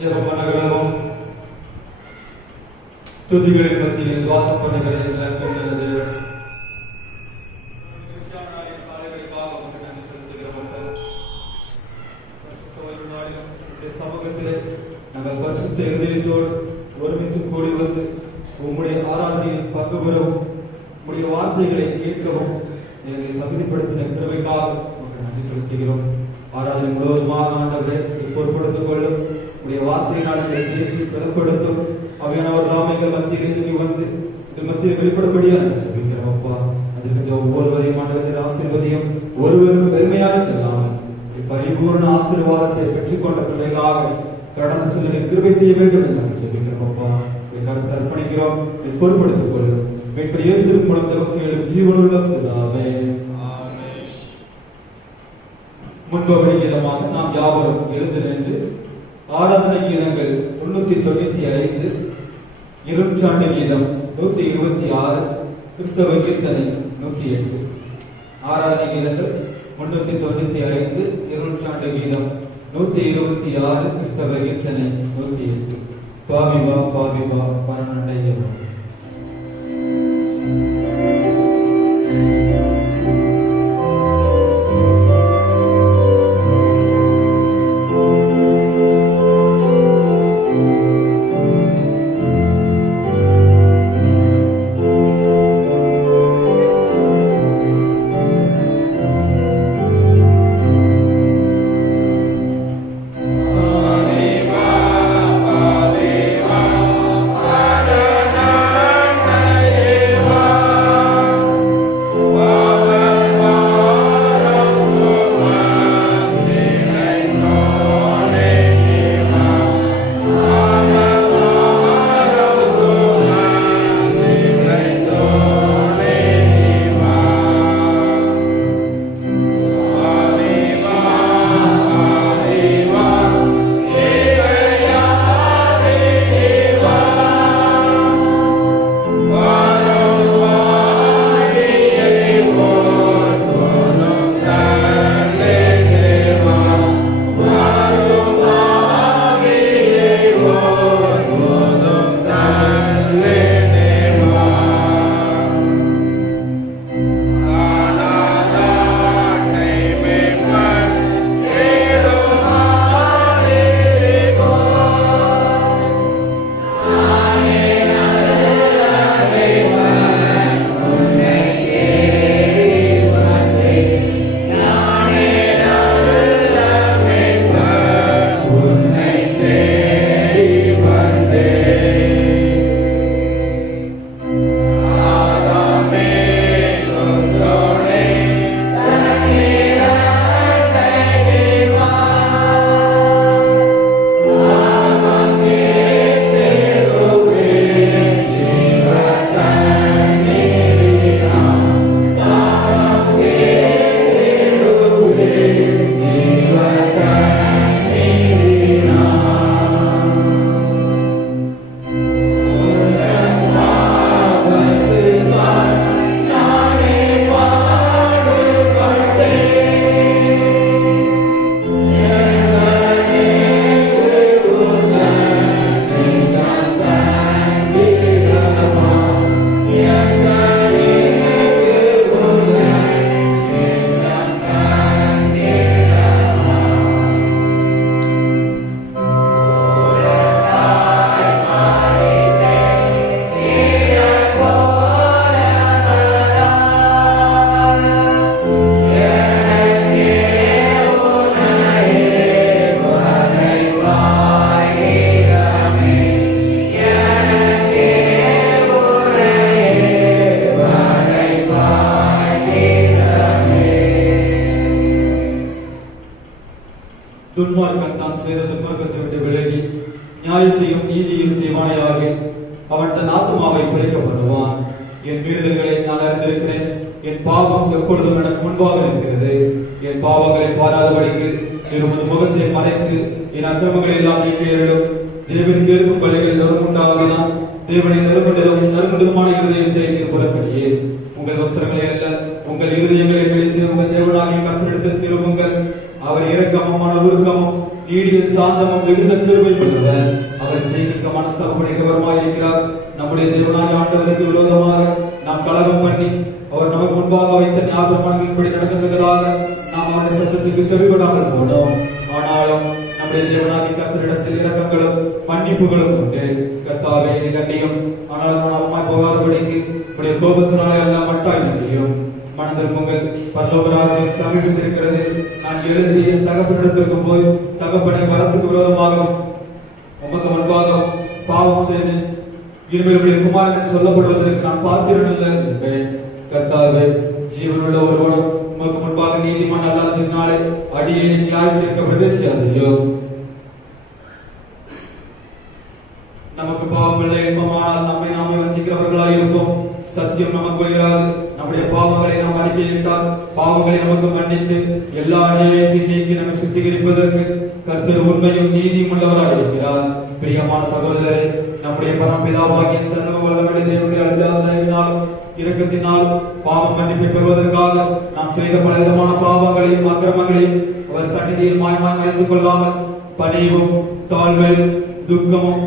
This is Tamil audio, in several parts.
ஜெபமனகளும் துதிகளின் மத்தியில் வாசம் பண்ணுகிறது. சமூகத்திலே நாங்கள் பரிசுத்த இருதயத்தோடு ஒருமித்து கூடி வந்து உம்முடைய ஆராதனையில் பங்கு பெறவும் உம்முடைய வார்த்தைகளை கேட்கவும் எங்களை தகுதிப்படுத்தின கிருபைக்காக உங்களுக்கு நன்றி செலுத்துகிறோம். ஆராதனை முழுவதுமாக ஆண்டவரை பொறுப்படுத்திக் கொள்ளும். உடைய வார்த்தையினால் எங்களை தேர்ச்சி பலப்படுத்தும். அவையானவர் தாமைகள் மத்தியில் வந்து இந்த மத்தியில் வெளிப்படப்படியாக சொல்லிக்கிறோம். அப்பா அதுக்கு ஒவ்வொருவரையும் ஆண்டவரின் ஆசீர்வதியும் ஒருவரும் பெருமையாக செல்லாமல் பரிபூர்ண ஆசீர்வாதத்தை பெற்றுக்கொண்ட பிள்ளைகளாக கடந்து செல்ல கிருபை செய்ய வேண்டும் என்று நாங்கள் சொல்லிக்கிறோம். அப்பா கருத்தை அர்ப்பணிக்கிறோம். பொறுப்படுத்திக் கொள்ளும். மீட்பர் இயேசுவின் மூலம் தமக்கு ஜீவனுள்ள பிதாவே. முன்பவழி கீதமாக நாம் யாவரும் எழுந்து நின்று ஆராதனை கீதங்கள் 395, இரும்சாண்டு கீதம் 126, கிறிஸ்தவ கீர்த்தனை 108. ஆராதனை கீதங்கள் 395, இரும்சாண்டு கீதம் 126, கிறிஸ்தவ கீர்த்தனை 108. பாவிவா பாவிவா பரநடையவா. துன்மார்க்கன் தான் செய்த துன்மார்க்கத்தை விட்டு விலகி நியாயத்தையும் நீதியும் செய்வானையாக அவன் தன் ஆத்மாவை பிழைக்கப்படுவான். என் மீறுதல்களை நான் அறிந்திருக்கிறேன். என் பாவம் எப்பொழுதும் எனக்கு முன்பாக இருக்கிறது. என் பாவங்களை பாராதபடிக்கு உமது முகத்தை மறைத்து என் அக்கிரமங்களை எல்லாம் நீக்கியருளும். தேவனுக்கு இருக்கும் பலிகள் நொறுங்குண்டாகினான். தேவனை நறுங்குண்டதுமான இருதயத்தை புறப்படியே. உங்கள் வஸ்திரங்களை அல்ல உங்கள் இருதயங்களை பிடித்து உங்கள் தேவனாகிய கர்த்தரிடத்தில் திரும்புங்கள். அவர் இரக்கமும் மன உருக்கமும் நீடிய சாந்தமும் மிகுந்த கிருபை உள்ளவர். அவர் தீர்க்க மனஸ்தாபப்படுகிறவருமாயிருக்கிறார். நம்முடைய தேவனாகிய ஆண்டவருக்கு விரோதமாக நாம் கலகம் பண்ணி அவர் நமக்கு முன்பாக வைத்த ஞாபகமானங்களின்படி நடந்ததாக நாம் அவருடைய சத்தத்துக்கு செவிகொடாமல் போனோம். ஆனாலும் நம்முடைய தேவனாகிய கர்த்தரிடத்தில் இரக்கங்களும் மன்னிப்புகளும் உண்டு. கர்த்தாவே நீ கண்டியும், ஆனாலும் நான் அம்மாய் போகாதபடிக்கு உடைய கோபத்தினாலே எல்லாம் மட்டாய் நம்பியும். மனதிரும்புங்கள், பரலோக ராஜ்யம் சமீபித்திருக்கிறது. நான் எழுந்து என் தகப்பனிடத்திற்கு போய் தகப்பனை வரத்துக்கு விரோதமாக உமக்கு முன்பாக பாவம் செய்து இனிமேலுடைய குமாரன் சொல்லப்படுவதற்கு நான் பாத்திரம் இல்லை என்பேன். கர்த்தாவே, ஜீவனுள்ள ஒருவனும் உமக்கு முன்பாக நீதிமான் அல்லாததினாலே அடியே நியாயத்திற்கு பிரவேசியாதையோ. நமக்கு பாவமில்லை என்பமானால் நம்மை நாமே வஞ்சிக்கிறவர்களாயிருப்போம். சத்தியம் நமக்குள் இராது. நம்முடைய பாவங்களை நாம் அறிக்கையிட்டால் பாவங்களை நமக்கு மன்னித்து எல்லா அநியாயத்தையும் நீக்கி நம்மை சுத்திகரிப்பதற்கு கர்த்தர் உண்மையும் நீதியும் உள்ளவராயிருக்கிறார். பிரியமான சகோதரரே, நம்முடைய பரம்பிதாவாகிய சர்வ வல்லமையுள்ள தேவனுடைய அல்லாததினாலும் இரக்கத்தினால் பாவம் மன்னிப்பை பெறுவதற்காக நாம் செய்த பலவிதமான பாவங்களையும் அக்கிரமங்களையும் அவர் சந்நிதியில் மாய்மாய் அறிந்து கொள்ளாமல் பணிவும் தாழ்மையும் துக்கமும்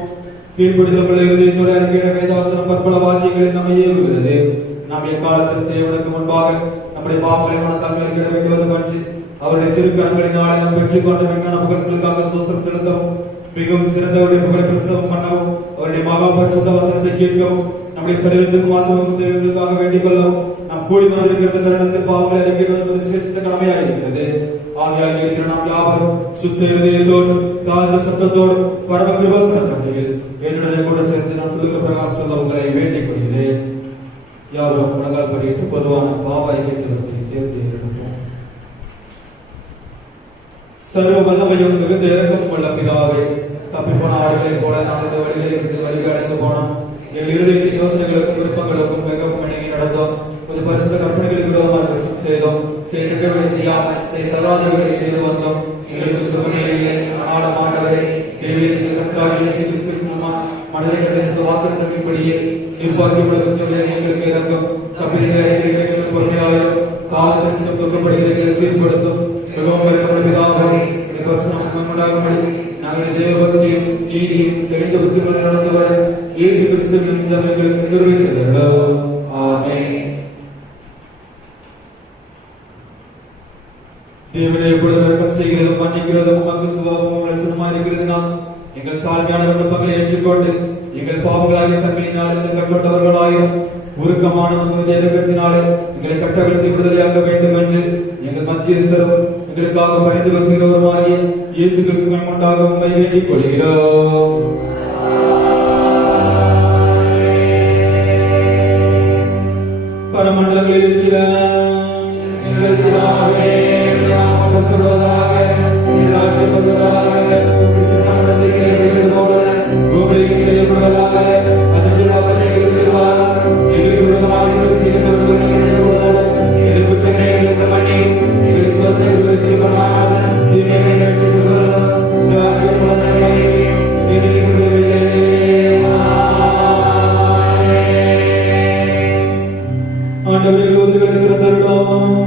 கீழ்ப்படுதல் இருதயத்தோடு அறிக்கையிட வேதாசனம் பற்பல வாக்கியங்களில் நம்மை ஏவுகிறது. நாம் எக்காலத்தில் தேவனுக்கு முன்பாக நம்முடைய பாவங்களை மனத்தால் அறிக்கையிட வேண்டுவது பற்றி அவருடைய திருக்கரங்களினாலே நாம் பெற்றுக்கொண்ட விஞ்ஞான புகழ்களுக்காக சோத்திரம் செலுத்தவும் மிகவும் சிறந்த புகழை பிரசுத்தம் பண்ணவும் அவருடைய மகா பரிசுத்த வசனத்தை கேட்கவும் நம்முடைய சரீரத்துக்கும் ஆத்மாவுக்கும் தேவைகளுக்காக வேண்டிக் கொள்ளவும் நாம் கூடி வந்திருக்கிற தருணத்தில் பாவங்களை அறிக்கையிடுவது விசேஷித்த கடமையாயிருக்கிறது. ஆகையால் இருக்கிற நாம் யாவரும் சுத்த இருதயத்தோடு தாழ்ந்த சத்தத்தோடு பரம கிருபாசன பண்டிகையில் என்னுடைய கூட சேர்ந்து நான் சொல்லுகிற பிரகாரம் சொல்ல உங்களை வேண்டிக் கொள்கிறேன். யாவரும் முழங்கால் படியிட்டு பொதுவான பாவ அறிக்கை செலுத்தி சேர்த்து எடுப்போம். சர்வ வல்லமையும் மிகுந்த இரக்கமும் உள்ள பிதாவே, தப்பிப்போன ஆடுகளை போல நாங்கள் வழிகளை விட்டு வழியை அடைந்து போனோம். எங்கள் இருதயத்தின் யோசனைகளுக்கும் விருப்பங்களுக்கும் மிகவும் இணங்கி நடந்தோம். கொஞ்சம் பரிசுத்த கற்பனைகளுக்கு விரோதமாக குற்றம் செய்தோம். செய்தவர்களை செய்யாமல் செய்தவர்களை செய்து வந்தோம். எங்களுக்கு சுகமே இல்லை. ஆனாலும் ஆண்டவரே, தேவனுடைய கர்த்தராகிய இயேசு கிறிஸ்துவின் மூலமாக மனதை கண்டித்த வாக்குத்தத்தத்தின்படியே நிர்வாகியுள்ள குற்றங்களை எங்களுக்கு இறங்கும். தப்பிதங்களை அறிக்கைகளை பொறுமையாயும் பாவத்தின் துக்கப்படுகிறதை சீர்படுத்தும். மிகவும் பெருமையுள்ள பிதாவே, உண்டாகும்படி நாங்கள் தேவபக்தியும் நீதியும் தெளிந்த புத்தியுடன் நடந்து வர இயேசு கிறிஸ்துவின் மூலம் எங்களுக்கு கிருபை செய்தருளும். ஆமென். தேவனே, எப்பொழுது இரக்கம் செய்கிறதும் மன்னிக்கிறதும் உமக்கு சுபாவமும் லட்சணமாக இருக்கிறதுனால் எங்கள் தாழ்மையான விண்ணப்பங்களை ஏற்றுக்கொண்டு எங்கள் பாவங்களாகிய சங்கிலினால் கட்டப்பட்டவர்களாயும் உருக்கமான உமது இரக்கத்தினாலே எங்களை கட்டவிழ்த்து விடுதலையாக்க வேண்டும் என்று எங்கள் மத்தியஸ்தரும் எங்களுக்காக பரிந்து வசுகிறவருமாகிய இயேசு கிறிஸ்துவின் முன்பாக உம்மை வேண்டிக் கொள்கிறோம். பரமண்டலங்களில் இருக்கிற எங்கள் பிதாவே, நாமம் சொல்வதாக, ராஜ்யம் வருவதாக, சித்தமனதை செயல்படுவது போல பூமியில் செயல்படுவதாக. அதில் அவரை இருக்கிறார். எங்களுக்கு விரோதமாக செய்தவர்கள் எங்களுக்கு குற்றங்களை எங்களுக்கு மன்னி, எங்களுக்கு சோதனைகளை செய்வதாக தீமையை ரட்சிக்கிறவர்கள் ராஜ்யம் வல்லமை எதிர்கொள்ளவில்லை. ஆண்டவரே, உதவிகளை திறந்தருளும்.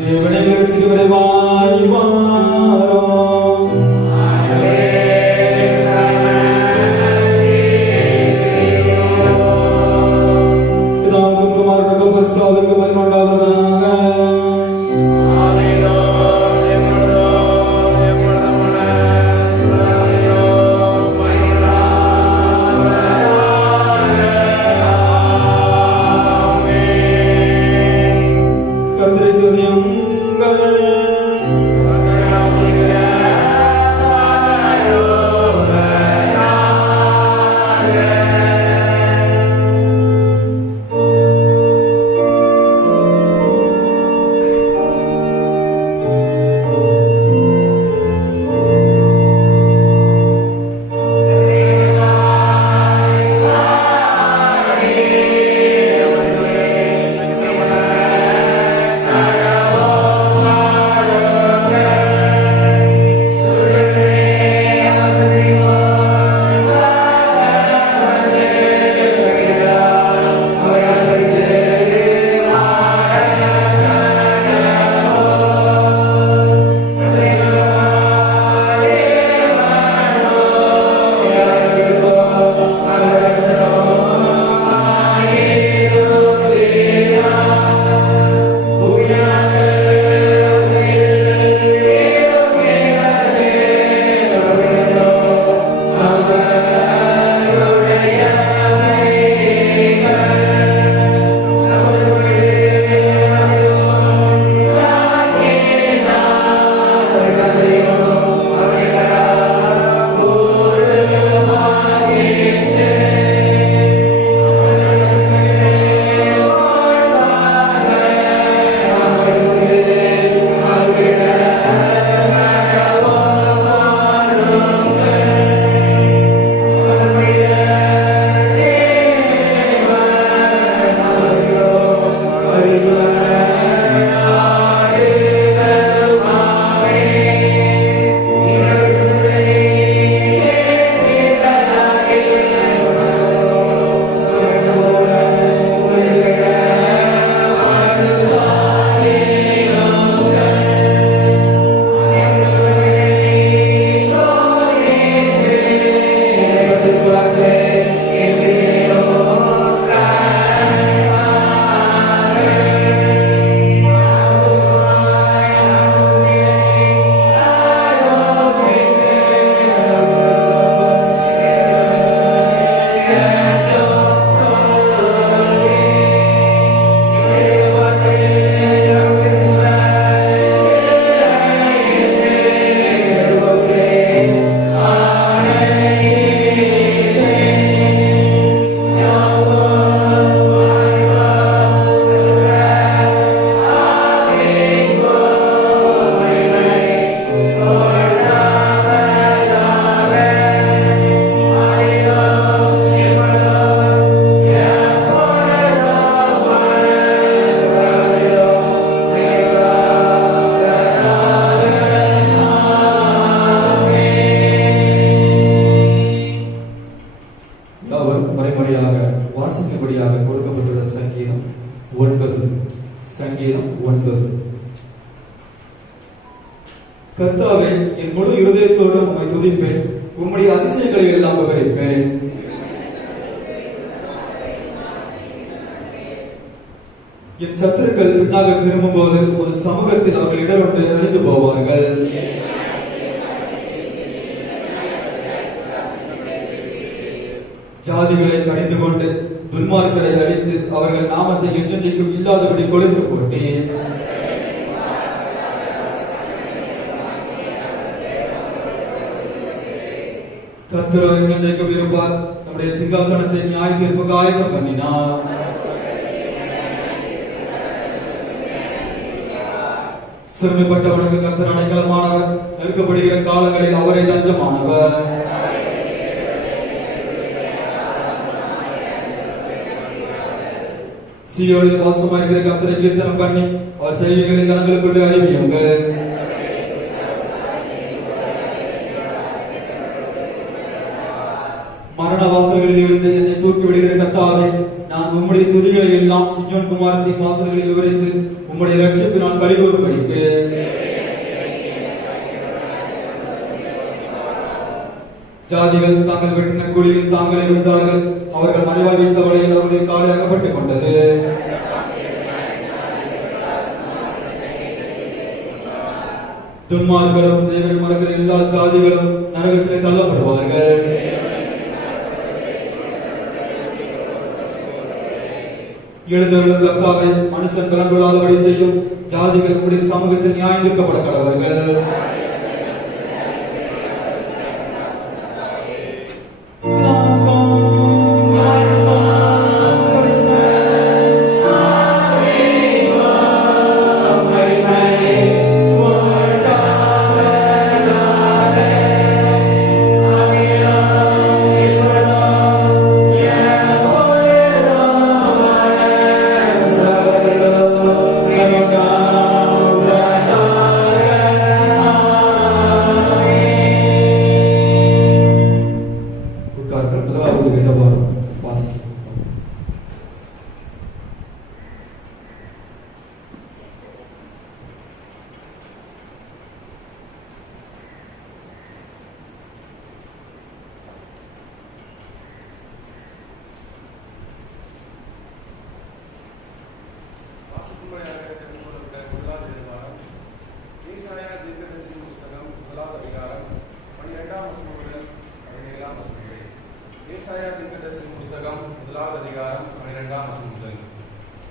தேவனை ரட்சிக்கிறவரே, வாய் வாரும். பிதாவுக்கும் குமாரனுக்கும் பரிசுத்தாவிக்கும் மகிமை உண்டாவதாக. கர்த்தாவே, என் முழு இருதயத்தோடு உம்மை துதிப்பேன், உம்முடைய அதிசயங்களை எல்லாம் விவரிப்பேன். என் சத்துருக்கள் பின்னாக திரும்பும் போது ஒரு சமூகத்தில் அவர்கள் இடர்கொண்டு அழிந்து போவார்கள். ஜாதிகளை கடிந்து கொண்டு துன்மார்க்கரை அழித்து அவர்கள் நாமத்தை என்றென்றைக்கும் இல்லாதபடி கொலைத்து போட்டி. கர்த்தரோ என்றென்றைக்கும் இருப்பார், நம்முடைய சிங்காசனத்தை நியாய தீர்ப்புக்கு ஆயத்தம் பண்ணினார். சிறுமைப்பட்டவனுக்கு கர்த்தர் அடைக்கலமானவர், நெருக்கப்படுகிற காலங்களில் அவரை தஞ்சமானவர். சீயோனில் வாசமாயிருக்கிற கர்த்தரை கீர்த்தனம் பண்ணி அவர் செய்திகளில் கணங்களுக்குள்ளே அறிவியுங்கள். மரண வாசல்களில் இருந்து என்னை தூக்கி விடுகிற கர்த்தாவே, நான் உம்முடைய துதிகளை எல்லாம் சீயோன் குமாரத்தின் வாசல்களில் விவரித்து உம்முடைய இரட்சிப்பினால் களிகூறும்படிக்கு. ஜாதிகள் தாங்கள் வெட்டின குழியில் தாங்களே விழுந்தார்கள், அவர்கள் மறைவாய் வைத்த வலையில் அவருடைய காலை அகப்பட்டுக் கொண்டது. துன்மார்களும் தேவனை மறக்கிற எல்லா ஜாதிகளும் நரகத்திலே தள்ளப்படுவார்கள். எழுந்தருளும் கர்த்தாவே, மனுஷன் பலன் கொள்ளாதபடி செய்யும் ஜாதிகள் உடைய சமூகத்தில் நியாயம் தீர்க்கப்பட கடவர்கள்.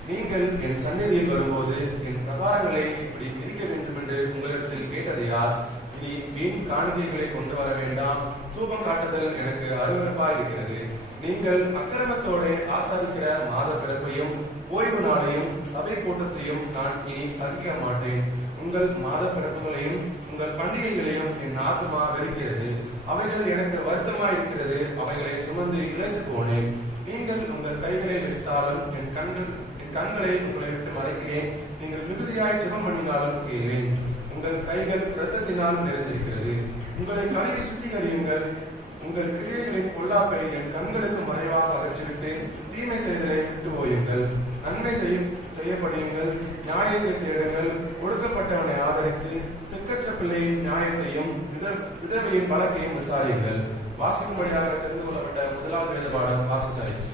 நீங்கள் என் சந்நிதியில் வரும்போது என் பிரகாரங்களை இப்படி விதிக்க வேண்டும் என்று உங்களிடத்தில் கேட்டது யார்? இனி வீண் காணிக்கைகளை கொண்டு வர வேண்டாம், தூபம் காட்டுதல் எனக்கு அருவருப்பாய் இருக்கிறது. நீங்கள் அக்கிரமத்தோடு ஆசாரிக்கிற மாத பிறப்பையும் ஓய்வு நாளையும் சபை கூட்டத்தையும் நான் இனி சகிக்க மாட்டேன். உங்கள் மாத பிறப்புகளையும் உங்கள் பண்டிகைகளையும் என் ஆத்மா வெறுக்கிறது. அவைகள் எனக்கு வருத்தமாய் இருக்கிறது, அவைகளை சுமந்து இழந்து போனேன். நீங்கள் உங்கள் கைகளை விடுத்தாலும் என் கண்களை உங்களை விட்டு மறைக்கிறேன். நீங்கள் மிகுதியாய் ஜெபம் பண்ணினாலும் கேளேன். உங்கள் கைகள் இரத்தத்தினால் நிறைந்திருக்கிறது. உங்களை கழுவி சுத்திகரியுங்கள். உங்கள் கிரியைகளின் பொல்லாப்பை என் கண்களுக்கு மறைவாக அகற்றிவிட்டு தீமை செய்தலை விட்டு ஓயுங்கள். நன்மை செய்யப்படுங்கள், நியாயத்தை தேடுங்கள். ஒடுக்கப்பட்டவனை ஆதரித்து திக்கற்ற பிள்ளையின் நியாயத்தையும் விதவையின் வழக்கையும் விசாரியுங்கள். வாசிக்கும்படியாக தெரிந்து கொள்ளப்பட்ட முதலாவது வேத பாடம் வாசித்தாயிற்று.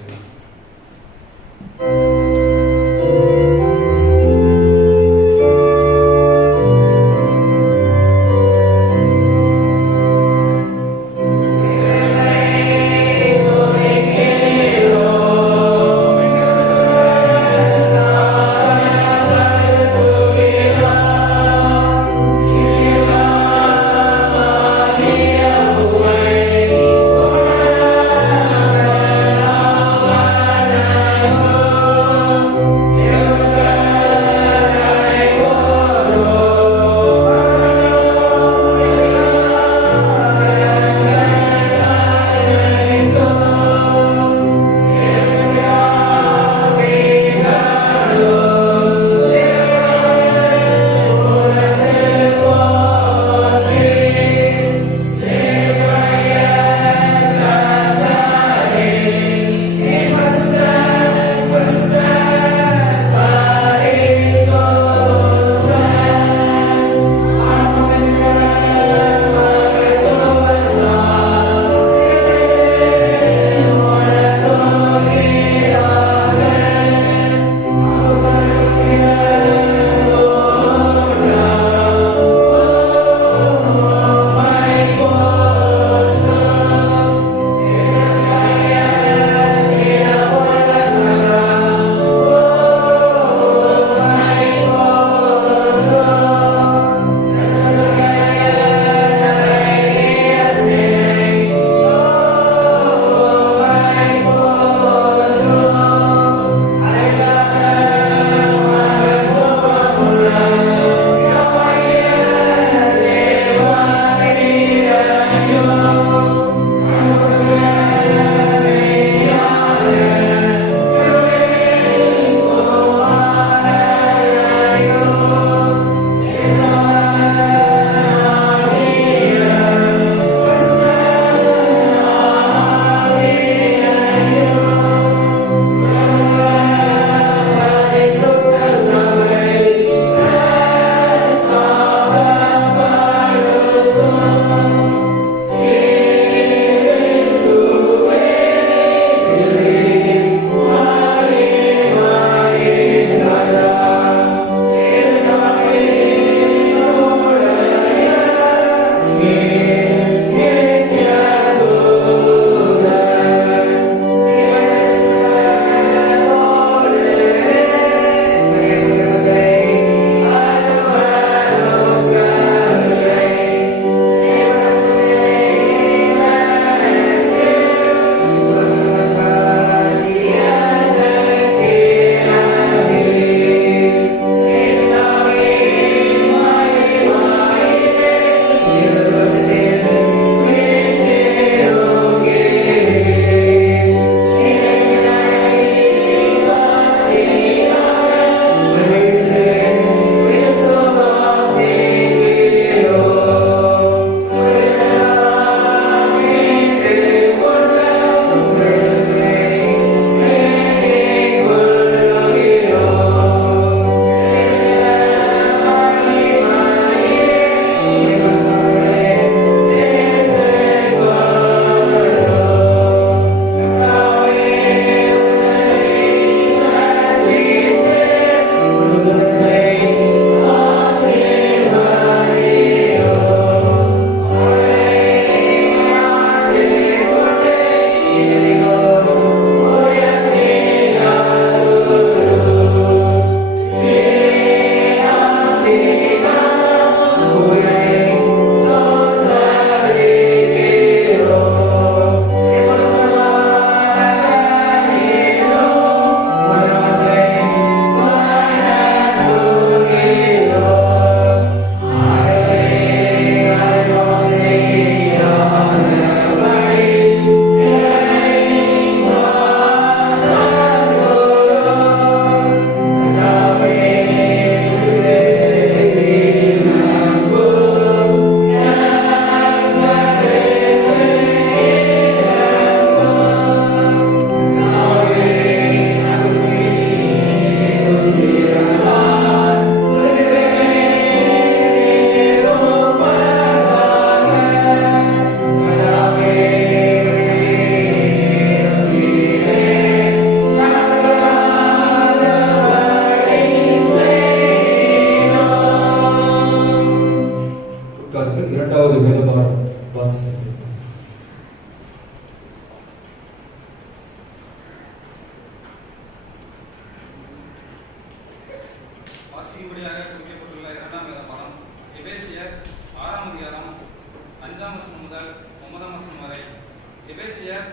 எபேசியர்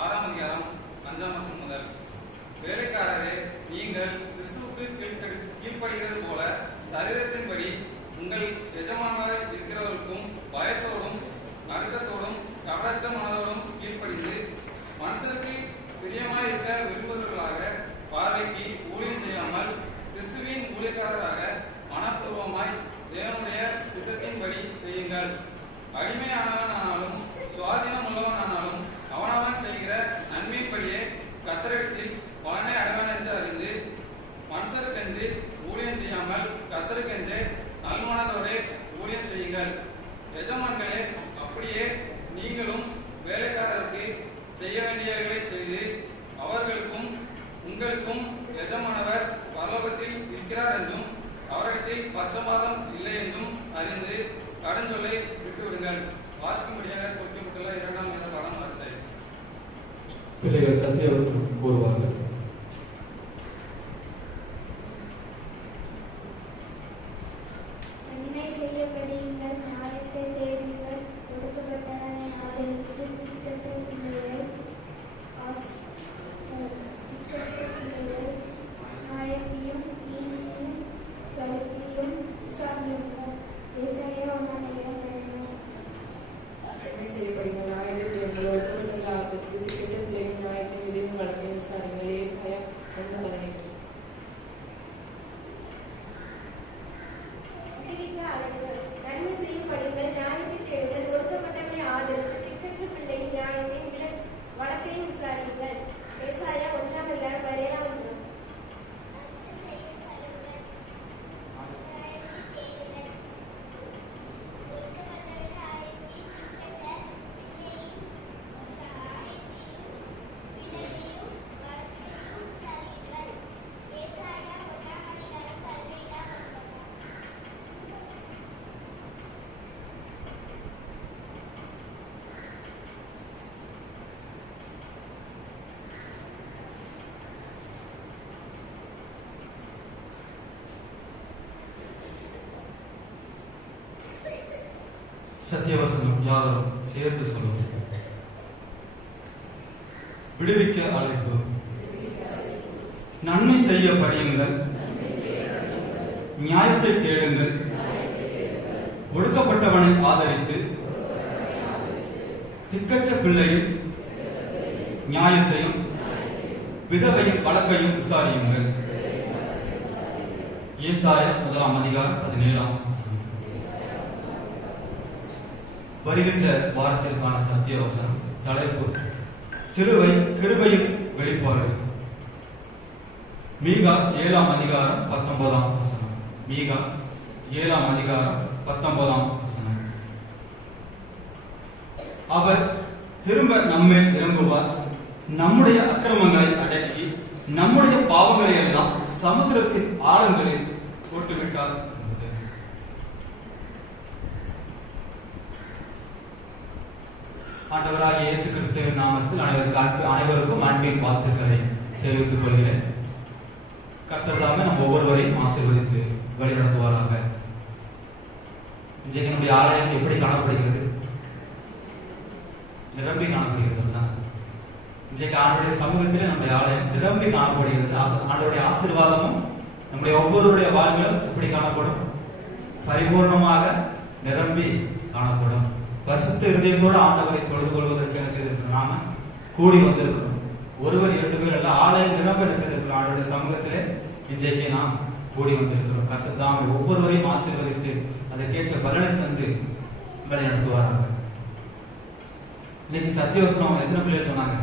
6ஆம் அதிகாரம் 5ஆம் வசனம் முதல். வேலைக்காரரே, நீங்கள் கிறிஸ்துவுக்கு கீழ்ப்படுகிறது போல சரீரத்தின்படி உங்கள் எஜமானராய் இருக்கிறவர்களுக்கும் பயத்தோடும் நடுக்கத்தோடும் கவலச்ச மனதோடும் கீழ்ப்படிந்து மனுஷருக்கு பிரியமாய் இருக்க விரும்புகிறவர்களாக பார்வைக்கு ஊழியம் செய்யாமல் கிறிஸ்துவின் ஊழியக்காரராக மனப்பூர்வமாய் தேவனுடைய சித்தத்தின்படி செய்யுங்கள். அடிமையானவனானாலும் சுவாதீனம் உள்ளவனானாலும் அவனவன் செய்கிற நன்மையின்படியே கர்த்தரிடத்தில் பலனை அடைவான் என்று அறிந்து மனுஷருக்கென்று ஊழியம் செய்யாமல் கர்த்தருக்கென்று நல்மனதோடு ஊழியம் செய்யுங்கள். எஜமான்களே, அப்படியே நீங்களும் வேலைக்காரருக்கு செய்ய வேண்டியவைகளை செய்து அவர்களுக்கும் உங்களுக்கும் எஜமானவர் பரலோகத்தில் இருக்கிறார் என்றும் அவரிடத்தில் பட்சபாதம் இல்லை என்றும் அறிந்து கடுஞ்சொல்லை விட்டுவிடுங்கள். வாசிக்கும்படியாக கொடுக்கப்பட்டுள்ள 2ஆம் வேத பாடம் வாசித்தாயிற்று. பிள்ளைகள் சத்தியவசனம் கூறுவார்கள். நன்மை செய்யப்படுங்கள், நியாயத்தை தேடுங்கள், ஒடுக்கப்பட்டவனை ஆதரித்து திக்கற்ற பிள்ளைகள் நியாயத்தையும் நீதியையும் கருத்தையும் விசாரியுங்கள். ஏசாயா 1ஆம் அதிகாரம் நன்மை செய்யப்படுங்கள், நியாயத்தை தேடுங்கள், ஒடுக்கப்பட்டவர்களை ஆதரித்து திக்கற்ற பிள்ளைகள் நியாயத்தையும் நீதியையும் கருத்தையும் விசாரியுங்கள். ஏசாயா 1:15. நன்மை செய்யப்படுங்கள், நியாயத்தை தேடுங்கள், ஒடுக்கப்பட்டவனை ஆதரித்து திக்கற்ற பிள்ளையின் நியாயத்தையும் வழக்கையும் விசாரியுங்கள். ஏசாயா 1ஆம் அதிகாரம் 17ஆம் வசனம். சத்தியவசனம் யாவரும் சேர்ந்து சொல்லுங்கள். விடுவிக்க அழைப்பு. நன்மை செய்ய படியுங்கள், நியாயத்தை தேடுங்கள், ஒடுக்கப்பட்டவனை ஆதரித்து திக்கற்ற பிள்ளையும் நியாயத்தையும் விதவையின் வழக்கையும் விசாரியுங்கள். ஏசாயா 1ஆம் அதிகாரம் 17ஆம் வசனம். வருகின்ற வாரத்திற்கான சத்தியவசனம் தலைப்பு சிலுவை கிருபையின் வெளிப்பாடு. மீகா 7ஆம் அதிகாரம் 19ஆம் வசனம். மீகா 7ஆம் அதிகாரம் 19ஆம் வசனம். அவர் திரும்ப நம்மேல் இறங்குவார், நம்முடைய அக்கிரமங்களை அடக்கி நம்முடைய பாவங்களை எல்லாம் சமுத்திரத்தின் ஆழங்களில் போட்டுவிட்டார். ஆண்டவராகிய இயேசு கிறிஸ்துவின் நாமத்தில் அனைவருக்கும் அன்பின் வாழ்த்துக்களை தெரிவித்துக் கொள்கிறேன். கர்த்தர் தாமே நம்ம ஒவ்வொருவரையும் ஆசீர்வதித்து வழிநடத்துவாராக. இன்றைக்கு நம்முடைய ஆலயம் எப்படி காணப்படுகிறது? நிரம்பி காணப்படுகிறது. இன்றைக்கு ஆண்டுடைய சமூகத்திலே நம்முடைய ஆலயம் நிரம்பி காணப்படுகிறது. ஆண்டவருடைய ஆசீர்வாதமும் நம்முடைய ஒவ்வொருவருடைய வாழ்விலும் எப்படி காணப்படும்? பரிபூர்ணமாக நிரம்பி காணப்படும். பரிசுத்த இருதயத்தோடு ஆண்டவரை தொழுது கொள்வதற்கு என்ன செய்திருக்கிறோம்? நாம கூடி வந்திருக்கிறோம். ஒருவர் 2 பேர் அல்ல, ஆலயம் நிரம்ப என்ன செய்திருக்கிறோம்? ஆண்டவருடைய சமூகத்திலே இன்றைக்கு நாம் கூடி வந்திருக்கிறோம். கர்த்தர் தாமே ஒவ்வொருவரையும் ஆசீர்வதித்து அதற்கேற்ற பலனை தந்து வழி நடத்துவாராங்க. இன்னைக்கு சத்தியவசனம் எத்தனை பிள்ளைகள் சொன்னாங்க?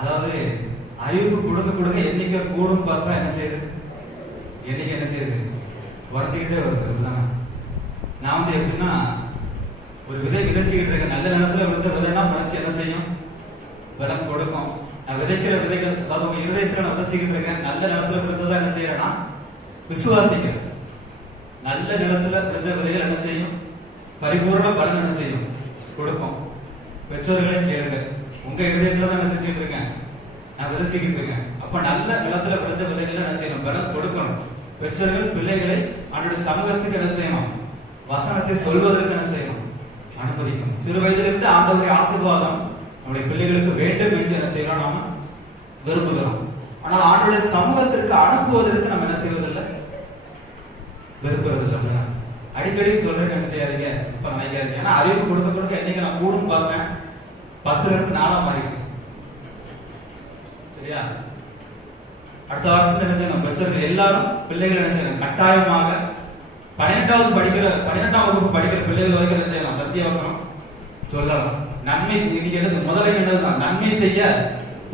அதாவது அறிவிப்பு கொடுக்க எண்ணிக்கை கூடும் பார்த்தா என்ன செய்யுது? எண்ணிக்கை என்ன செய்யுது? குறைச்சிக்கிட்டே வருது. நான் எப்படின்னா, ஒரு விதை விதைச்சுக்கிட்டு இருக்கேன். நல்ல நிலத்துல விழுந்த விதைனா முளைச்சு என்ன செய்யும்? பலம் கொடுக்கும். நான் விதைக்கிற விதைகள், அதாவது உங்க இருதயத்துல நான் விதைச்சுக்கிட்டு இருக்கேன். நல்ல நிலத்துல விழுந்ததா என்ன செய்யறேன்னா விசுவாசிக்கிறேன். நல்ல நிலத்துல விழுந்த விதைகள் என்ன செய்யும்? பரிபூர்ண பலன் என்ன செய்யும்? கொடுக்கும். பெற்றோர்களை கேளுங்க, உங்க இருதயத்துல தான் என்ன செஞ்சுட்டு இருக்கேன்? நான் விதைச்சுக்கிட்டு இருக்கேன். அப்ப நல்ல நிலத்துல விழுந்த விதைகள் என்ன செய்யணும்? பலன் கொடுக்கணும். பெற்றோர்கள் பிள்ளைகளை அவனுடைய சமூகத்துக்கு என்ன செய்யணும்? வசனத்தை சொல்வதற்கு என்ன செய்யணும்? அனுமதிக்கணும். சிறு வயதிலிருந்து ஆண்டவருடைய ஆசீர்வாதம் நம்முடைய பிள்ளைகளுக்கு வேண்டும் என்று என்ன செய்யறோம், நாம விரும்புகிறோம். ஆனால் ஆண்டவருடைய சமூகத்திற்கு அனுப்புவதற்கு நம்ம என்ன செய்வதில்லை, விரும்புறதில்லை. அடிக்கடி சொல்றேன், என்ன செய்யாதீங்க, இப்ப நினைக்காதீங்க. ஏன்னா அறிவு கொடுக்க கொடுக்க என்னைக்கு நான் கூடும் பார்த்தேன், 10ல இருந்து 4 மாறிட்டு. சரியா? அடுத்த வாரத்தில் என்ன செய்யணும், பெற்றோர்கள் எல்லாரும் பிள்ளைகள் என்ன செய்யணும், கட்டாயமாக 12வது படிக்கிற 12ஆம் வகுப்பு படிக்கிற பிள்ளைகள் வரைக்கும் என்ன செய்யலாம், சத்தியவசனம் சொல்லலாம். நன்மை இன்னைக்கு என்னது, முதல்ல என்னதுதான், நன்மை செய்ய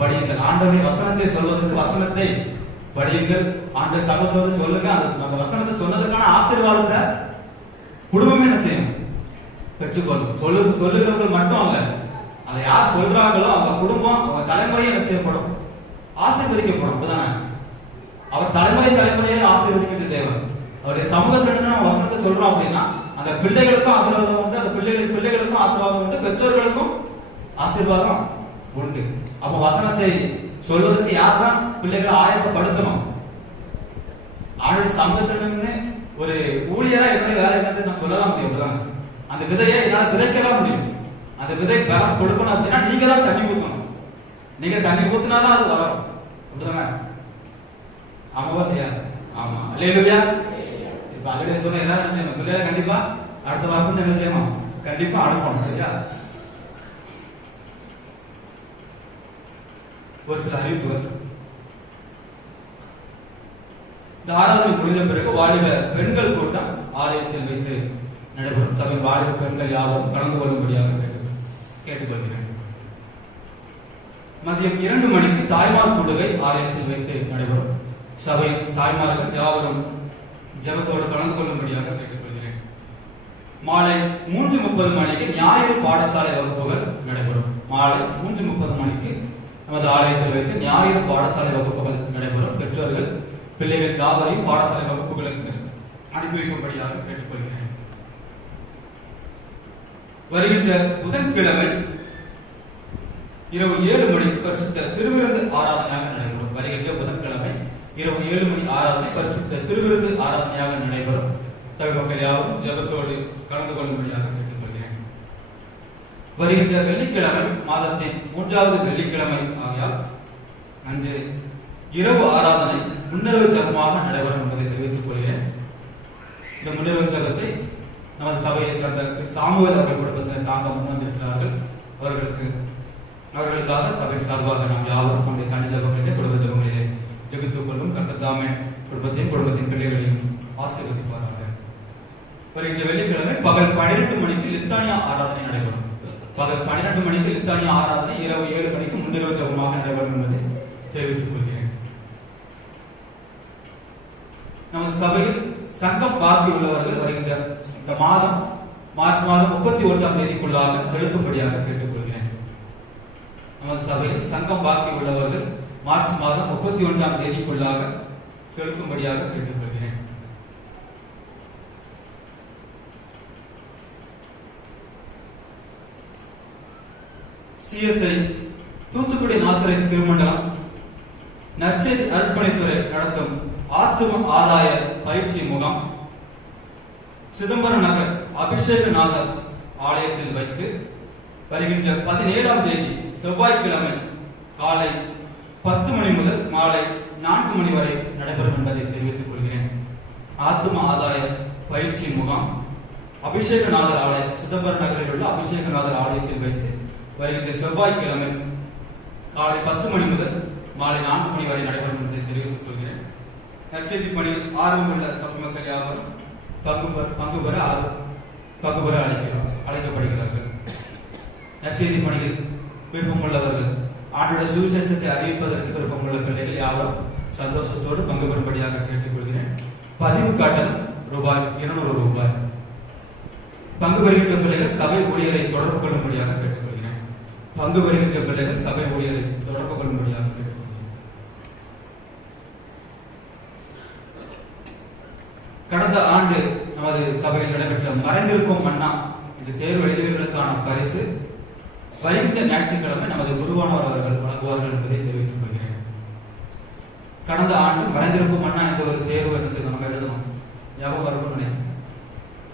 படியுங்கள். ஆண்டவருடைய வசனத்தை சொல்வதற்கு வசனத்தை படியுங்கள். ஆண்டவர் சகோதரர் சொல்லுங்க. அந்த வசனத்தை சொன்னதற்கான ஆசீர்வாதத்தை குடும்பமே என்ன செய்யும், பெற்றுக்கொள்ளும். சொல்லுகிறவர்கள் மட்டும் அல்ல, அதை யார் சொல்றாங்களோ அவங்க குடும்பம், அவங்க தலைமுறையை என்ன செய்யப்படும், ஆசீர்வதிக்கப்படும். அப்படிதானே? அவர் தலைமுறையை ஆசீர்வதிக்கின்ற தேவன். அவருடைய சமூகத்திலிருந்து நம்ம வசனத்தை சொல்றோம் அப்படின்னா அந்த பிள்ளைகளுக்கும் ஆசீர்வாதம் உண்டு, அந்த பிள்ளைகளுக்கும் ஆசீர்வாதம் உண்டு, பெற்றோர்களுக்கும் ஆசீர்வாதம் உண்டு. அப்ப வசனத்தை சொல்வதற்கு யார் தான் பிள்ளைகளை ஆயத்தப்படுத்தணும்? ஆளுடைய சமூகத்திலிருந்து ஒரு ஊழியரா எப்படி வேலை என்னது நான் சொல்லலாம் முடியும். அந்த விதையை என்னால விதைக்கலாம் முடியும். அந்த விதை பலம் கொடுக்கணும் அப்படின்னா நீங்க தான் தண்ணி ஊற்றணும். நீங்க தண்ணி ஊத்தினாதான் அது வளரும். அப்படிதானே? ஆமாவா இல்லையா? ஆமா. அல்லேலூயா. இப்ப அல்லேலூயா சொன்ன என்ன செய்யணும், பிள்ளைய கண்டிப்பா அடுத்த வாரத்துல என்ன செய்யணும், கண்டிப்பா அனுப்பணும். சரியா? ஒரு சில அறிவிப்புகள். இந்த ஆராதனை முடிந்த பிறகு வாலிப பெண்கள் கூட்டம் ஆலயத்தில் வைத்து நடைபெறும். சபை வாலிப பெண்கள் யாரும் கலந்து கொள்ளும்படியாக கேட்டுக்கொள்கிறேன். மதியம் 2 மணிக்கு தாய்மார் கூடுகை ஆலயத்தில் வைத்து நடைபெறும். சபை தாய்மார்கள் யாவரும் ஜெபத்தோடு கலந்து கொள்ளும்படியாக கேட்டுக்கொள்கிறேன். மாலை 3:30 மணிக்கு ஞாயிறு பாடசாலை வகுப்புகள் நடைபெறும். மாலை 3:30 மணிக்கு நமது ஆலயத்தில் வைத்து ஞாயிறு பாடசாலை வகுப்புகள் நடைபெறும். பெற்றோர்கள் பிள்ளைகள் யாவரையும் பாடசாலை வகுப்புகளுக்கு அனுப்பி வைக்கும்படியாக கேட்டுக்கொள்கிறேன். வருகின்ற புதன்கிழமை இரவு 7 மணிக்கு பரிசுத்த திருவிருந்து ஆராதனையாக நடைபெறும். வருகின்ற புதன்கிழமை இரவு 7 மணி ஆராதனை பரிசுத்த திருவிருந்து ஆராதனையாக நடைபெறும். சபை மக்கள் யாரும் ஜெபத்தோடு கலந்து கொள்ளும்படியாக கேட்டுக்கொள்கிறேன். வருகின்ற வெள்ளிக்கிழமை மாதத்தின் 3வது வெள்ளிக்கிழமை ஆகையால் அன்று இரவு ஆராதனை முன்னிரவு ஜெபமாக நடைபெறும் என்பதை தெரிவித்துக் கொள்கிறேன். இந்த முன்னிரவு ஜெபத்தை நமது சபையை சேர்ந்த சாமுவேல் அவர்கள் குடும்பத்தினர் தாங்க முன்வந்திருக்கிறார்கள். அவர்களுக்காக சபையின் சார்பாக நாம் யாவரும் நம்முடைய தனி ஜெபங்களிலே குடும்ப ஜெபங்களிலே ஜெபித்துக் கொள்ளும். கர்த்தர் தாமே குடும்பத்தையும் குடும்பத்தின் பிள்ளைகளையும் ஆசீர்வதிப்பார்கள். வருகின்ற வெள்ளிக்கிழமை பகல் 12 மணிக்கு லித்தானியா ஆராதனை நடைபெறும். பகல் 12 மணிக்கு லித்தானியா ஆராதனை, இரவு 7 மணிக்கு முன்னிரவு ஜெபமாக நடைபெறும் என்பதை தெரிவித்துக் கொள்கிறேன். நமது சபையில் சங்கம் பாக்கி உள்ளவர்கள் வருகின்ற இந்த மாதம் மார்ச் மாதம் 31ஆம் தேதிக்குள்ளாக செலுத்தும்படியாக கேட்டுக்கொள்கிறேன். நமது சபையில் சங்கம் பாக்கி உள்ளவர்கள் மார்ச் மாதம் 31ஆம் தேதிக்குள்ளாக செலுத்தும்படியாக கேட்டுக்கொள்கிறேன். CSI தூத்துக்குடி நாசரேத் திருமண்டலம் நற்செய்தி அர்ப்பணித்துறை நடத்தும் ஆத்தும ஆதாய பயிற்சி முகாம் சிதம்பரம் நகர் அபிஷேகநாதர் ஆலயத்தில் வைத்து வருகின்ற 17ஆம் தேதி செவ்வாய்க்கிழமை காலை 10 மணி முதல் மாலை 4 மணி வரை நடைபெறும் என்பதை தெரிவித்துக் கொள்கிறேன். ஆத்தும ஆதாய பயிற்சி முகாம் அபிஷேகநாதர் ஆலயம் சிதம்பரம் நகரில் உள்ள அபிஷேகநாதர் ஆலயத்தில் வைத்து வருகின்ற செவ்வாய்க்கிழமை காலை 10 மணி முதல் மாலை 4 மணி வரை நடைபெறும் என்பதை தெரிவித்துக் கொள்கிறேன். நற்செய்தி பணியில் ஆர்வமுள்ள சபை மக்கள் யாவரும் பங்கு பெற அழைக்கப்படுகிறார்கள். நற்செய்தி பணியில் விருப்பமுள்ளவர்கள் ஆண்டோட சுவிசேஷத்தை அறிவிப்பதற்கு விருப்பமுள்ள பிள்ளைகள் யாவரும் சந்தோஷத்தோடு பங்கு பெறும்படியாக கேட்டுக்கொள்கிறேன். பதிவு கட்டணம் ₹200. பங்கு பெறுகின்ற பிள்ளைகள் சபை ஊழியரை தொடர்பு கொள்ளும்படியாக கேட்டுக்கொள்கிறேன். பங்கு பெறுகின்ற பிள்ளைகள் சபை ஊழியரை தொடர்பு கொள்ளும்படியாக கேட்டுக்கொள்கிறேன். கடந்த ஆண்டு நமது சபையில் நடைபெற்ற மறைந்திருக்கும் மன்னா இந்த தேர்வு எழுதியவர்களுக்கான பரிசு வருகின்ற ஞாயிற்றுக்கிழமை நமது குருவானவர் அவர்கள் வழங்குவார்கள் என்பதை தெரிவித்துக் கொள்கிறேன். கடந்த ஆண்டு மறைந்திருக்கும் மன்னா என்ற ஒரு தேர்வு என்ன செய்து நம்ம எழுதணும், ஞாபகம் வரணும் நினைக்கிறேன்.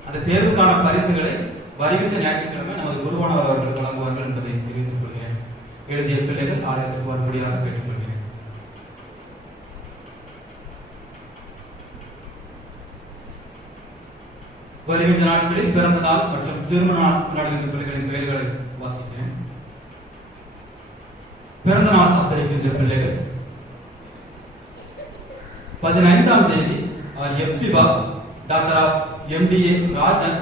அந்த தேர்வுக்கான பரிசுகளை வருகின்ற ஞாயிற்றுக்கிழமை நமது குருவானவர் அவர்கள் வழங்குவார்கள் என்பதை தெரிவித்துக் கொள்கிறேன். எழுதிய பிள்ளைகள் ஆலயத்திற்கு வரும்படியாக கேட்டுக்கொள்கிறேன். வருகின்ற நாட்களில் பிறந்த நாள் மற்றும் திருமண நாள் கொண்டாடுகின்ற பிள்ளைகளின் பெயர்களை வாசிக்கிறேன். பிறந்த நாள் ஆசரிக்கின்ற பிள்ளைகள் 15ஆம் தேதி Hephzibah daughter of MDA Rajan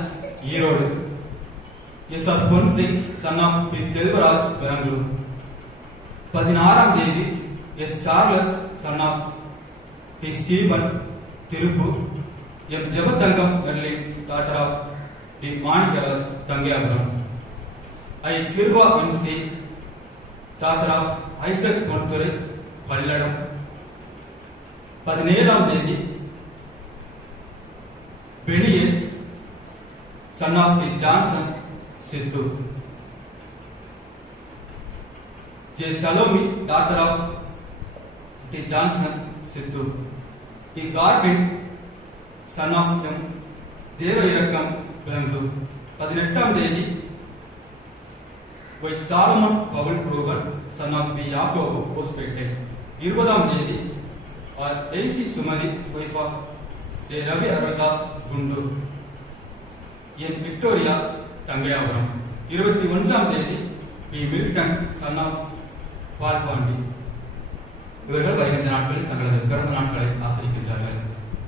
Erode. S R Ponsingh son of P Selvaraj Bangalore. 16ஆம் தேதி S Charles son of T Stephen Tiruppur. M Jebathangam Berlin daughter of D Manickaraj Thangaiyapuram. I Kiruba MC daughter of Isaac Ponnudurai Palladam. 17ஆம் தேதி பெனியே son of T Johnson Chittoor. J Salome daughter of T Johnson Chittoor. T Corbin son of M Deva Irakkam Bangalore. 18ஆம் தேதி Y Solomon Pavul குரூபன் son of P Yakobu Hospettai. 20ஆம் தேதி Daisy Sumathi wife of J Ravi Aruldas Guntur. N Victoria Thangaiyapuram. 21ஆம் தேதி P Milton son of Palpandi. இவர்கள் வருகின்ற நாட்களில் தங்களது பிறந்த நாட்களை ஆசிரிக்கின்றார்கள்.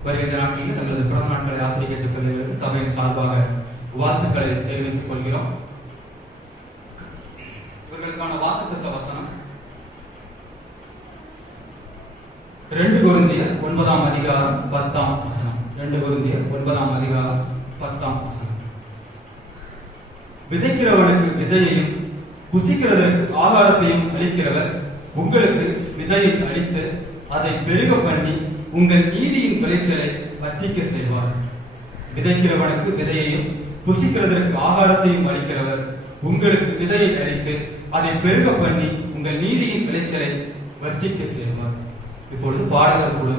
வருகின்ற நாட்களில் தங்களது பிறந்த நாட்களை ஆசிரிக்கின்ற பிள்ளைகளுக்கு சபையின் சார்பாக வாழ்த்துக்களை தெரிவித்துக் கொள்கிறோம். இவர்களுக்கான வாக்குத்தத்த வசனம் 2 கொரிந்தியர் 9ஆம் அதிகாரம் 10ஆம் வசனம். 2 கொரிந்தியர் 9ஆம் அதிகாரம் 10ஆம் வசனம். விதைக்கிறவனுக்கு விதையையும் புசிக்கிறதற்கு ஆகாரத்தையும் அளிக்கிறவர் உங்களுக்கு விதையை அளித்து அதை பெருக பண்ணி உங்கள் நீதியின் விளைச்சலை வர்த்திக்க செய்வார். விதைக்கிறவனுக்கு விதையையும் புசிக்கிறதற்கு ஆகாரத்தையும் அளிக்கிறவர் உங்களுக்கு விதையை அளித்து அதை பெருக பண்ணி உங்கள் நீதியின் விளைச்சலை வர்த்திக்க செய்வார். இப்பொழுது பாடகர் குழு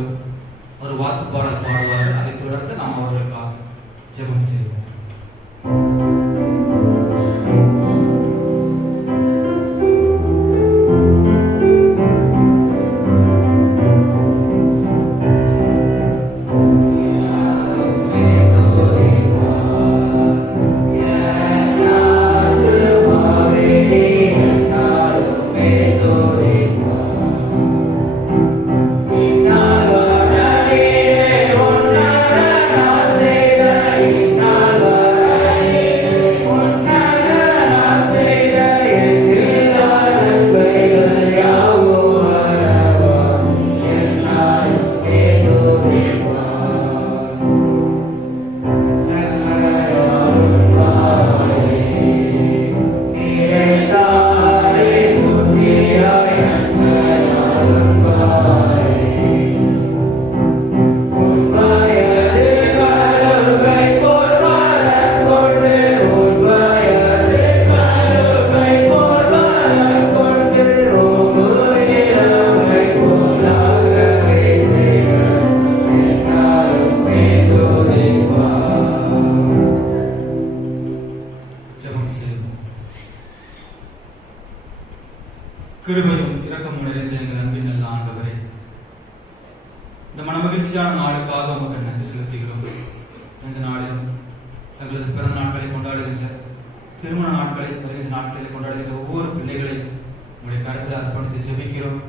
ஒரு வாக்கு பாடல் பாடுவார்கள். அதை தொடர்ந்து நாம் அவர்களுக்காக ஜெபம் செய்வோம். கிருபையும் இரக்கமும் நிறைந்த எங்கள் அன்பின் நல்ல ஆண்டவரே, இந்த மனமகிழ்ச்சியான நாளுக்காக உமக்கு நன்றி செலுத்துகிறோம். இந்த நாளில் தங்களது பிறந்த நாட்களை கொண்டாடுகின்ற, திருமண நாட்களை வருகின்ற நாட்களில் கொண்டாடுகின்ற ஒவ்வொரு பிள்ளைகளையும் உங்களுடைய கருத்தில் அர்ப்பணித்து ஜெபிக்கிறோம்.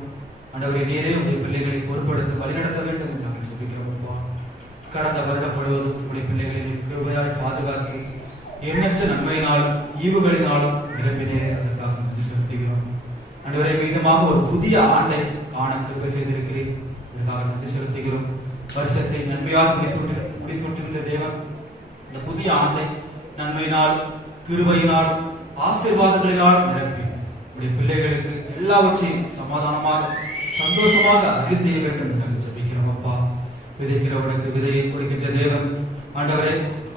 ஆண்டவரே, நீரே உங்களுடைய பிள்ளைகளை பொறுப்படுத்தி வழிநடத்த வேண்டும் என்று நாங்கள் ஜெபிக்கிறோம். கடந்த வருடம் முழுவதும் உங்களுடைய பிள்ளைகளை கிருபையாய் பாதுகாத்து எண்ணற்ற நன்மையினாலும் ஈவுகளினாலும் நிரப்பினே அதற்காக நன்றி செலுத்துகிறோம். ஆண்டவரே, மீண்டுமாக ஒரு புதிய ஆண்டை காண கிருபை செய்திருக்கிறேன், இதற்காக நன்றி செலுத்துகிறோம். வருஷத்தை நன்மையாக முடிசூட்டுகின்ற தேவன் இந்த புதிய ஆண்டை நன்மையினால், கிருபையினால், ஆசீர்வாதங்களினால் நிரப்பி உடைய பிள்ளைகளுக்கு எல்லாவற்றையும் சமாதானமாக சந்தோஷமாக அருள் செய்ய வேண்டும் என்று நாங்கள் ஜெபிக்கிறோம். அப்பா, விதைக்கிறவனுக்கு விதையை கொடுக்கின்ற தேவன், ஆண்டவரே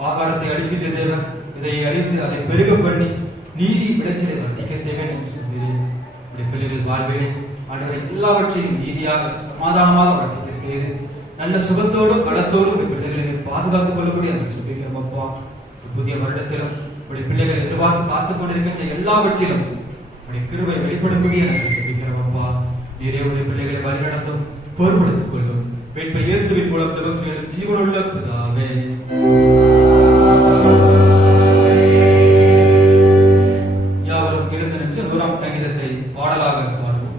ஆகாரத்தை அளிக்கின்ற தேவன், விதையை அளித்து அதை பெருக பண்ணி நீதி விளைச்சலை வர்த்திக்க செய்ய வேண்டும் என்று சொல்கிறேன். பிள்ளைகள் வாழ்விலே ஆண்டவரை எல்லாவற்றையும் நீதியாக சமாதானமாக வர்த்திக்க செய்து நல்ல சுகத்தோடும் பலத்தோடும் பிள்ளைகளை பாதுகாத்துக் கொள்ளக்கூடிய அந்த சுபிக்கிறோம். அப்பா, புதிய வருடத்திலும் உடைய பிள்ளைகளை எதிர்பார்த்து காத்துக் கொண்டிருக்கின்ற எல்லாவற்றிலும் உடைய கிருபை வெளிப்படும்படி எனக்கு ஜெபிக்கிறோம் அப்பா. நீரே உடைய பிள்ளைகளை வழிநடத்தும், பொறுப்படுத்திக் கொள்ளும். மீட்பர் இயேசுவின் மூலம் ஜெபிக்கிறோம் ஜீவனுள்ள பிதாவே. யாவரும் எழுந்து நின்று 100ஆம் சங்கீதத்தை பாடலாக பாடுவோம்.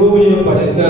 பூமியும் படைத்த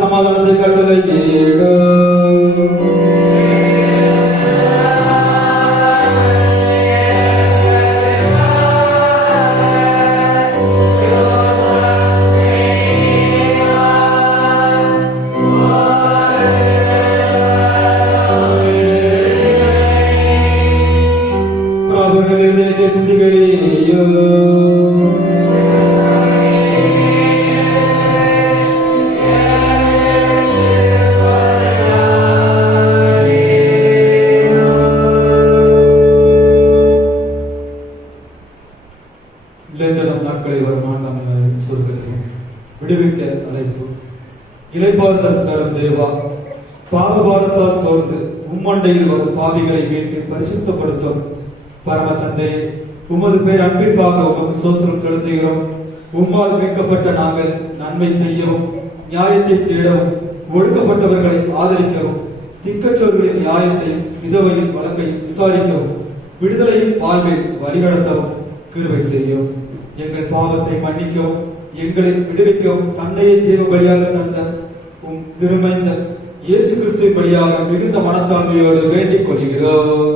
சமாதானத்தை கட்டளை விடுவிக்க அழைப்பு இளைப்பாறுதல் தரும் தேவா உம்மண்டையில் வரும் பாவிகளை மீட்டு பரிசுத்தப்படுத்தும். பரம தந்தையே, உமது பேர் அன்பிற்காக உமக்கு சோத்திரம் செலுத்துகிறோம். உம்மால் மீட்கப்பட்ட நாங்கள் நன்மை செய்யவும், நியாயத்தை தேடவும், ஒடுக்கப்பட்டவர்களை ஆதரிக்கவும், திக்கற்றோர்களின் நியாயத்தையும் விதவையின் வழக்கையும் விசாரிக்கவும், விடுதலையின் வாழ்வில் வழிநடத்தவும் கிருபை செய்யும். எங்கள் பாவத்தை மன்னிக்கவும், எங்களை விடுவிக்கவும் தன்னையே ஜீவ பலியாக தந்த உம் திருமைந்த இயேசு கிறிஸ்துவின் வழியாக மிகுந்த மனத்தாழ்மையோடு வேண்டிக் கொள்கிறோம்.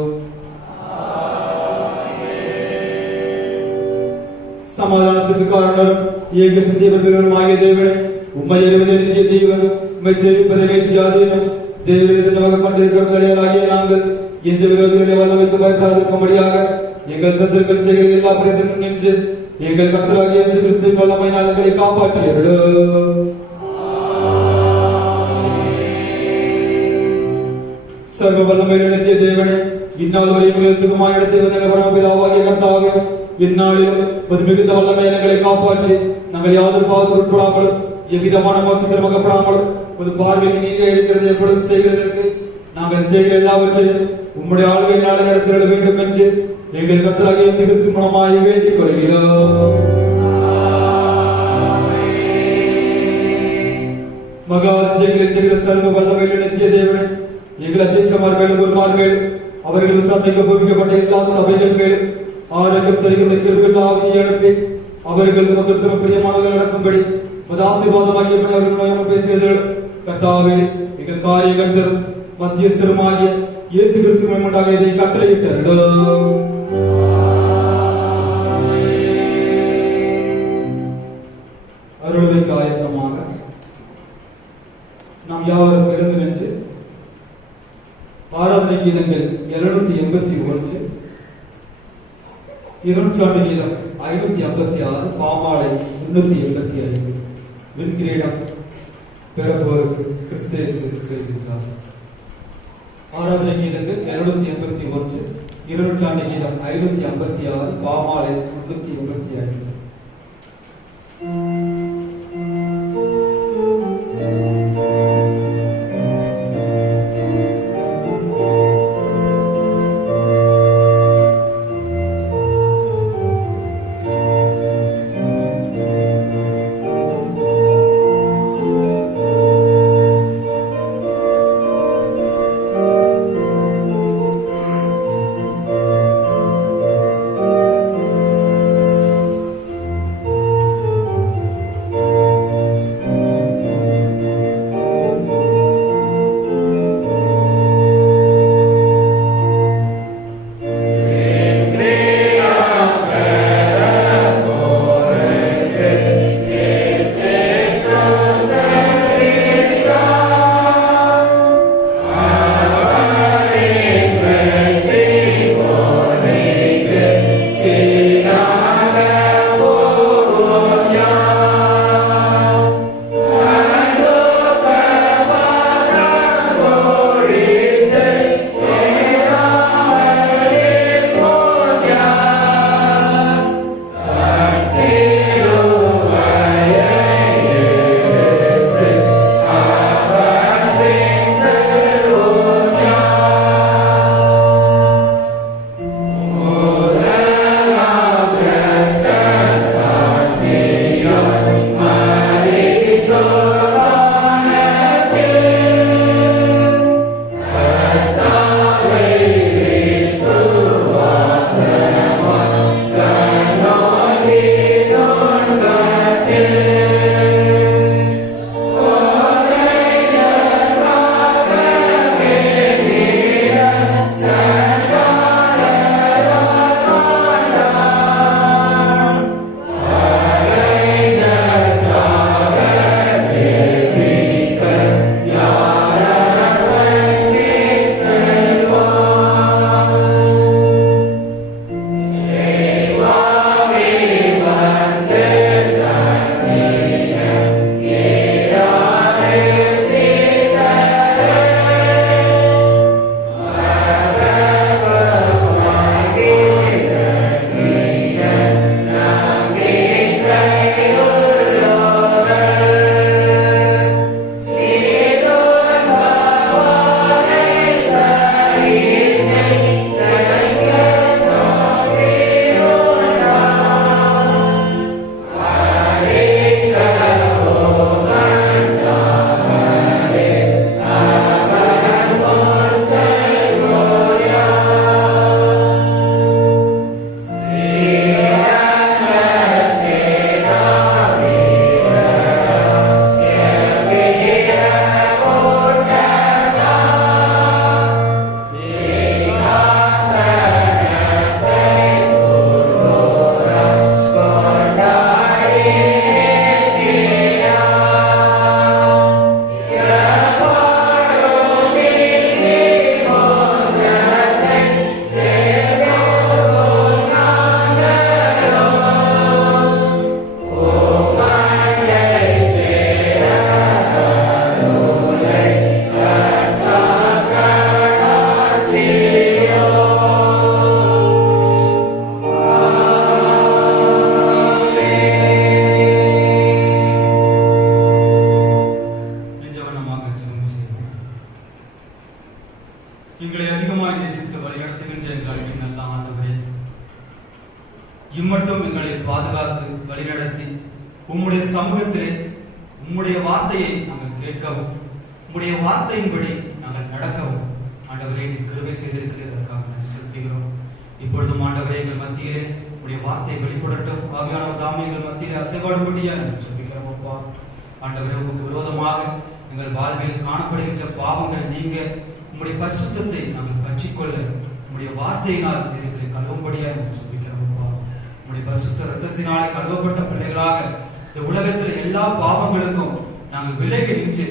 சமாதானத்துக்கு காரணரும் ஏக சிந்தியவர்களும் ஆகிய தேவனே, உம்மை அறிவதே நித்திய ஜீவன், உம்மை சேவிப்பதை வேசியாதீனம். தேவனிடத்தை நமக்கு கொண்டிருக்கிற தலைவராகிய நாங்கள் எந்த விரோதிகளை வல்லமைக்கு பயப்படாதிருக்கும்படியாக எங்கள் சத்துருக்கள் செய்கிற எல்லா பிரயத்தனும் நின்று எங்கள் கர்த்தராகிய இயேசு கிறிஸ்துவின் வல்லமை நலன்களை காப்பாற்றியருளும். சர்வ வல்லமை நடத்திய தேவனே, இந்நாள் வரை எங்களை சுகமாய் நடத்தி வந்த பரமபிதாவாகிய கர்த்தாவே, இந்நாளிலும் மிகுந்த வல்லமை எங்களை காப்பாற்றி நாங்கள் யாதொரு பாவத்துக்கு உட்படாமலும் எவ்விதமான மோசத்திலும் அகப்படாமலும் ஒரு பார்வையில் நீதியாக இருக்கிறது எப்பொழுதும் செய்கிறதற்கு நாங்கள் செய்கிற எல்லாவற்றையும் உம்முடைய ஆளுகையினாலே நடத்திட வேண்டும் என்று எங்கள் கர்த்தராகிய இயேசு கிறிஸ்து மூலமாய் வேண்டிக் கொள்கிறோம். மகா அதிசயங்களை செய்கிற சர்வ வல்லமை நித்திய தேவனே, எங்கள் அத்தியட்சமார்களும் குருமார்கள் அவர்கள் விசாரணைக்கு ஒப்புவிக்கப்பட்ட எல்லா சபைகள் மேலும் ஆரோக்கியம் தருகிற கிருபையை அனுப்பி அவர்கள் உமக்கு பிரியமானவர்கள் நடக்கும்படி ஆசீர்வாதமாகிய அவர்கள் பேசுகிறது. கர்த்தாவே, எங்கள் காரியகர்த்தரும் மத்தியஸ்தருமாகிய இயேசு கிறிஸ்து முன்பாக இதை கட்டளையிட்டார்கள். அருள்வைக்கு ஆயத்தமாக நாம் யாவரும் எழுந்து நின்று ஆராதனை கீதங்கள் 781, 200 கீதம் 556, பாமாலை 385, விண்கிரீடம் பிறப்போருக்கு கிறிஸ்தேசு செய்கின்றார். ஆராதனை கீதங்கள் 781, 200 கீதம் 556, பாமாலை 385. எங்களுக்கு நல்ல ஆண்டவரே, இம்மட்டும் எங்களை பாதுகாத்து வழிநடத்தி உம்முடைய சமூகத்திலே உம்முடைய வார்த்தையை நாங்கள் கேட்கவும் உம்முடைய வார்த்தையின்படி நாங்கள் நடக்கவும் ஆண்டவரே நீ கிருபை செய்திருக்கிறதற்காக நன்றி செலுத்துகிறோம். இப்பொழுதும் ஆண்டவரே எங்கள் மத்தியிலே உடைய வார்த்தை வெளிப்படட்டும். ஆவியானவர் தாமே எங்கள் மத்தியிலே அசைபாடுபடியா ஜெபிக்கிறோம். அப்பா ஆண்டவரே, உங்களுக்கு விரோதமாக எங்கள் வாழ்வில் காணப்படுகின்ற பாவங்கள் நீங்க உம்முடைய பரிசுத்தத்தை நாங்கள் பற்றிக்கொள்ள உம்முடைய வார்த்தையினால் எங்களை கழுவும்படியா ஜெபிக்கிறோம். அப்பா உம்முடைய பரிசுத்த ரத்தத்தினாலே கழுவப்பட்ட பிள்ளைகளாக இந்த உலகத்தில் எல்லா பாவங்களுக்கும் நாங்கள் விலகி நின்று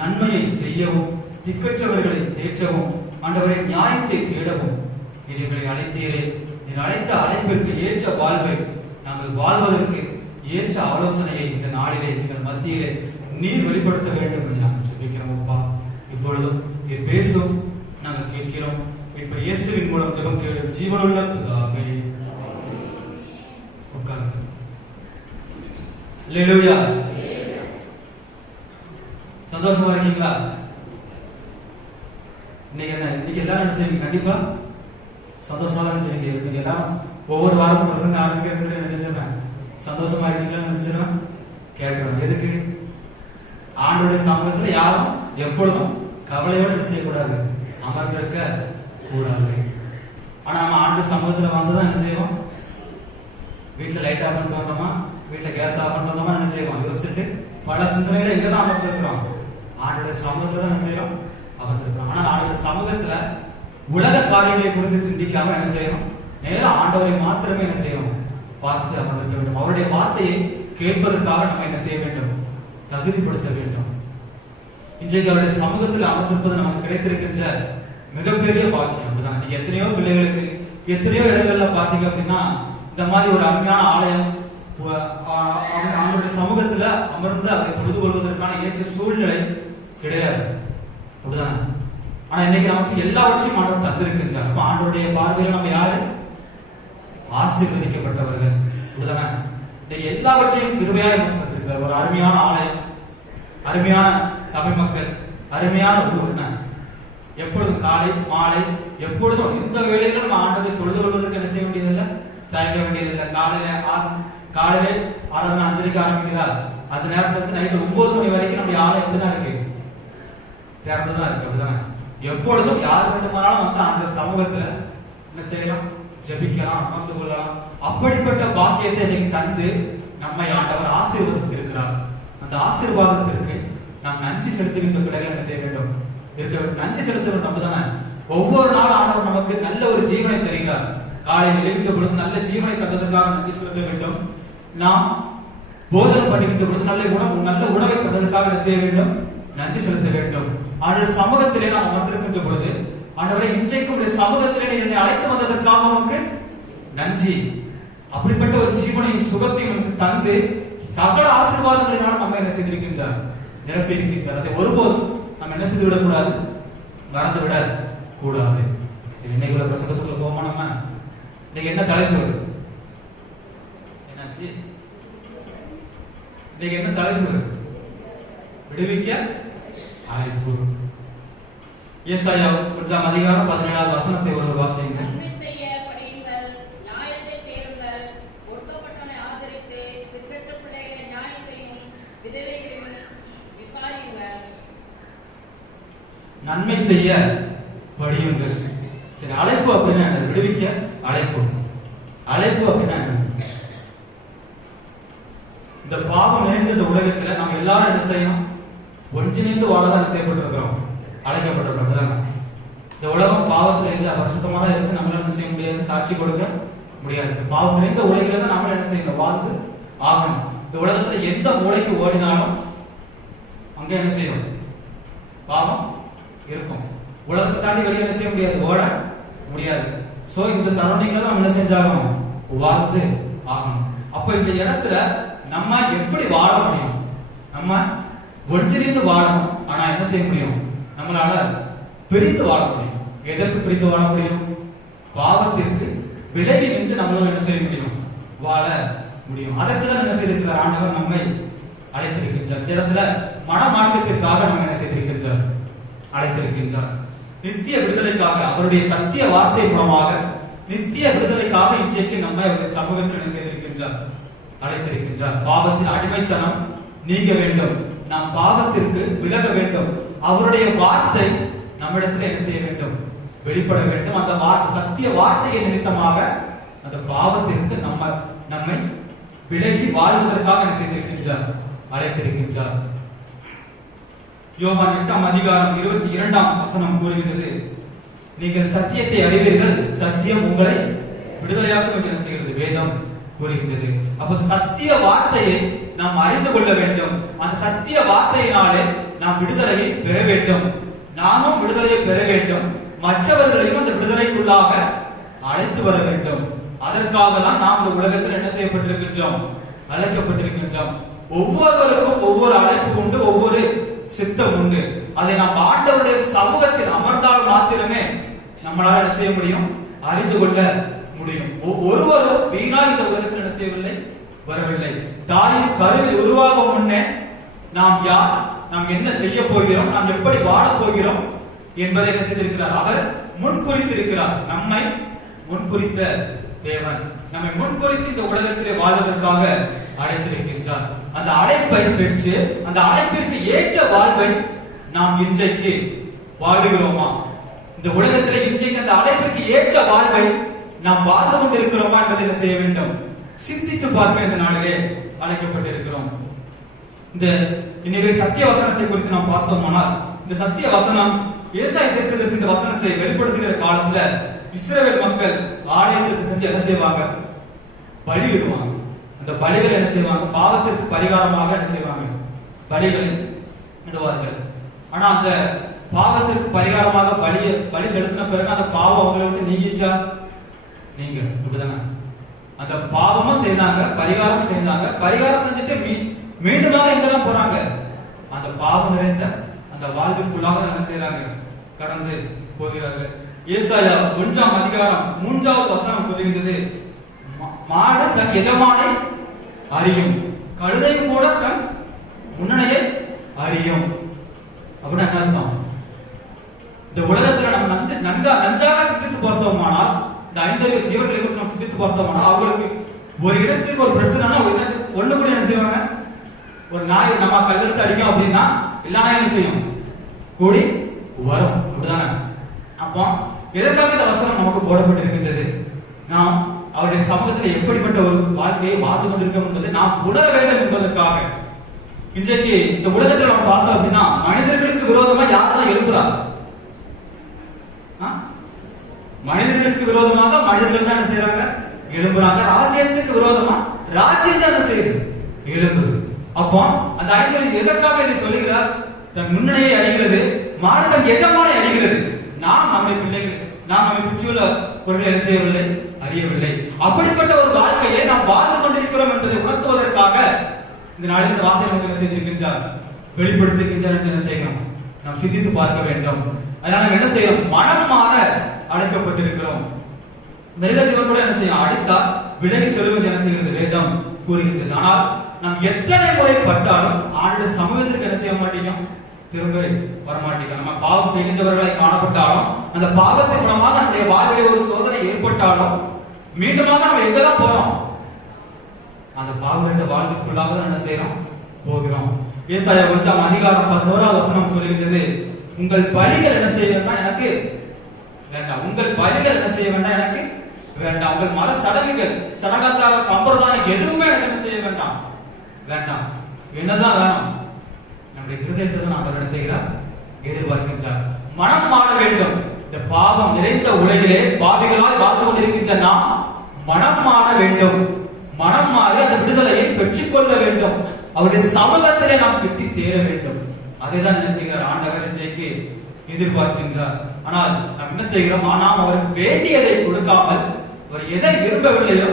நன்மையை செய்யவும் திக்கற்றவர்களை தேற்றவும் ஆண்டவரை நியாயத்தை தேடவும் நீர் எங்களை அழைத்தீரே. நீர் அழைத்த அழைப்பிற்கு ஏற்ற வாழ்வை நாங்கள் வாழ்வதற்கு ஏற்ற ஆலோசனையை இந்த நாளிலே எங்கள் மத்தியிலே நீர் வெளிப்படுத்த வேண்டும் என்று நாங்கள் ஜெபிக்கிறோம். அப்பா இப்பொழுதும் நீர் பேசும் நாங்கள் கேட்கிறோம். இப்ப இயேசுவின் மூலம் ஜெபம் கேளும் ஜீவனுள்ள பிதாவே. உட்காருங்க. அல்லேலூயா. சந்தோஷமா இருக்கீங்களா? இன்னைக்கு எல்லாரும் என்ன செய்வீங்க? கண்டிப்பா சந்தோஷமா தான் செய்வீங்க. நீங்க எல்லாரும் ஒவ்வொரு வாரமும் பிரசங்க ஆரம்பிக்கிறது என்ன செஞ்சிடறேன்? சந்தோஷமா இருக்கீங்களா? நினைச்சிடறேன் கேட்கிறோம். எதுக்கு? ஆண்டோடைய சமூகத்துல யாரும் எப்பொழுதும் கவலையோடு என்ன செய்யக்கூடாது, அமர்ந்திருக்க கூடாது. ஆனா நம்ம ஆண்டு சமூகத்துல வந்துதான் என்ன செய்வோம்? வீட்டுல லைட் ஆஃப் பண்ணிட்டு வந்தோமா, வீட்டுல கேஸ் ஆஃப் பண்ணிட்டு வந்தோமா என்ன செய்வோம்? யோசிச்சுட்டு பல சிந்தனைகளை இங்கதான் அமர்ந்திருக்கிறோம். ஆண்டோட சமூகத்துல தான் என்ன செய்யறோம்? அமர்ந்திருக்கிறோம். ஆனா ஆண்டோட சமூகத்துல உலக காரியங்களை குறித்து சிந்திக்காம என்ன செய்யணும்? நேரம் ஆண்டவரை மாத்திரமே என்ன செய்யணும்? பார்த்து அமர்ந்திருக்க வேண்டும். அவருடைய வார்த்தையை கேட்பதற்காக நம்ம என்ன செய்ய வேண்டும்? தகுதிப்படுத்த வேண்டும். இன்றைக்கு அவருடைய சமூகத்தில் அமர்ந்திருப்பது நமக்கு கிடைத்திருக்கின்ற மிகப்பெரிய பாக்கியம். அப்படிதான் நீங்க எத்தனையோ பிள்ளைகளுக்கு எத்தனையோ இடங்கள்ல பாத்தீங்க அப்படின்னா இந்த மாதிரி ஒரு அருமையான ஆலயம் அவங்களுடைய சமூகத்துல அமர்ந்து அதை பொழுது கொள்வதற்கான ஏற்ற சூழ்நிலை கிடையாது. அப்படிதான். ஆனா இன்னைக்கு நமக்கு எல்லாவற்றையும் ஆண்டவர் தந்திருக்கின்றார். அப்ப ஆண்டவருடைய பார்வையில நம்ம யாரு? ஆசீர்வதிக்கப்பட்டவர்கள். அப்படிதானே? இன்னைக்கு எல்லாவற்றையும் கிருபையாய் தந்திருக்கிறார். ஒரு அருமையான ஆலயம், அருமையான சபை மக்கள், அருமையான ஊர். எப்பொழுதும் காலை மாலை எப்பொழுதும் இந்த வேளையிலும் நம்ம ஆண்டவரை தொழுது கொள்வதற்கு என்ன செய்ய வேண்டியதில்லை, தயங்க வேண்டியதில்லை. காலையில ஆராதனை 5:30 ஆரம்பிக்குதா, அந்த நேரத்துல இருந்து நைட்டு 9 மணி வரைக்கும் நம்ம ஆலயம் எப்படிதான் இருக்கு? திறந்துதான் இருக்கு. அப்படிதானே? எப்பொழுதும் யார் வேண்டுமானாலும் வந்து அந்த சமூகத்துல என்ன செய்யலாம்? ஜெபிக்கலாம், அமர்ந்து கொள்ளலாம். அப்படிப்பட்ட பாக்கியத்தை இன்னைக்கு தந்து நம்மை ஆண்டவர் ஆசீர்வதித்திருக்கிறார். அந்த ஆசீர்வாதத்திற்கு நாம் நன்றி செலுத்துகின்ற பிள்ளைகள் என்ன செய்ய வேண்டும்? இருக்க வேண்டும். நன்றி செலுத்த வேண்டும். அப்படிதானே? ஒவ்வொரு நாளும் ஆண்டவர் நமக்கு நல்ல ஒரு ஜீவனை தருகிறார். காலையில் எழுந்த பொழுது நல்ல ஜீவனை தந்ததற்காக நன்றி செலுத்த வேண்டும். நாம் போஜனம் பண்ணுகின்ற பொழுது நல்ல உணவை தந்ததற்காக என்ன செய்ய வேண்டும்? நன்றி செலுத்த வேண்டும். ஆண்டவர் சமூகத்திலே நாம் அமர்ந்திருக்கின்ற பொழுது ஆண்டவரை இன்றைக்கு உடைய சமூகத்திலே என்னை அழைத்து வந்ததற்காக நமக்கு நன்றி. அப்படிப்பட்ட ஒரு ஜீவனையும் சுகத்தையும் நமக்கு தந்து சகல ஆசீர்வாதங்களினால் நம்ம என்ன செய்திருக்கின்றார்? நிரப்பி இருக்கின்றார். அதை ஒருபோதும் நம்ம என்ன செய்து விடக்கூடாது, மறந்து விட கூடாது. இன்னைக்குள்ள பிரசங்கத்துக்குள்ள போமா? நம்ம இன்னைக்கு என்ன தலைப்பு? என்னாச்சு? இன்னைக்கு என்ன தலைப்பு? விடுவிக்க அழைப்பு. ஏசாயா 1:17 வசனத்தை ஒரு வாசிங்க. நன்மை செய்ய படியுங்கள். சரி, அழைப்பு அப்படின்னா என்ன? விடுவிக்க அழைப்பு. அழைப்பு அப்படின்னா என்ன? இந்த பாவம் நிறைந்த இந்த உலகத்துல நம்ம எல்லாரும் என்ன செய்யணும்? ஒன்றிணைந்து வாழதான் செய்யப்பட்டிருக்கிறோம், அழைக்கப்பட்டிருக்கிறோம். இந்த உலகம் பாவத்துல இல்ல, பரிசுத்தமா தான் இருக்கு. நம்மளால என்ன செய்ய முடியாது? சாட்சி கொடுக்க முடியாது. பாவம் நிறைந்த உலகில தான் நாம என்ன செய்யணும்? வாழ்ந்து ஆகணும். இந்த உலகத்துல எந்த மூளைக்கு ஓடினாலும் அங்க என்ன செய்யும்? பாவம் இருக்கும். உலகத்தை தாண்டி வெளியே என்ன செய்ய முடியாது? ஓட முடியாது. சோ இந்த சரௌண்டிங்ல தான் என்ன செஞ்சாகணும்? வாழ்ந்து ஆகணும். அப்ப இந்த இடத்துல நம்ம எப்படி வாழ முடியும்? நம்ம ஒன்றிணைந்து வாழணும். ஆனா என்ன செய்ய முடியும்? நம்மளால பிரிந்து வாழ முடியும். எதற்கு பிரிந்து வாழ முடியும்? பாவத்திற்கு விலகி நின்று நம்மளால என்ன செய்ய முடியும்? வாழ முடியும். அதற்குதான் என்ன செய்திருக்கிறார்? ஆண்டவர் நம்மை அழைத்திருக்கின்றார். இந்த இடத்துல மனமாற்றத்திற்காக நம்ம என்ன செய்திருக்கின்றார்? அழைத்திருக்கின்றார். நித்திய விடுதலைக்காக அவருடைய சத்திய வார்த்தை மூலமாக நித்திய விடுதலைக்காக இன்றைக்கு நம்மை அவருடைய சமூகத்தில் என்ன செய்திருக்கின்றார், அழைத்திருக்கின்றார். பாவத்தின் அடிமைத்தனம் நீங்க வேண்டும், நாம் பாவத்திற்கு விலக வேண்டும். அவருடைய வார்த்தை நம்மிடத்தில் என்ன செய்ய வேண்டும், வெளிப்பட வேண்டும். அந்த வார்த்தை சத்திய வார்த்தையை நிமித்தமாக அந்த பாவத்திற்கு நம்மை விலகி வாழ்வதற்காக என்ன செய்திருக்கின்றார், அழைத்திருக்கின்றார். யோவான் 8ஆம் அதிகாரம் 22ஆம் வசனம் கூறுகின்றது, நீங்கள் சத்தியத்தை அறிவீர்கள், சத்தியம் உங்களை விடுதலையாக்கும் என்று என்ன செய்கிறது வேதம் கூறுகின்றது. அப்ப சத்திய வார்த்தையை நாம் அறிந்து கொள்ள வேண்டும். அந்த சத்திய வார்த்தையினாலே நாம் விடுதலையை பெற வேண்டும். நாமும் விடுதலையை பெற வேண்டும், மற்றவர்களையும் அந்த விடுதலைக்குள்ளாக அழைத்து வர வேண்டும். அதற்காக தான் நாம் இந்த உலகத்தில் என்ன செய்யப்பட்டிருக்கின்றோம், அழைக்கப்பட்டிருக்கின்றோம். ஒவ்வொருவருக்கும் ஒவ்வொரு அழைப்பு உண்டு, ஒவ்வொரு சித்தம் உண்டு. அதை நாம் ஆண்டவருடைய சமூகத்தில் அமர்ந்தால் மாத்திரமே நம்மளால என்ன செய்ய முடியும், அறிந்து கொள்ள முடியும். ஒருவரும் வீணாக இந்த உலகத்தில் என்ன செய்யவில்லை, வரவில்லை. தாயின் கருவில் உருவாகும் முன்னே நாம் யார், நாம் என்ன செய்ய போகிறோம், நாம் எப்படி வாழப் போகிறோம் என்பதை என்ன செய்திருக்கிறார், அவர் முன்குறித்திருக்கிறார். நம்மை முன்குறித்த தேவன் நம்மை முன்குறித்து இந்த உலகத்திலே வாழ்வதற்காக அழைத்திருக்கின்றார். அந்த அழைப்பை பெற்று அந்த அழைப்பிற்கு ஏற்ற வாழ்வை நாம் இன்றைக்கு வாழுகிறோமா? இந்த உலகத்திலே இன்றைக்கு அந்த அழைப்பிற்கு ஏற்ற வாழ்வை நாம் வாழ்ந்து கொண்டிருக்கிறோமா என்பதை என்ன செய்ய வேண்டும், சிந்தித்து பார்க்க இந்த நாளிலே அழைக்கப்பட்டிருக்கிறோம். இந்த இன்னைக்கு சத்திய வசனத்தை குறித்து நாம் பார்த்தோமானால், இந்த சத்திய வசனம் ஏசாயா தீர்க்கதரிசி இந்த வசனத்தை வெளிப்படுத்துகிற காலத்துல இஸ்ரவேல் மக்கள் ஆலயத்திற்கு சென்று என்ன செய்வாங்க, பலியிடுவாங்க. அந்த பலிகள் என்ன செய்வாங்க, பாவத்திற்கு பரிகாரமாக என்ன செய்வாங்க, பலிகளை இடுவார்கள். ஆனா அந்த பாவத்திற்கு பரிகாரமாக பலி செலுத்தின பிறகு அந்த பாவம் அவங்களை விட்டு நீங்கிச்சா? நீங்க அப்படிதானே? அந்த பாவமும் செய்தாங்க, பரிகாரம் செய்தாங்க. பரிகாரம் செஞ்சுட்டு மீண்டுமாக எங்கெல்லாம் போறாங்க, அந்த பாவம் நிறைந்த அந்த வாழ்விற்குள்ளாக என்ன செய்யறாங்க, கடந்து போகிறார்கள். ஏசாயா 1ஆம் அதிகாரம் 3வது வசனம் சொல்லுகிறது, மாடு தன் எஜமானை அறியும், கழுதை கூட தன் முன்னணையை அறியும். அப்படின்னு என்ன அர்த்தம்? இந்த உலகத்துல நம்ம நன்றாக சிந்தித்து பார்த்தோமானால், இந்த 5 ஜீவர்களை குறித்து நம்ம சிந்தித்து பார்த்தோமானால், அவங்களுக்கு ஒரு இடத்துக்கு ஒரு பிரச்சனைனா ஒண்ணு கூட என்ன செய்வாங்க, ஒரு நாய் நம்ம கல்லெடுத்து அடிக்கும் அப்படின்னா எல்லா நாயும் என்ன செய்யும், கூடி வரும். அப்படிதானே? அப்போ எதற்காக இந்த வசனம் நமக்கு போடப்பட்டிருக்கின்றது? நாம் அவருடைய சமூகத்தில் எப்படிப்பட்ட ஒரு வாழ்க்கையை வாழ்ந்து கொண்டிருக்கோம் என்பதை நாம் உணர வேண்டும் என்பதற்காக. இன்றைக்கு இந்த உலகத்தில் நம்ம பார்த்தோம் அப்படின்னா, மனிதர்களுக்கு விரோதமா யாரெல்லாம் எழுப்புறாங்க? மனிதர்களுக்கு விரோதமாக மனிதர்கள் தான் என்ன செய்யறாங்க, எழும்புறாங்க. ராஜ்யத்துக்கு விரோதமா ராஜ்யம் தான் என்ன செய்யுது, எழும்புது. அப்போ அந்த 5 எதற்காக இதை சொல்லுகிறார்? தன் முன்னணியை அறிகிறது, மாடு தன் எஜமானை அறிகிறது. நாம் நம்முடைய பிள்ளைகள், நாம் நம்மை சுற்றியுள்ள பொருட்களை என்ன செய்யவில்லை, அறியவில்லை. அப்படிப்பட்ட ஒரு வாழ்க்கையை நாம் வாழ்ந்து கொண்டிருக்கிறோம் என்பதை உணர்த்துவதற்காக இந்த நாளில் இந்த வார்த்தை நமக்கு என்ன செய்திருக்கின்றார், வெளிப்படுத்திருக்கின்றார். என்ன செய்யணும், நாம் சிந்தித்து பார்க்க வேண்டும். அதனால நம்ம என்ன செய்யறோம், மனம் மாற அழைக்கப்பட்டிருக்கிறோம். மிருகஜீவன் கூட என்ன செய்யும், அடித்தா விலகி செல்வது என்ன செய்கிறது வேதம் கூறுகின்றது. ஆனால் நாம் எத்தனை முறை பட்டாலும் ஆண்டு சமூகத்திற்கு என்ன செய்ய மாட்டோம், திரும்ப வரமாட்டீங்க. நம்ம பாவம் செய்கின்றவர்களை காணப்பட்டாலும், அந்த பாவத்தின் மூலமாக நம்முடைய வாழ்விலே ஒரு சோதனை ஏற்பட்டாலும், மீண்டுமாக நம்ம எங்கதான் போறோம், அந்த பாவம் என்ற வாழ்வுக்குள்ளாக என்ன செய்யறோம், போகிறோம். ஏசாயா 1ஆம் அதிகாரம் 11வது வசனம் சொல்லுகிறது, உங்கள் பலிகள் என்ன செய்ய வேண்டாம் எனக்கு வேண்டாம், உங்கள் பலிகள் என்ன செய்ய வேண்டாம் எனக்கு வேண்டாம், உங்கள் மத சடங்குகள் சடங்காச்சார சம்பிரதாயம் எதுவுமே எனக்கு என்ன செய்ய வேண்டாம், வேண்டாம். என்னதான் வேணும், நம்முடைய இருதயத்தை நாம் என்ன செய்கிறார், எதிர்பார்க்கின்றார். மனம் மாற வேண்டும். இந்த பாவம் நிறைந்த உலகிலே பாவிகளாய் வாழ்ந்து கொண்டிருக்கின்ற நாம் மனம் மாற வேண்டும். மனம் மாறி அந்த விடுதலையை பெற்றுக்கொள்ள வேண்டும். அவருடைய சமூகத்திலே நாம் கிட்டி சேர வேண்டும். அதைதான் என்ன செய்கிறார் ஆண்டவர் இன்றைக்கு எதிர்பார்க்கின்றார். ஆனால் நாம் என்ன செய்கிறோம், நாம் அவருக்கு வேண்டியதை கொடுக்காமல், அவர் எதை விரும்பவில்லையோ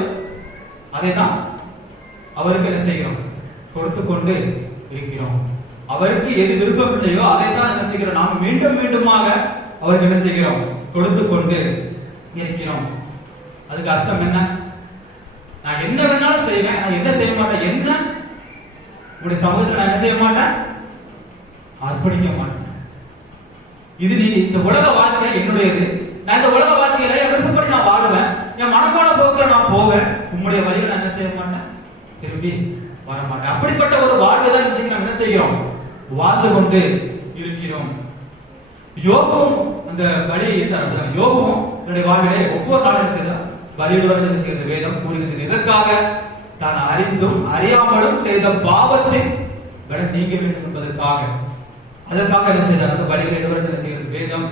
அதை தான் அவருக்கு என்ன செய்கிறோம், கொடுத்து கொண்டு இருக்கிறோம். அவருக்கு எது விருப்பமில்லையோ அதை தான் என்ன செய்கிறோம், நாம் மீண்டும் மீண்டுமாக அவருக்கு என்ன செய்கிறோம், கொடுத்து கொண்டு இருக்கிறோம். அதுக்கு அர்த்தம் என்ன, நான் என்ன வேணாலும் செய்வேன், நான் என்ன செய்ய மாட்டேன், என்ன உங்களுடைய சமூகத்தில் நான் என்ன செய்ய மாட்டேன், அர்ப்பணிக்க மாட்டேன். இது நீ இந்த உலக வாழ்க்கை என்னுடையது, நான் இந்த உலக வாழ்க்கையில என் விருப்பப்படி நான் வாழுவேன், என் மனப்பான போக்குல நான் போவேன், உம்முடைய வழியை நான் என்ன செய்ய மாட்டேன், திரும்பி வர மாட்டேன். அப்படிப்பட்ட ஒரு வாழ்க்கை தான் நம்ம என்ன செய்கிறோம், வாழ்ந்து கொண்டு இருக்கிறோம். யோகவும் அந்த வழியை ஏற்றார். யோகவும் என்னுடைய வாழ்விலே ஒவ்வொரு நாளும் என்ன செய்தார், பலியிடுவது என்ன செய்கிறது வேதம் கூறுகிறது. இதற்காக தான் அறிந்தும் அறியாமலும் செய்த பாவத்தின் நீங்க வேண்டும் என்பதற்காக, அதற்காக என்ன செய்தார், அந்த பலிகளை என்ன செய்கிறது வேதம்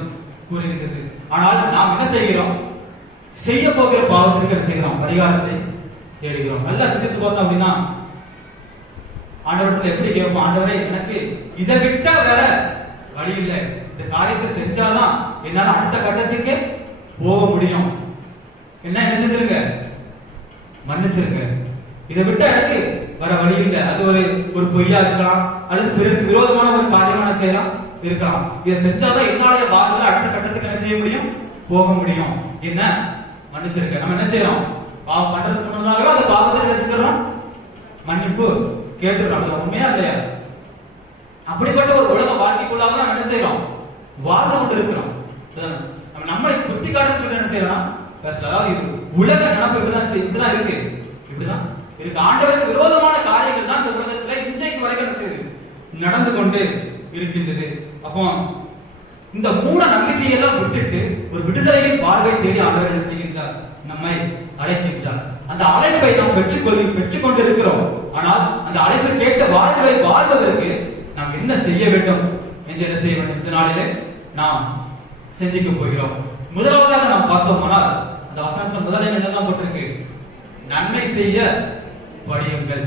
கூறுகிறது. ஆனால் நாம் என்ன செய்கிறோம், செய்ய போகிற பாவத்திற்கு என்ன செய்கிறோம், பரிகாரத்தை தேடுகிறோம். நல்லா சிந்தித்து பார்த்தோம் அப்படின்னா ஆண்டவரத்தில் எப்படி கேட்போம், ஆண்டவரே எனக்கு இதை விட்டா வேற வழி இல்லை, இந்த காரியத்தை செஞ்சாதான் என்னால அடுத்த கட்டத்துக்கு போக முடியும், என்ன செஞ்சிருங்க, மன்னிச்சிருங்க, இதை விட்டா எனக்கு வர வழி இல்லை. அது ஒரு பொய்யா இருக்கலாம், அல்லது பிறருக்கு விரோதமான ஒரு காரியமான செய்யலாம் இருக்கலாம். இதை செஞ்சாதான் என்னால வாழ்க்கையில அடுத்த கட்டத்துக்கு என்ன செய்ய முடியும், போக முடியும், என்ன மன்னிச்சிருக்க. நம்ம என்ன செய்யறோம், பாவம் பண்றதுக்கு முன்னதாகவே அந்த பாவத்தை செஞ்சிடறோம், மன்னிப்பு கேட்டுறோம். உண்மையா இல்லையா? அப்படிப்பட்ட ஒரு உலக வாழ்க்கைக்குள்ளாக நம்ம என்ன செய்யறோம், வாழ்ந்து கொண்டு இருக்கிறோம். நம்மளை புத்தி காரணம் என்ன செய்யறோம், அதாவது உலக நடப்பு இப்படிதான் இருக்கு, இப்படிதான் இருக்கு. ஆண்டவருக்கு விரோதமான காரியங்கள் தான் இந்த உலகத்துல இன்றைக்கு வரைக்கும் என்ன செய்யுது, நடந்து கொண்டு இருக்கின்றது. அப்போ இந்த மூட நம்பிக்கையெல்லாம் விட்டுட்டு ஒரு விடுதலையின் வாழ்வை தேடி ஆண்டவர் என்ன செய்கின்றார், நம்மை அழைக்கின்றார். அந்த அழைப்பை நாம் பெற்றுக் கொண்டிருக்கிறோம். ஆனால் அந்த அழைப்பிற்கு ஏற்ற வாழ்வை வாழ்வதற்கு நாம் என்ன செய்ய வேண்டும் என்று என்ன செய்ய வேண்டும், இந்த நாளிலே நாம் சிந்திக்க போகிறோம். முதலாவதாக நாம் பார்த்தோம்னால் அந்த வசனத்தில் முதலில் என்னதான் போட்டிருக்கு, நன்மை செய்ய படியுங்கள்.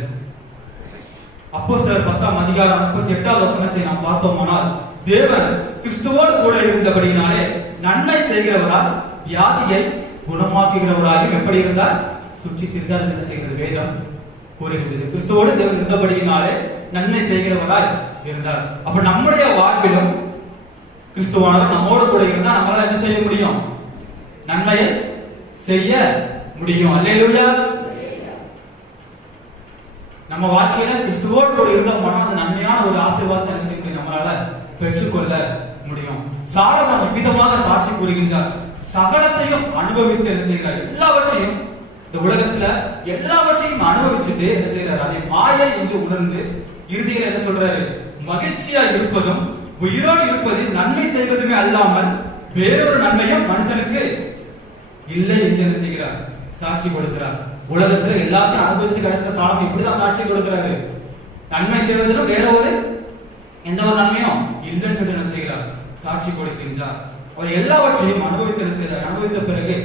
அப்போஸ்தலர் 10ஆம் அதிகாரம் 38வது வசனத்தை நாம் பார்த்தோமானால், தேவன் கிறிஸ்துவோடு கூட இருந்தபடியினாலே நன்மை செய்கிறவரால் வியாதியை குணமாக்குகிறவராயும் எப்படி இருந்தார், சுற்றி திரிந்தார் என்ன செய்கிறது வேதம் கூறுகிறது. கிறிஸ்துவோடு தேவன் இருந்தபடியினாலே நன்மை செய்கிறவராய் இருந்தார். அப்ப நம்முடைய வாழ்விலும் கிறிஸ்துவானவர் நம்மோடு கூட இருந்தா நம்மளால என்ன செய்ய முடியும், நன்மையை செய்ய முடியும். அல்லேலூயா. நம்ம வாழ்க்கையில கிறிஸ்துவோடு கூட இருந்தோம்னா அந்த நன்மையான ஒரு ஆசீர்வாதத்தை என்ன செய்ய முடியும், நம்மளால பெற்றுக்கொள்ள முடியும். சாலமோன் இவ்விதமாக சாட்சி கூறுகின்றார், சகலத்தையும் அனுபவித்து என்ன செய்கிறார், எல்லாவற்றையும் இந்த உலகத்துல எல்லாவற்றையும் அனுபவிச்சுட்டு என்ன செய்யறாரு, அதை மாயை என்று உணர்ந்து இறுதியில் என்ன சொல்றாரு, மகிழ்ச்சியா இருப்பதும் உயிரோடு இருப்பதில் நன்மை செய்வதுமே அல்லாமல் வேறொரு நன்மையும் மனுஷனுக்கு இல்லை என்று என்ன செய்கிறார், சாட்சி கொடுக்கிறார். உலகத்துல எல்லாத்தையும் அனுபவிச்சு கிடைக்கிற சாலம் இப்படிதான் சாட்சி கொடுக்கிறாரு, நன்மை செய்வதிலும் வேற ஒரு எந்த ஒரு நன்மையும் இல்லைன்னு சொல்லி என்ன செய்கிறார், சாட்சி கொடுக்கின்றார். அவர் எல்லாவற்றையும் அனுபவித்து என்ன செய்கிறார், அனுபவித்த பிறகு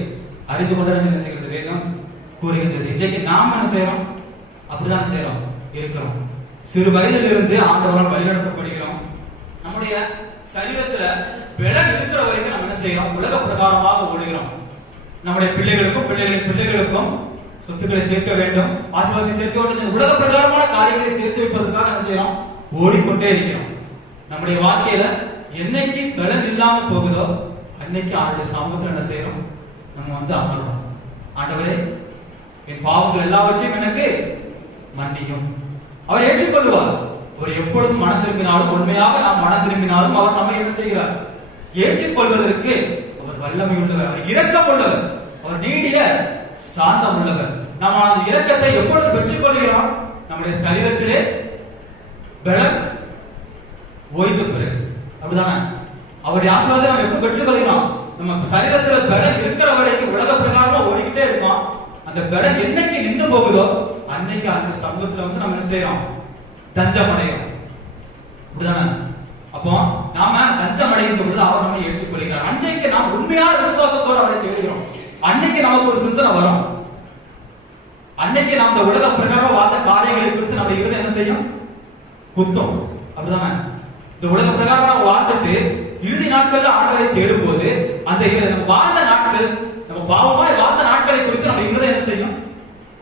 அறிந்து கொண்டு என்ன செய்கிறது வேதம் கூறுகின்றது. இன்றைக்கு நாம் என்ன செய்யறோம், அப்படிதான் செய்யறோம் இருக்கிறோம். சிறு வயதிலிருந்து ஆண்டவரால் வழிநடத்தப்படுகிறோம். நம்முடைய சரீரத்துல பலம் இருக்கிற வரைக்கும் நம்ம என்ன செய்யறோம், உலக பிரகாரமாக ஓடுகிறோம். நம்முடைய பிள்ளைகளுக்கும் பிள்ளைகளின் பிள்ளைகளுக்கும் சொத்துக்களை சேர்க்க வேண்டும், ஆசீர்வாதத்தை சேர்க்க வேண்டும், உலக பிரகாரமான காரியங்களை சேர்த்து வைப்பதற்காக என்ன செய்யறோம், ஓடிக்கொண்டே இருக்கிறோம். நம்முடைய வாழ்க்கையில என்னைக்கு பலம் இல்லாம போகுதோ அன்னைக்கு ஆண்டுடைய சமூகத்தில் என்ன செய்யறோம், நம்ம அமர்றோம். ஆண்டவரே என் பாவங்கள் எல்லாவற்றையும் எனக்கு மன்னியும். அவர் ஏற்றுக்கொள்வார். அவர் எப்பொழுதும் மனம் திரும்பினாலும், உண்மையாக நாம் மனம் திரும்பினாலும் அவர் நம்மை என்ன செய்கிறார், ஏற்றுக்கொள்வதற்கு அவர் வல்லமை உள்ளவர், அவர் இரக்கம் உள்ளவர், அவர் நீடிய சாந்தம் உள்ளவர். நாம் அந்த இரக்கத்தை எப்பொழுது பெற்றுக் கொள்கிறோம், நம்முடைய சரீரத்திலே பலம் ஓய்வு பிறகு. அப்படிதானே அவருடைய ஆசீர்வாதத்தை நாம் எப்ப பெற்றுக் கொள்கிறோம், நம்ம சரீரத்துல பலம் இருக்கிற வரைக்கும் உலக பிரகாரமா ஓடிக்கிட்டே இருக்கோம். அந்த பலம் என்னைக்கு நின்று போகுதோ அன்னைக்கு அந்த சமூகத்துல நம்ம என்ன செய்யறோம், தஞ்சம் அடைகிறோம். அப்படிதானே? அப்போ நாம தஞ்சம் அடைகின்ற பொழுது அவர் நம்மை ஏற்றுக்கொள்கிறார். அன்றைக்கு நாம் உண்மையான விசுவாசத்தோடு அவரை தேடுகிறோம். அன்னைக்கு நமக்கு ஒரு சிந்தனை வரும். அன்னைக்கு நாம் இந்த உலக பிரகாரம் வாழ்ந்த காரியங்களை குறித்து நம்ம இருதயம் என்ன செய்யும், குத்தம். அப்படிதானே? இந்த உலக பிரகாரம் நம்ம வாழ்ந்துட்டு இறுதி நாட்கள்ல ஆண்டவரை தேடும் போது அந்த வாழ்ந்த நாட்கள், நம்ம பாவமாய் வாழ்ந்த நாட்களை குறித்து நம்ம இருதயம் என்ன செய்யும்,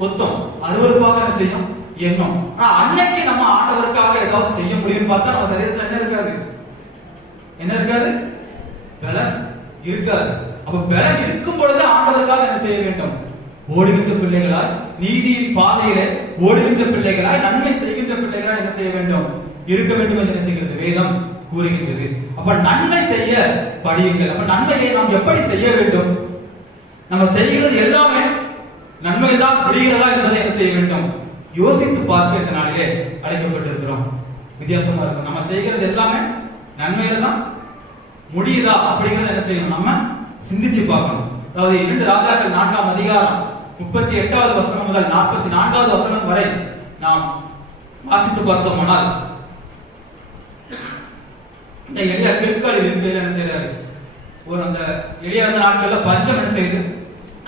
குத்தம், அருவருப்பாக என்ன செய்யும், எண்ணம். ஆனா அன்னைக்கு நம்ம ஆண்டவருக்காக ஏதாவது செய்ய முடியும்னு பார்த்தா நம்ம சரீரத்துல என்ன இருக்காது, என்ன இருக்காது, பலம் இருக்காது. அப்ப பலம் இருக்கும் பொழுது ஆண்டவருக்காக என்ன செய்ய வேண்டும், ஓடுகின்ற பிள்ளைகளாய், நீதியின் பாதையில ஓடுகின்ற பிள்ளைகளாய், நன்மை செய்கின்ற பிள்ளைகளாய் என்ன செய்ய வேண்டும், இருக்க வேண்டும் என்று என்ன செய்கிறது வேதம் கூறுகின்றது. அப்ப நன்மை செய்ய படியுங்கள். அப்ப நன்மையை நாம் எப்படி செய்ய வேண்டும்? நம்ம செய்கிறது எல்லாமே நன்மை தான் முடிகிறதா என்பதை என்ன செய்ய வேண்டும்? யோசித்து பார்க்க இந்த நாளிலே அழைக்கப்பட்டிருக்கிறோம். வித்தியாசமா இருக்கும். நம்ம செய்கிறது எல்லாமே நன்மையில தான் முடியுதா அப்படிங்கறத என்ன செய்யணும்? நம்ம சிந்திச்சு பார்க்கணும். அதாவது 2 ராஜாக்கள் 4ஆம் அதிகாரம் 38வது வசனம் முதல் 44வது வசனம் வரை நாம் வாசித்து பார்த்தோமானால், இந்த எளியா கில்காலில் இருக்கிற என்ன செய்யறாரு? ஒரு அந்த எளிய நாட்கள்ல பஞ்சம் என்ன செய்யுது?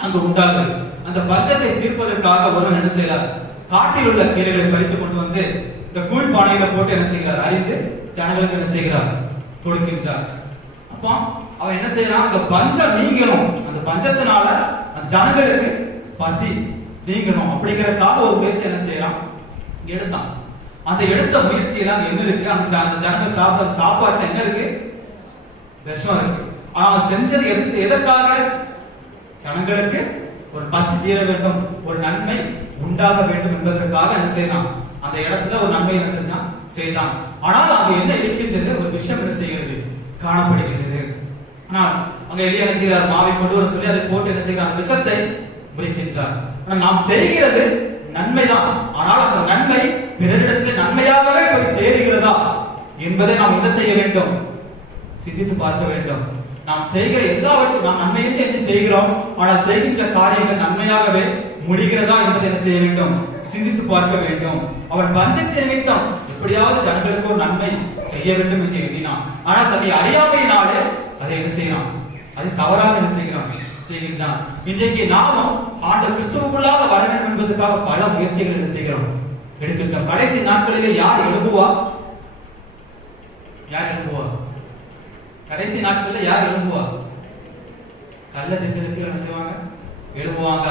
அங்கு உண்டாகுது. அந்த பஞ்சத்தை தீர்ப்பதற்காக ஒருவன் என்ன செய்யறார்? காட்டில் உள்ள கீரைகளை பறித்துக் கொண்டு வந்து இந்த கூழ் பானையில போட்டு என்ன செய்கிறார்? அறிந்து ஜனங்களுக்கு என்ன செய்கிறார்? கொடுக்கின்றார். அப்போ அவன் என்ன செய்யறான்? அந்த பஞ்சம் நீங்கணும், அந்த பஞ்சத்தினால அந்த ஜனங்களுக்கு பசி நீங்கணும் அப்படிங்கறதுக்காக ஒரு முயற்சி என்ன செய்யறான்? எடுத்தான். அந்த எடுத்த முயற்சியில அங்க என்ன இருக்கு? அந்த ஜனங்கள் சாப்பிட்ட சாப்பாட்டுல என்ன இருக்கு? விஷம் இருக்கு. அவன் செஞ்சது எதற்காக? ஜனங்களுக்கு ஒரு பசி தீர வேண்டும், ஒரு நன்மை உண்டாக வேண்டும் என்பதற்காக என்ன செய்தான்? அந்த இடத்துல ஒரு நன்மை என்ன செஞ்சான்? செய்தான். ஆனால் அங்க என்ன இருக்கின்றது? ஒரு விஷயம் என்ன செய்கிறது? காணப்படுகின்றது. ஆனால் அங்க எளிய என்ன செய்கிறார்? மாவை கொண்டு வர சொல்லி அதை போட்டு என்ன செய்கிறார்? விஷத்தை முறிக்கின்றார். நாம் செய்கிறது நன்மைதான். ஆனால் அந்த நன்மை பிறரிடத்தில் நன்மையாகவே போய் சேருகிறதா என்பதை நாம் என்ன செய்ய வேண்டும்? சிந்தித்து பார்க்க வேண்டும். நாம் செய்கிற எல்லாவற்றையும் நாம் நன்மையை என்ன செய்கிறோம், ஆனால் செய்கின்ற காரியங்கள் நன்மையாகவே முடிகிறதா என்பதை என்ன செய்ய வேண்டும்? சிந்தித்து பார்க்க வேண்டும். அவன் பஞ்சத்தை நிமித்தம் எப்படியாவது ஜனங்களுக்கு ஒரு நன்மை செய்ய வேண்டும் என்று எண்ணினான். ஆனால் தன்னை அறியாமையினாலே அதை என்ன செய்யறான்? அது தவறாக என்ன செய்கிறான்? செய்கின்றான். இன்றைக்கு நாமும் ஆண்டு கிறிஸ்துவுக்குள்ளாக வர வேண்டும் என்பதற்காக பல முயற்சிகள் என்ன செய்கிறோம்? எடுக்கின்றோம். கடைசி நாட்களிலே யார் எழும்புவா? யார் எழும்புவா? கடைசி நாட்களில் யார் எழும்புவா? கள்ள தீர்க்கதரிசிகள் என்ன செய்வாங்க? எழும்புவாங்க.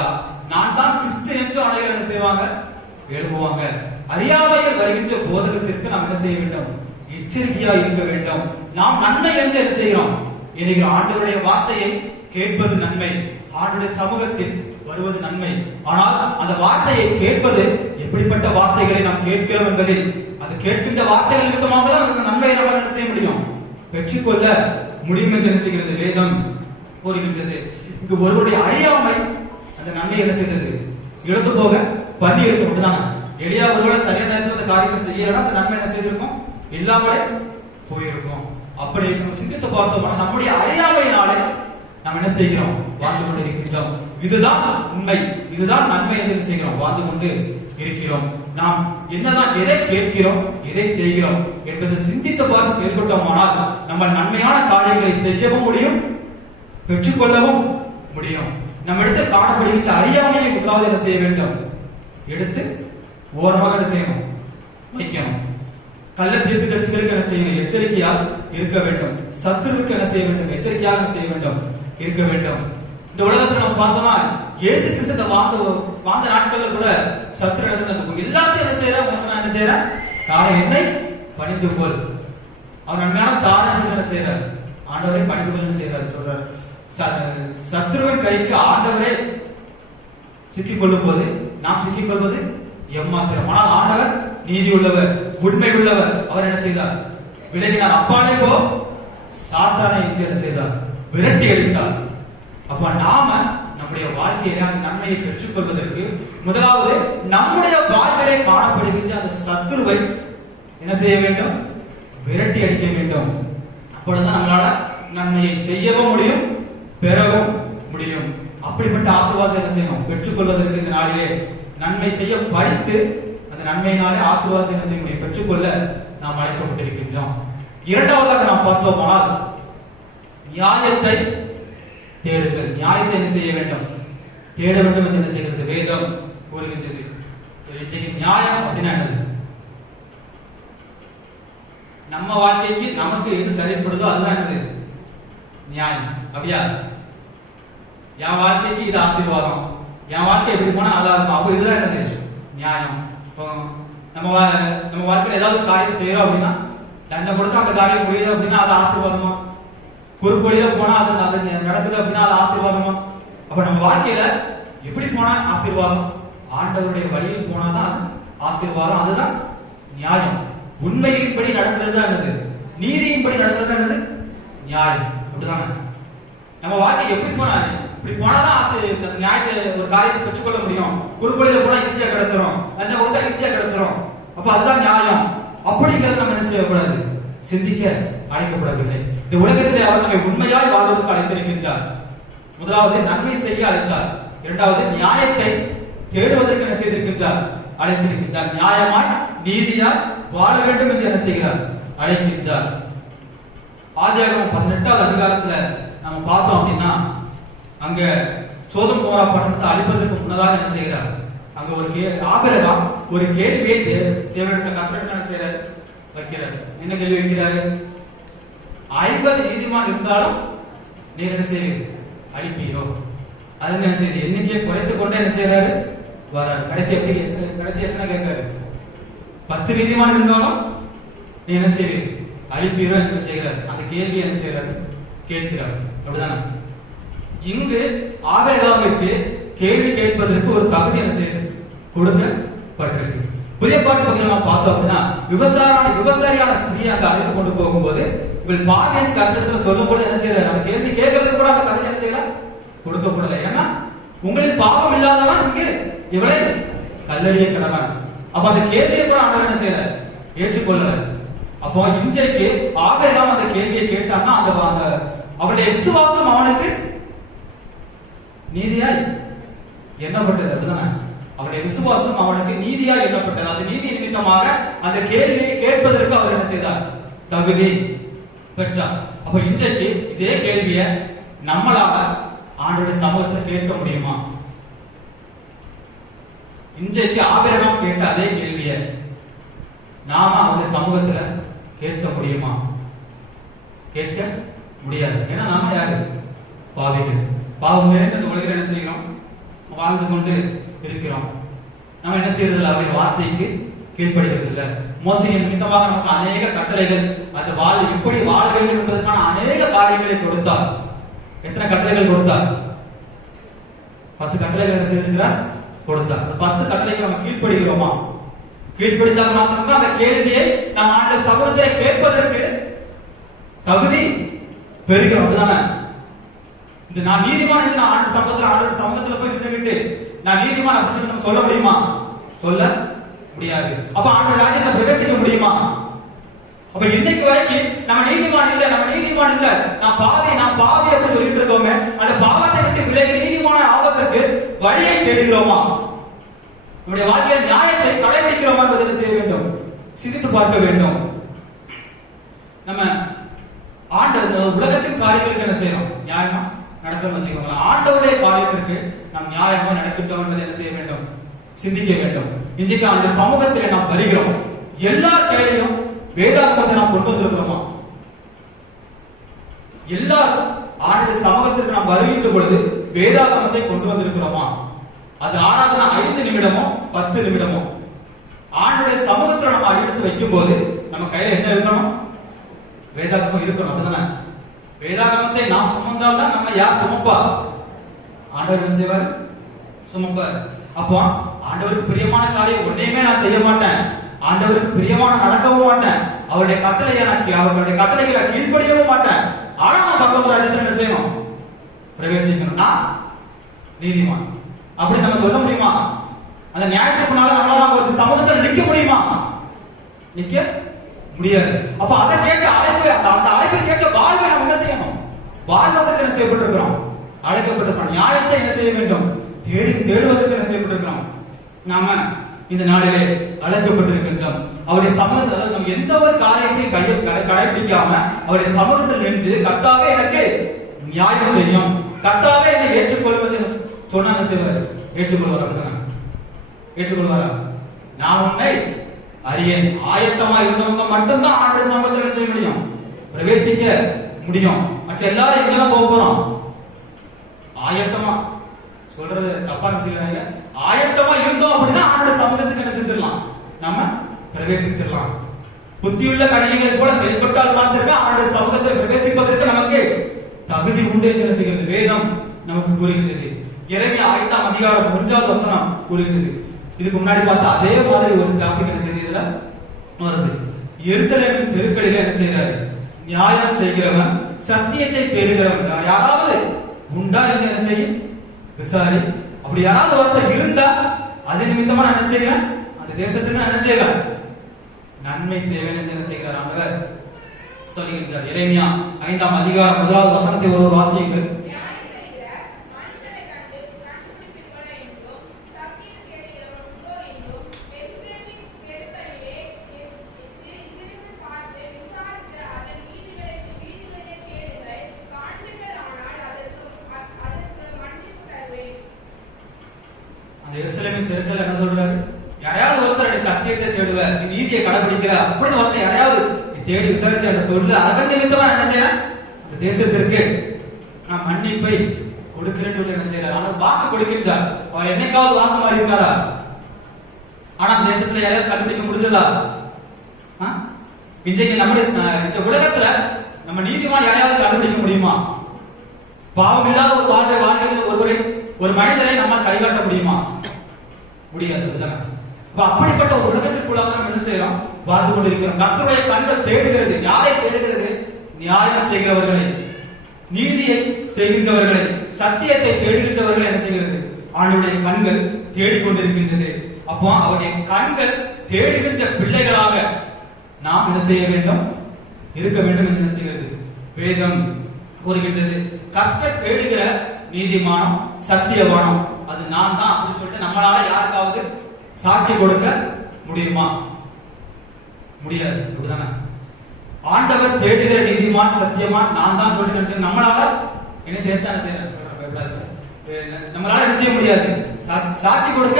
நான் தான் கிறிஸ்து என்று அனைவரும் என்ன செய்வாங்க? எழும்புவாங்க. அறியாமையில் வருகின்ற போதகத்திற்கு நாம் என்ன செய்ய வேண்டும்? எச்சரிக்கையா இருக்க வேண்டும். நாம் நன்மை என்று என்ன செய்கிறோம்? இன்னைக்கு ஆண்டவருடைய வார்த்தையை கேட்பது நன்மை, ஆண்டவருடைய சமூகத்தில் வருவது நன்மை. ஆனால் அந்த வார்த்தையை கேட்பது எப்படிப்பட்ட வார்த்தைகளை நாம் கேட்கிறோம் என்பதில் அது கேட்கின்ற வார்த்தைகள் நிமித்தமாக தான் அந்த நன்மையை நம்ம என்ன செய்ய முடியும்? பெற்றுக்கொள்ள முடியும் என்று என்ன செய்கிறது? வேதம் கூறுகின்றது. இங்கு ஒருவருடைய அறியாமை அந்த நன்மை என்ன செய்தது? இழந்து போக பண்ணி இருக்கும். தானே எளியா ஒருவேளை சரியான நேரத்தில் அந்த காரியத்தை செய்யறா அந்த நன்மை என்ன செய்திருக்கும்? இல்லாமலே போயிருக்கும். அப்படி சிந்தித்து பார்த்தோம்னா நம்முடைய அறியாமையினாலே நாம் என்ன செய்கிறோம்? வாழ்ந்து கொண்டு இருக்கின்றோம். இதுதான் உண்மை, இதுதான் நன்மை என்று செய்கிறோம், வாழ்ந்து கொண்டு இருக்கிறோம். நாம் என்னதான் எதை கேட்கிறோம், எதை செய்கிறோம் என்பதை சிந்தித்து பார்த்து செயல்பட்டோமானால் நம்ம நன்மையான காரியங்களை செய்யவும் முடியும், பெற்றுக்கொள்ளவும் முடியும். நம்ம இடத்துல காணப்படுகின்ற அறியாமையை முதலாவது என்ன செய்ய வேண்டும்? எடுத்து ஓரமாக என்ன செய்யணும்? வைக்கணும். கள்ள தீர்க்கதரிசிகளுக்கு என்ன செய்யணும்? எச்சரிக்கையாக இருக்க வேண்டும். சத்துருவுக்கு என்ன செய்ய வேண்டும்? எச்சரிக்கையாக செய்ய வேண்டும், இருக்க வேண்டும். இந்த உலகத்துல நம்ம பார்த்தோம்னா இயேசு கிறிஸ்து வாழ்ந்த நாட்கள்ல கூட சத்துரு எல்லாத்தையும் என்ன செய்யறான்? என்ன செய்யறான்? காரணம் என்னை பணிந்து கொள். அவன் நன்மையான தாரம் என்ன செய்யறார்? ஆண்டவரை பணிந்து கொள் செய்யறாரு சொல்றாரு. சத்துருவின் கைக்கு ஆண்டவரே சிக்கிக் கொள்ளும் போது நாம் சிக்கிக் கொள்வது எம்மாத்திரம். ஆனால் ஆண்டவர் நீதி உள்ளவர், உண்மை உள்ளவர். அவர் என்ன செய்தார்? விலகினார். அப்பாலே போ சாத்தானை என்ன செய்தார்? விரட்டி அடித்தார். அப்ப நாம நம்முடைய வாழ்க்கையில அந்த நன்மையை பெற்றுக் கொள்வதற்கு முதலாவது நம்முடைய வாழ்க்கையிலே காணப்படுகின்ற அந்த சத்துருவை என்ன செய்ய வேண்டும்? விரட்டி அடிக்க வேண்டும். அப்பொழுதுதான் நம்மளால நன்மையை செய்யவும் முடியும், பெறவும் முடியும். அப்படிப்பட்ட ஆசீர்வாதத்தை என்ன செய்யணும்? பெற்றுக்கொள்வதற்கு இந்த நாளிலே நன்மை செய்ய படித்து அந்த நன்மையினாலே ஆசீர்வாதத்தை என்ன செய்ய முடியும்? பெற்றுக்கொள்ள நாம் அழைக்கப்பட்டிருக்கின்றோம். இரண்டாவதாக நாம் பார்த்தோமானால் நியாயத்தை தேடுங்கள். நியாயத்தை என்ன செய்ய வேண்டும்? தேட வேண்டும் என்று என்ன செய்கிறது? வேதம் கூறுகின்றது. நியாயம் அப்படின்னா என்னது? நம்ம வாழ்க்கைக்கு நமக்கு எது சரிப்படுதோ அதுதான் என்னது? நியாயம். அப்படியா? என் வாழ்க்கைக்கு இது ஆசீர்வாதம், என் வாழ்க்கை எப்படி போனா நல்லா இருக்கும், அப்ப இதுதான் என்னது? நியாயம். நம்ம வாழ்க்கையில ஏதாவது காரியம் செய்யறோம் அப்படின்னா லஞ்சம் கொடுத்தா அந்த காரியம் முடியுது அப்படின்னா அது ஆசீர்வாதமா? குறுக்கொழியில போனா அது நடக்குது அப்படின்னா அது ஆசீர்வாதமா? அப்ப நம்ம வாழ்க்கையில எப்படி போனா ஆசீர்வாதம்? ஆண்டவருடைய வழியில் போனாதான் ஆசீர்வாதம். அதுதான் நியாயம். உண்மையின்படி நடக்கிறது தான் என்னது? நீதியின்படி நடக்கிறது நியாயம். அப்படிதானே? நம்ம வாழ்க்கை எப்படி போனா இப்படி போனாதான் அது அந்த நியாயத்தை ஒரு காரியத்தை பெற்றுக்கொள்ள முடியும். குறுக்கோளில போனா ஈஸியா கிடைச்சிரும், அந்த ஒழுங்கா ஈஸியா கிடைச்சிரும். அப்ப அதுதான் நியாயம். அப்படிங்கிறது நம்ம என்ன செய்யக்கூடாது, சிந்திக்க அழைக்கப்படவில்லை. இந்த உலகத்திலே அவர் நம்மை உண்மையாய் வாழ்வதற்கு அழைத்திருக்கின்றார். முதலாவது நன்மை செய்ய அழைத்தார், இரண்டாவது நியாயத்தை தேடுவதற்கு என்ன செய்திருக்கின்றார், அழைத்திருக்கின்றார். நியாயமாய் நீதியாய் வாழ வேண்டும் என்று என்ன செய்கிறார், அழைக்கின்றார். ஆதியாகமம் 18வது அதிகாரத்துல நம்ம பார்த்தோம் அப்படின்னா, அங்க சோதம் கோரா பட்டணத்தை அழிப்பதற்கு முன்னதாக என்ன செய்கிறார், அங்க ஒரு ஆபிரகாம் ஒரு கேள்வியை தேவனிடத்தில் கர்த்தரிடத்தில் செய்யறாரு, வைக்கிறார். என்ன கேள்வி வைக்கிறாரு? 50 நீதிமான் இருந்தாலும் நீர் என்ன செய்வீர், அழிப்பீரோ? அது என்ன செய்யுது, எண்ணிக்கையை குறைத்துக் கொண்டே என்ன செய்யறாரு, வராரு. கடைசி எத்தனை கேட்காரு, 10 நீதிமான் இருந்தாலும் நீ என்ன செய்வீர், அழிப்பீரோ என்று செய்கிறார். அந்த கேள்வி என்ன செய்யறாரு, கேட்கிறார். அப்படிதானே? இங்கு ஆபிரகாமுக்கு கேள்வி கேட்பதற்கு ஒரு தகுதி என்ன செய்யுது, கொடுக்கப்பட்டிருக்கு. புதிய பாட்டு பகுதியில் நாம் பார்த்தோம் அப்படின்னா, விவசாயியான ஸ்திரீயை அங்க அழைத்து கொண்டு போகும்போது இவள் பாவியன் கர்த்தரிடத்தில் சொல்லும் போது என்ன செய்யறாரு, அந்த கேள்வி கேட்கறதுக்கு கூட அந்த தகுதி என்ன செய்யல, கொடுக்கப்படல. ஏன்னா உங்களில் பாவம் இல்லாதவன் இங்கே இவளை கல்லறிய கடவன். அப்ப அந்த கேள்வியை கூட ஆண்டவர் என்ன செய்யல, ஏற்றுக்கொள்ளல. அப்போ இன்றைக்கு ஆபிரகாம் அந்த கேள்வியை கேட்டான்னா அந்த அவருடைய விசுவாசம் அவனுக்கு நீதியாய் எண்ணப்பட்டது. அதுதானே? அவருடைய விசுவாசம் அவனுக்கு நீதியாய் எண்ணப்பட்டது. அந்த நீதி நிமித்தமாக அந்த கேள்வியை கேட்பதற்கு அவர் என்ன செய்தார், தகுதி பெற்றார். அப்ப இன்றைக்கு இதே கேள்வியை நம்மளால ஆண்டவருடைய சமூகத்தில் கேட்க முடியுமா? இன்றைக்கு ஆபிரகாம் கேட்ட அதே கேள்வியை நாம அவருடைய சமூகத்துல கேட்க முடியுமா? கேட்க முடியாது. ஏன்னா நாம யாரு, பாவிகள். பாவம் நிறைந்த இந்த உலகில் என்ன செய்கிறோம், வாழ்ந்து கொண்டு இருக்கிறோம். நம்ம என்ன செய்யறது, அவருடைய வார்த்தைக்கு கீழ்ப்படுகிறது இல்லை. மோசையின் நிமித்தமாக நமக்கு அநேக கட்டளைகள், அது எப்படி வாழ வேண்டும் என்பதற்கான அநேக காரியங்களை கொடுத்தார். எத்தனை கட்டளைகள் கொடுத்தார்? 10 கட்டளைகள் என்ன செய்திருக்கிறார், கொடுத்தார். 10 கட்டளைகள் நம்ம கீழ்ப்படுகிறோமா? கீழ்ப்படிந்தால் மாத்திரம்தான் அந்த கேள்வியை நாம் ஆண்டவர் சமூகத்தை கேட்பதற்கு தகுதி பெறுகிறோம். அப்படிதானே? இந்த நான் நீதிமான் என்று நான் ஆண்டவர் சமூகத்துல போய் நின்றுவிட்டு நான் நீதிமான் அப்படின்னு நம்ம சொல்ல முடியுமா? சொல்ல முடியாது. அப்ப ஆண்டவர் ராஜ்யத்தை பிரவேசிக்க முடியுமா? அப்ப இன்னைக்கு வரைக்கும் நம்ம நீதிமான் இல்ல, நான் பாவி அப்படின்னு சொல்லிட்டு இருக்கோமே, அந்த பாவத்தை விட்டு விலகி நீதிமான ஆபத்திற்கு வழியை தேடுகிறோமா? நம்முடைய வாழ்க்கையில் நியாயத்தை கடைபிடிக்கிறோமா என்பதை செய்ய வேண்டும், சிந்தித்து பார்க்க வேண்டும். நம்ம ஆண்டவர் உலகத்தின் காரியங்களுக்கு என்ன செய்யறோம், நியாயமா நடக்கணும் வச்சுக்கோங்களா. ஆண்டவருடைய காரியத்திற்கு நாம் நியாயமா நடக்கின்றோம் என்பதை என்ன செய்ய வேண்டும், சிந்திக்க வேண்டும். இன்றைக்கு அந்த சமூகத்தில் நாம் வருகிறோம், எல்லார் கையிலையும் வேதாகமத்தை நாம் கொண்டு வந்திருக்கிறோமா? எல்லாரும் ஆண்டு சமூகத்திற்கு நாம் வருகின்ற பொழுது வேதாகமத்தை கொண்டு வந்திருக்கிறோமா? அது ஆராதனை 5 நிமிடமோ 10 நிமிடமோ ஆண்டுடைய சமூகத்தில் நம்ம எடுத்து வைக்கும் போது நம்ம கையில என்ன இருக்கணும், வேதாகமம் இருக்கணும். அப்படிதானே? வேதாகமத்தை நாம் சுமந்தால் தான் நம்ம யார் சுமப்பா, ஆண்டவர் என்ன செய்வார், சுமப்பார். அப்போ ஆண்டவருக்கு பிரியமான காரியம் ஒன்றையுமே நான் செய்ய மாட்டேன், ஆண்டவருக்கு பிரியமான நடக்கவும் மாட்டேன், அவருடைய கட்டளைகளை கீழ்ப்படியவும் மாட்டேன். ஆனா நான் பரலோக ராஜ்யத்தில் என்ன செய்யணும், பிரவேசிக்கணும். நான் நீதிமான் அப்படி நம்ம சொல்ல முடியுமா? அந்த நியாயத்திற்குனால நம்மளால ஒரு சமூகத்தில் நிற்க முடியுமா? நிற்க முடியாது. அப்ப அதை கேட்க அழைப்பு, அந்த அழைப்பில் கேட்க வாழ்வை நம்ம என்ன செய்யணும், வாழ்வதற்கு என்ன செய்யப்பட்டிருக்கிறோம், அழைக்கப்பட்டிருக்கிறோம். நியாயத்தை என்ன செய்ய வேண்டும், தேடுவதற்கு என்ன செய்யப்பட்டிருக்கிறோம். நாம இந்த நாளிலே அழைக்கப்பட்டிருக்கின்றோம். அவருடைய சமூகத்தில், அதாவது நம்ம எந்த ஒரு காரியத்தையும் கடைபிடிக்காம அவருடைய சமூகத்தில் நின்று கர்த்தாவே எனக்கு நியாயம் செய்யும், கர்த்தாவே என்னை ஏற்றுக்கொள்வது சொன்னா என்ன செய்வார், ஏற்றுக்கொள்வார். அப்படித்தானே? ஏற்றுக்கொள்வாரா? நான் உன்னை அறியேன். ஆயத்தமா இருந்தவங்க மட்டும்தான் ஆண்டவருடைய சமூகத்தில் என்ன செய்ய முடியும், பிரவேசிக்க முடியும். மற்ற எல்லாரும் எங்கதான் போக போறோம், ஆயத்தமா சொல்றது தப்பா நினைச்சுக்கிறாங்க. ஆயத்தமா இருந்தோம் அப்படின்னா ஆண்டவருடைய சமூகத்துக்கு என்ன செஞ்சிடலாம், நம்ம பிரவேசித்திடலாம். புத்தியுள்ள கணிகளை போல செயல்பட்டால் மாத்திரமே ஆண்டவருடைய சமூகத்தில் பிரவேசிப்பதற்கு நமக்கு தகுதி உண்டு என்று செய்கிறது வேதம் நமக்கு கூறுகிறது. எரேமியா 5ஆம் அதிகாரம் 1வது வசனம் கூறுகிறது. இதுக்கு முன்னாடி பார்த்தா அதே மாதிரி ஒரு டாபிக் என்ன செய்து இதுல வருது. எருசலேமின் தெருக்களில் என்ன செய்யறாரு, நியாயம் செய்கிறவன், சத்தியத்தை தேடுகிறவன் யாராவது உண்டா என்று என்ன செய்யும்? விசாரி. அப்படி யாராவது ஒருத்தர் இருந்தா அது நிமித்தமா என்ன செய்வேன்? அந்த தேசத்துக்கு என்ன செய்வேன்? நன்மை செய்வேன் என்று என்ன செய்கிறார் ஆண்டவர் சொல்லுகின்றார். எரேமியா 5ஆம் அதிகாரம் 1வது வசனத்தை ஒருவர் வாசியுங்கள். எருசலேமின் தெருக்கள் என்ன சொல்றாரு? யாரையாவது ஒருத்தர் சத்தியத்தை தேடுவ, நீதியை கடைபிடிக்கிற அப்படின்னு ஒருத்தர் யாரையாவது தேடி விசாரிச்சு என்று சொல்லு. அதன் நிமித்தமா என்ன செய்யறேன்? அந்த தேசத்திற்கு நான் மன்னிப்பை கொடுக்கிறேன்னு சொல்லி என்ன செய்யறாரு? ஆனால் வாக்கு கொடுக்கின்றார். அவர் என்னைக்காவது வாக்கு மாறி இருக்காரா? ஆனா அந்த தேசத்துல யாரையாவது கண்டுபிடிக்க முடிஞ்சதா? இன்றைக்கு நம்முடைய இந்த உலகத்துல நம்ம நீதிமான் யாரையாவது கண்டுபிடிக்க முடியுமா? பாவம் இல்லாத ஒரு வாழ்க்கை ஒருவரை, ஒரு மனிதரை நம்ம கைகாட்ட முடியுமா? முடியாது. அப்படிப்பட்ட ஒரு உலகத்திற்குள்ளாக நம்ம என்ன செய்யறோம்? வாழ்ந்து கொண்டிருக்கிறோம். கர்த்தருடைய கண்கள் தேடுகிறது. யாரை தேடுகிறது? நியாயம் செய்கிறவர்களை, நீதியை செய்கின்றவர்களை, சத்தியத்தை தேடுகின்றவர்களை என்ன செய்கிறது? ஆண்டவருடைய கண்கள் தேடிக்கொண்டிருக்கின்றது. அப்போ அவருடைய கண்கள் தேடுகின்ற பிள்ளைகளாக நாம் என்ன செய்ய வேண்டும்? இருக்க வேண்டும் என்று என்ன செய்கிறது? வேதம் கூறுகின்றது. கர்த்தர் தேடுகிற நீதிமானம், சத்தியவானம் அது நான் தான் அப்படின்னு சொல்லிட்டு நம்மளால யாருக்காவது சாட்சி கொடுக்க முடியுமா? முடியாது. அப்படிதானே? ஆண்டவர் தேடுகிற நீதிமான், சத்தியமான் நான் தான் சொல்லிட்டு நம்மளால என்ன செய்ய நம்மளால என்ன செய்ய முடியாது? சாட்சி கொடுக்க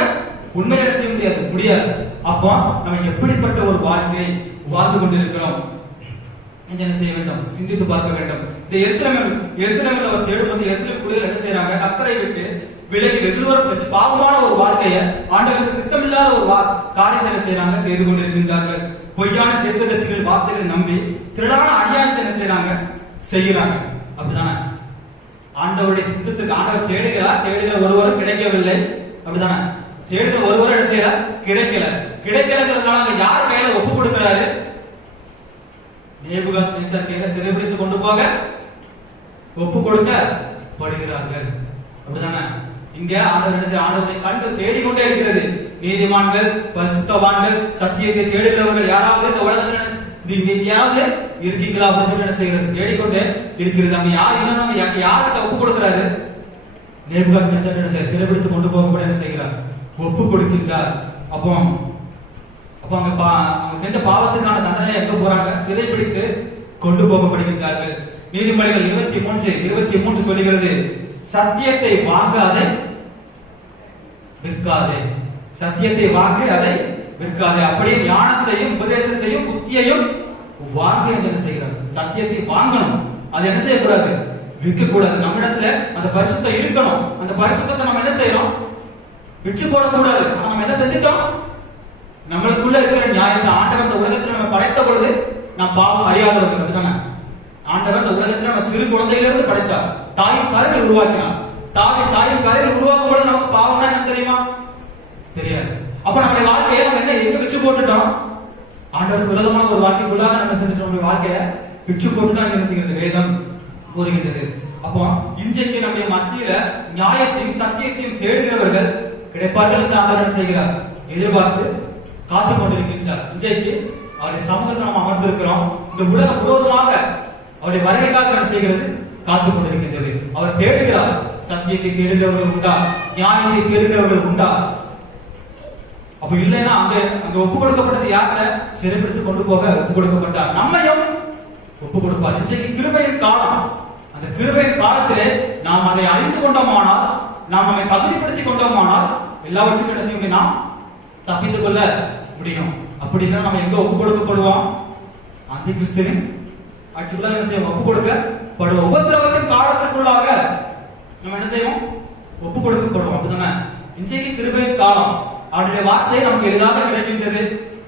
உண்மையில செய்ய முடியாது. அப்போ நம்ம எப்படிப்பட்ட ஒரு வாழ்க்கை வாழ்ந்து கொண்டிருக்கிறோம் என்ன செய்ய வேண்டும்? சிந்தித்து பார்க்க வேண்டும். இந்த எருசலேமில் அவர் தேடும்போது எருசலேம் குடிகள் என்ன செய்யறாங்க? கர்த்தரை விட்டு விலகி எதிர்வர பாவமான ஒரு வாழ்க்கையை, ஆண்டவருக்கு சித்தமில்லாத ஒரு காரியத்தை என்ன செய்யறாங்க? செய்து கொண்டிருக்கின்றார்கள். பொய்யான தீர்க்கதரிசிகள் வார்த்தைகளை நம்பி திரளான அநியாயத்தை என்ன செய்யறாங்க? செய்கிறாங்க. அப்படிதானே? ஆண்டவருடைய சித்தத்துக்கு ஆண்டவர் தேடுகிற ஒருவரும் கிடைக்கவில்லை. அப்படிதானே? தேடுகிற ஒருவரும் என்ன செய்யற? கிடைக்கலங்கிறதுனால யார் கையில ஒப்பு கொடுக்கிறாரு? நேபுகாத்நேச்சார் கையில சிறைபிடித்து கொண்டு போக ஒப்பு கொடுக்கப்படுகிறார்கள். அப்படிதானே? இங்க ஆண்டவருடைய கண்கள் தேடிக்கொண்டே இருக்கிறது. நீதிமான்கள், பரிசுத்தவான்கள், சத்தியத்தை தேடுகிறவர்கள் யாராவது இந்த உலகத்தில் எங்கேயாவது இருக்கீங்களா அப்படின்னு சொல்லி என்ன செய்கிறது? தேடிக்கொண்டே இருக்கிறது. அங்க யார் இல்லைன்னு யார்கிட்ட ஒப்பு கொடுக்கிறாரு? நேபுகாத்நேச்சார் சிறைபிடித்து கொண்டு போக என்ன செய்கிறார்? ஒப்பு கொடுக்கின்றார். அப்போ அவங்க செஞ்ச பாவத்துக்கான தண்டனை எங்க போறாங்க? சிறைபிடித்து கொண்டு போகப்படுகின்றார்கள். நீதிமொழிகள் 23 சொல்லுகிறது, சத்தியத்தை வாங்காதே விற்காதே. சத்தியத்தை வாங்க அதை விற்காதே. அப்படியே ஞானத்தையும் உபதேசத்தையும் புத்தியையும் வாங்க என்ன செய்கிறார்? சத்தியத்தை வாங்கணும். அது என்ன செய்யக்கூடாது? விற்க கூடாது. நம்ம இடத்துல அந்த பரிசுத்தம் இருக்கணும். அந்த பரிசுத்தத்தை நம்ம என்ன செய்யறோம்? விற்று போடக்கூடாது. நம்ம என்ன செஞ்சுட்டோம்? நம்மளுக்குள்ள இருக்கிற நியாயத்தை ஆண்டவர் இந்த உலகத்தில் நம்ம படைத்த பொழுது நாம் பாவம் அறியாதவர்கள். அப்படித்தானே? ஆண்டவர் இந்த உலகத்தில் நம்ம சிறு குழந்தையிலிருந்து படைத்தார். தாயின் கருவில் உருவாக்கினார். தாயின் கருவில் உருவாக்கும் பொழுது நமக்கு பாவம்னா என்ன தெரியுமா? தெரியாது. அப்ப நம்முடைய வாழ்க்கையை நம்ம என்ன எங்க விற்று போட்டுட்டோம்? ஆண்டவருக்கு விரோதமான ஒரு வாழ்க்கைக்குள்ளாக நம்ம செஞ்சுட்டோம். நம்முடைய வாழ்க்கையை விற்று போட்டுதான் என்ன செய்கிறது? வேதம் கூறுகின்றது. அப்போ இன்றைக்கு நம்முடைய மத்தியில நியாயத்தையும் சத்தியத்தையும் தேடுகிறவர்கள் கிடைப்பார்கள் என்று ஆண்டவர் என்ன செய்கிறார்? எதிர்பார்த்து காத்துக் கொண்டிருக்கின்றார். இன்றைக்கு அவருடைய சமூகத்தில் நாம் அமர்ந்திருக்கிறோம். இந்த உலக விரோதமாக அவருடைய வருகைக்காக என்ன செய்கிறது? காத்துக் கொண்டிருக்கின்றது. அவர் தேடுகிறார். சத்தியத்தை தேடுகிறவர்கள் உண்டா? நியாயத்தை தேடுகிறவர்கள் உண்டா? அப்ப இல்லைன்னா அங்க ஒப்பு கொடுக்கப்பட்டது யார்கிட்ட? சிறைப்பிடித்து கொண்டு போக ஒப்பு கொடுக்கப்பட்டார். நம்மையும் ஒப்பு கொடுப்பார். இன்றைக்கு கிருபையின் காலம். அந்த கிருபையின் காலத்திலே நாம் அதை அறிந்து கொண்டோமானால், நாம் அதை தகுதிப்படுத்திக் கொண்டோமானால் எல்லாவற்றுக்கும் என்ன செய்ய முடியும்? நாம் தப்பித்துக் கொள்ள முடியும். அப்படின்னா நம்ம எங்க ஒப்பு கொடுக்கப்படுவோம்? அந்தி கிறிஸ்துவின் ஆட்சிக்குள்ள என்ன செய்வோம்? ஒப்பு கொடுக்கப்படுவோம். உபத்திரவத்தின் காலத்திற்குள்ளாக நம்ம என்ன செய்வோம்? ஒப்பு கொடுக்கப்படுவோம். அப்படிதானே? இன்றைக்கு கிருபையின் காலம். அவருடைய வார்த்தை நமக்கு எளிதாக கிடைக்கின்றது.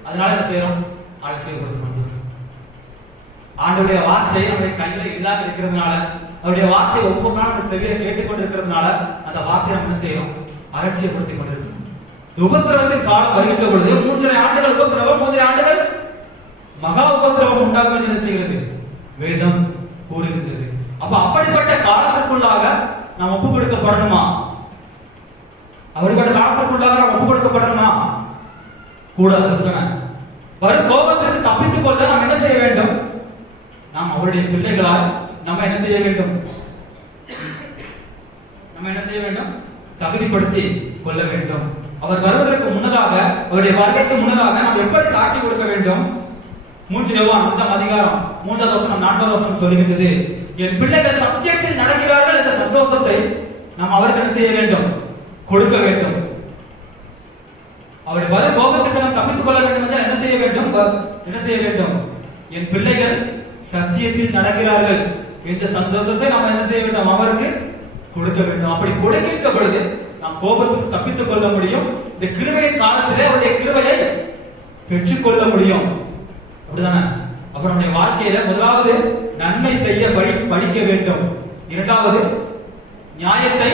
அதனால என்ன செய்யறோம்? ஆட்சியப்படுத்திக் கொண்டிருக்கிறோம். ஆண்டவருடைய வார்த்தை நம்முடைய கையில எளிதாக இருக்கிறதுனால, அவருடைய வார்த்தை ஒவ்வொரு நாள் நம்ம செவியில கேட்டுக்கொண்டிருக்கிறதுனால அந்த வார்த்தையை நம்ம என்ன செய்யறோம்? அலட்சியப்படுத்திக் கொண்டிருக்கிறோம். உபத்திரவத்தின் காலம் வருகின்ற பொழுது 3.5 ஆண்டுகள் உபத்திரவம், 3.5 ஆண்டுகள் மகா உபத்திரவம் உண்டாகும் என்ன செய்கிறது? வேதம் கூறுகின்றது. அப்ப அப்படிப்பட்ட காலத்திற்குள்ளாக நாம் ஒப்பு கொடுக்கப்படணுமா? அப்படிப்பட்ட காலத்திற்குள்ளாக நாம் ஒப்பு கொடுக்கப்படணுமா? கூடாது. வரும் கோபத்திற்கு தப்பித்துக் கொள்ள நாம் என்ன செய்ய வேண்டும்? நாம் அவருடைய பிள்ளைகளால் நம்ம என்ன செய்ய வேண்டும்? தகுதிப்படுத்தி கொள்ள வேண்டும். அவர் வருவதற்கு முன்னதாக, அவருடைய வருகைக்கு முன்னதாக நாம் எப்படி காட்சி கொடுக்க வேண்டும்? 3 யோவான் 3 அதிகாரம் 3வது வசனம் 4வது வசனம் சொல்லுகிறது, என் பிள்ளைகள் சத்தியத்தில் நடக்கிறார்கள் என்ற சந்தோஷத்தை நாம் அவருக்கு என்ன செய்ய வேண்டும்? கொடுக்க வேண்டும். அவருடைய வரும் கோபத்துக்கு நாம் தப்பித்துக் கொள்ள வேண்டும் என்றால் என்ன செய்ய வேண்டும்? என் பிள்ளைகள் சத்தியத்தில் நடக்கிறார்கள் என்ற சந்தோஷத்தை நாம் என்ன செய்ய வேண்டும்? அவருக்கு கொடுக்க வேண்டும். அப்படி கொடுக்கின்ற பொழுது நாம் கோபத்துக்கு தப்பித்துக் கொள்ள முடியும். இந்த கிருபையின் காலத்திலே அவருடைய கிருபையை பெற்றுக்கொள்ள முடியும். அப்படிதானே? அப்ப நம்முடைய வாழ்க்கையில முதலாவது நன்மை செய்ய படிக்க வேண்டும். இரண்டாவது நியாயத்தை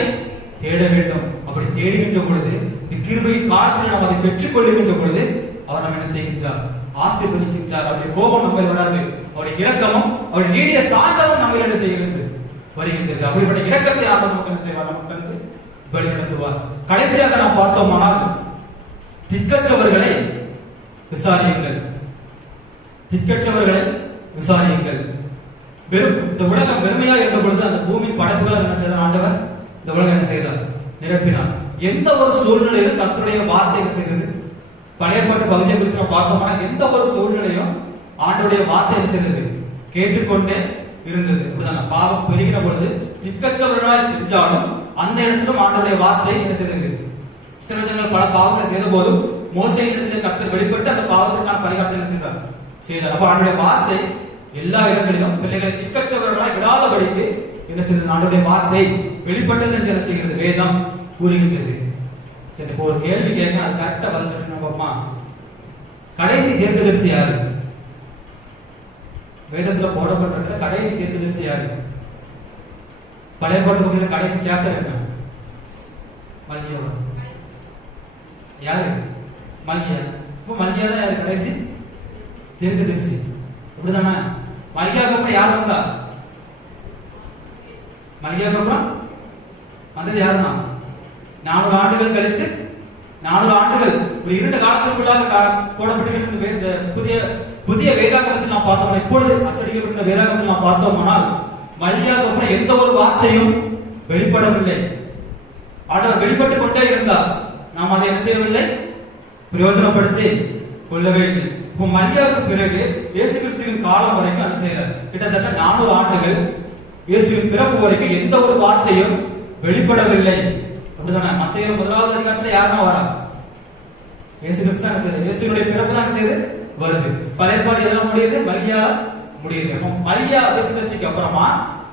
தேட வேண்டும். அப்படி தேடுகின்ற பொழுது இந்த கிருபையின் காலத்தில் நாம் அதை பெற்றுக் கொள்ளுகின்ற பொழுது அவர் நம்ம என்ன செய்கின்றார்? ஆசீர்வதிக்கின்றார். அவருடைய கோபம் நம்ம வராது. அவருடைய இரக்கமும் அவருடைய நீடிய சாந்தமும் நம்ம என்ன செய்கிறது? வருகின்றது. அப்படிப்பட்ட இரக்கத்தை ஆண்டவர் நமக்கு என்ன செய்வார்? நமக்கு வந்து வழிநடத்துவார். கடைசியாக நாம் பார்த்தோமானால் திக்கற்றவர்களை விசாரியுங்கள். இந்த உலகம் வெறுமையா இருந்த பொழுது அந்த பூமி படைப்புகளை என்ன செய்தார்? ஆண்டவர் இந்த உலகம் என்ன செய்தார்? நிரப்பினார். எந்த ஒரு சூழ்நிலையிலும் கர்த்தருடைய வார்த்தை என்ன செய்தது? பழைய பாட்டு பகுதியை குறித்து பார்த்தோம்னா எந்த ஒரு சூழ்நிலையும் ஆண்டவருடைய வார்த்தை என்ன செய்தது? கேட்டுக்கொண்டே இருந்தது. பாவம் பெருகின பொழுது திக்கற்றவர்களாய் சென்றாலும் அந்த இடத்திலும் ஆண்டவருடைய வார்த்தை என்ன செய்தது? சிலர் பல பாவங்களை செய்த போதும் மோசேயிடத்திலே கர்த்தர் வெளிப்பட்டு அந்த பாவத்திற்கான பரிகாரத்தை என்ன செய்தார்? அப்ப ஆண்டவருடைய வார்த்தை எல்லா இடங்களிலும் பிள்ளைகளை திக்கற்றவர்களாய் விடாதபடிக்கு என்ன செய்தது? ஆண்டவருடைய வார்த்தை வெளிப்பட்டது என்று என்ன செய்கிறது? வேதம் கூறுகின்றது. சரி, இப்போ ஒரு கேள்வி கேட்க அது கரெக்டா பதில் சொல்லணுமா? கடைசி தீர்க்கதரிசி யாரு? வேதத்துல போடப்பட்டிருக்கிற கடைசி தீர்க்கதரிசி யாரு? பழைய பாட்டு பகுதியில் கடைசி சாப்டர் என்ன? மல்கியா. யாரு? மல்கியா. இப்போ மல்கியா தான் யாரு? கடைசி தீர்க்கதரிசி. அப்படிதானே? மல்கியாவுக்கு அப்புறம் யார் வந்தா? மல்கியாவுக்கு அப்புறம் வந்தது யாருன்னா 400 ஆண்டுகள் கழித்து 400 ஆண்டுகள் ஒரு 2 காலத்திற்குள்ளாக போடப்பட்டிருக்கிற புதிய வேதாகமத்தில் நாம் பார்த்தோம். இப்பொழுது அச்சடிக்கப்பட்ட வேதாகமத்தில் நாம் பார்த்தோமானால் மல்கியாவுக்கு அப்புறம் எந்த ஒரு வார்த்தையும் வெளிப்படவில்லை. ஆண்டவர் வெளிப்பட்டுக் கொண்டே இருந்தார். நாம் அதை என்ன செய்யவில்லை? பிரயோஜனப்படுத்தி கொள்ளவே இல்லை. இப்போ மல்கியாவுக்கு பிறகு இயேசு கிறிஸ்துவின் காலம் வரைக்கும் என்ன செய்யறார்? கிட்டத்தட்ட 400 ஆண்டுகள் இயேசுவின் பிறப்பு வரைக்கும் எந்த ஒரு வார்த்தையும் வெளிப்படவில்லை. அப்படிதானே? மத்தேயு 1வது அதிகாரத்துல யாருன்னா வரா? இயேசு கிறிஸ்து தான் செய்யுது. இயேசுவினுடைய பிறப்பு தான் செய்து வருது. பழைய பாட்டு எதெல்லாம் முடியுது? மல்கியா முடியுது. அப்போ மல்கியா தீர்க்கதரிசிக்கு அப்புறமா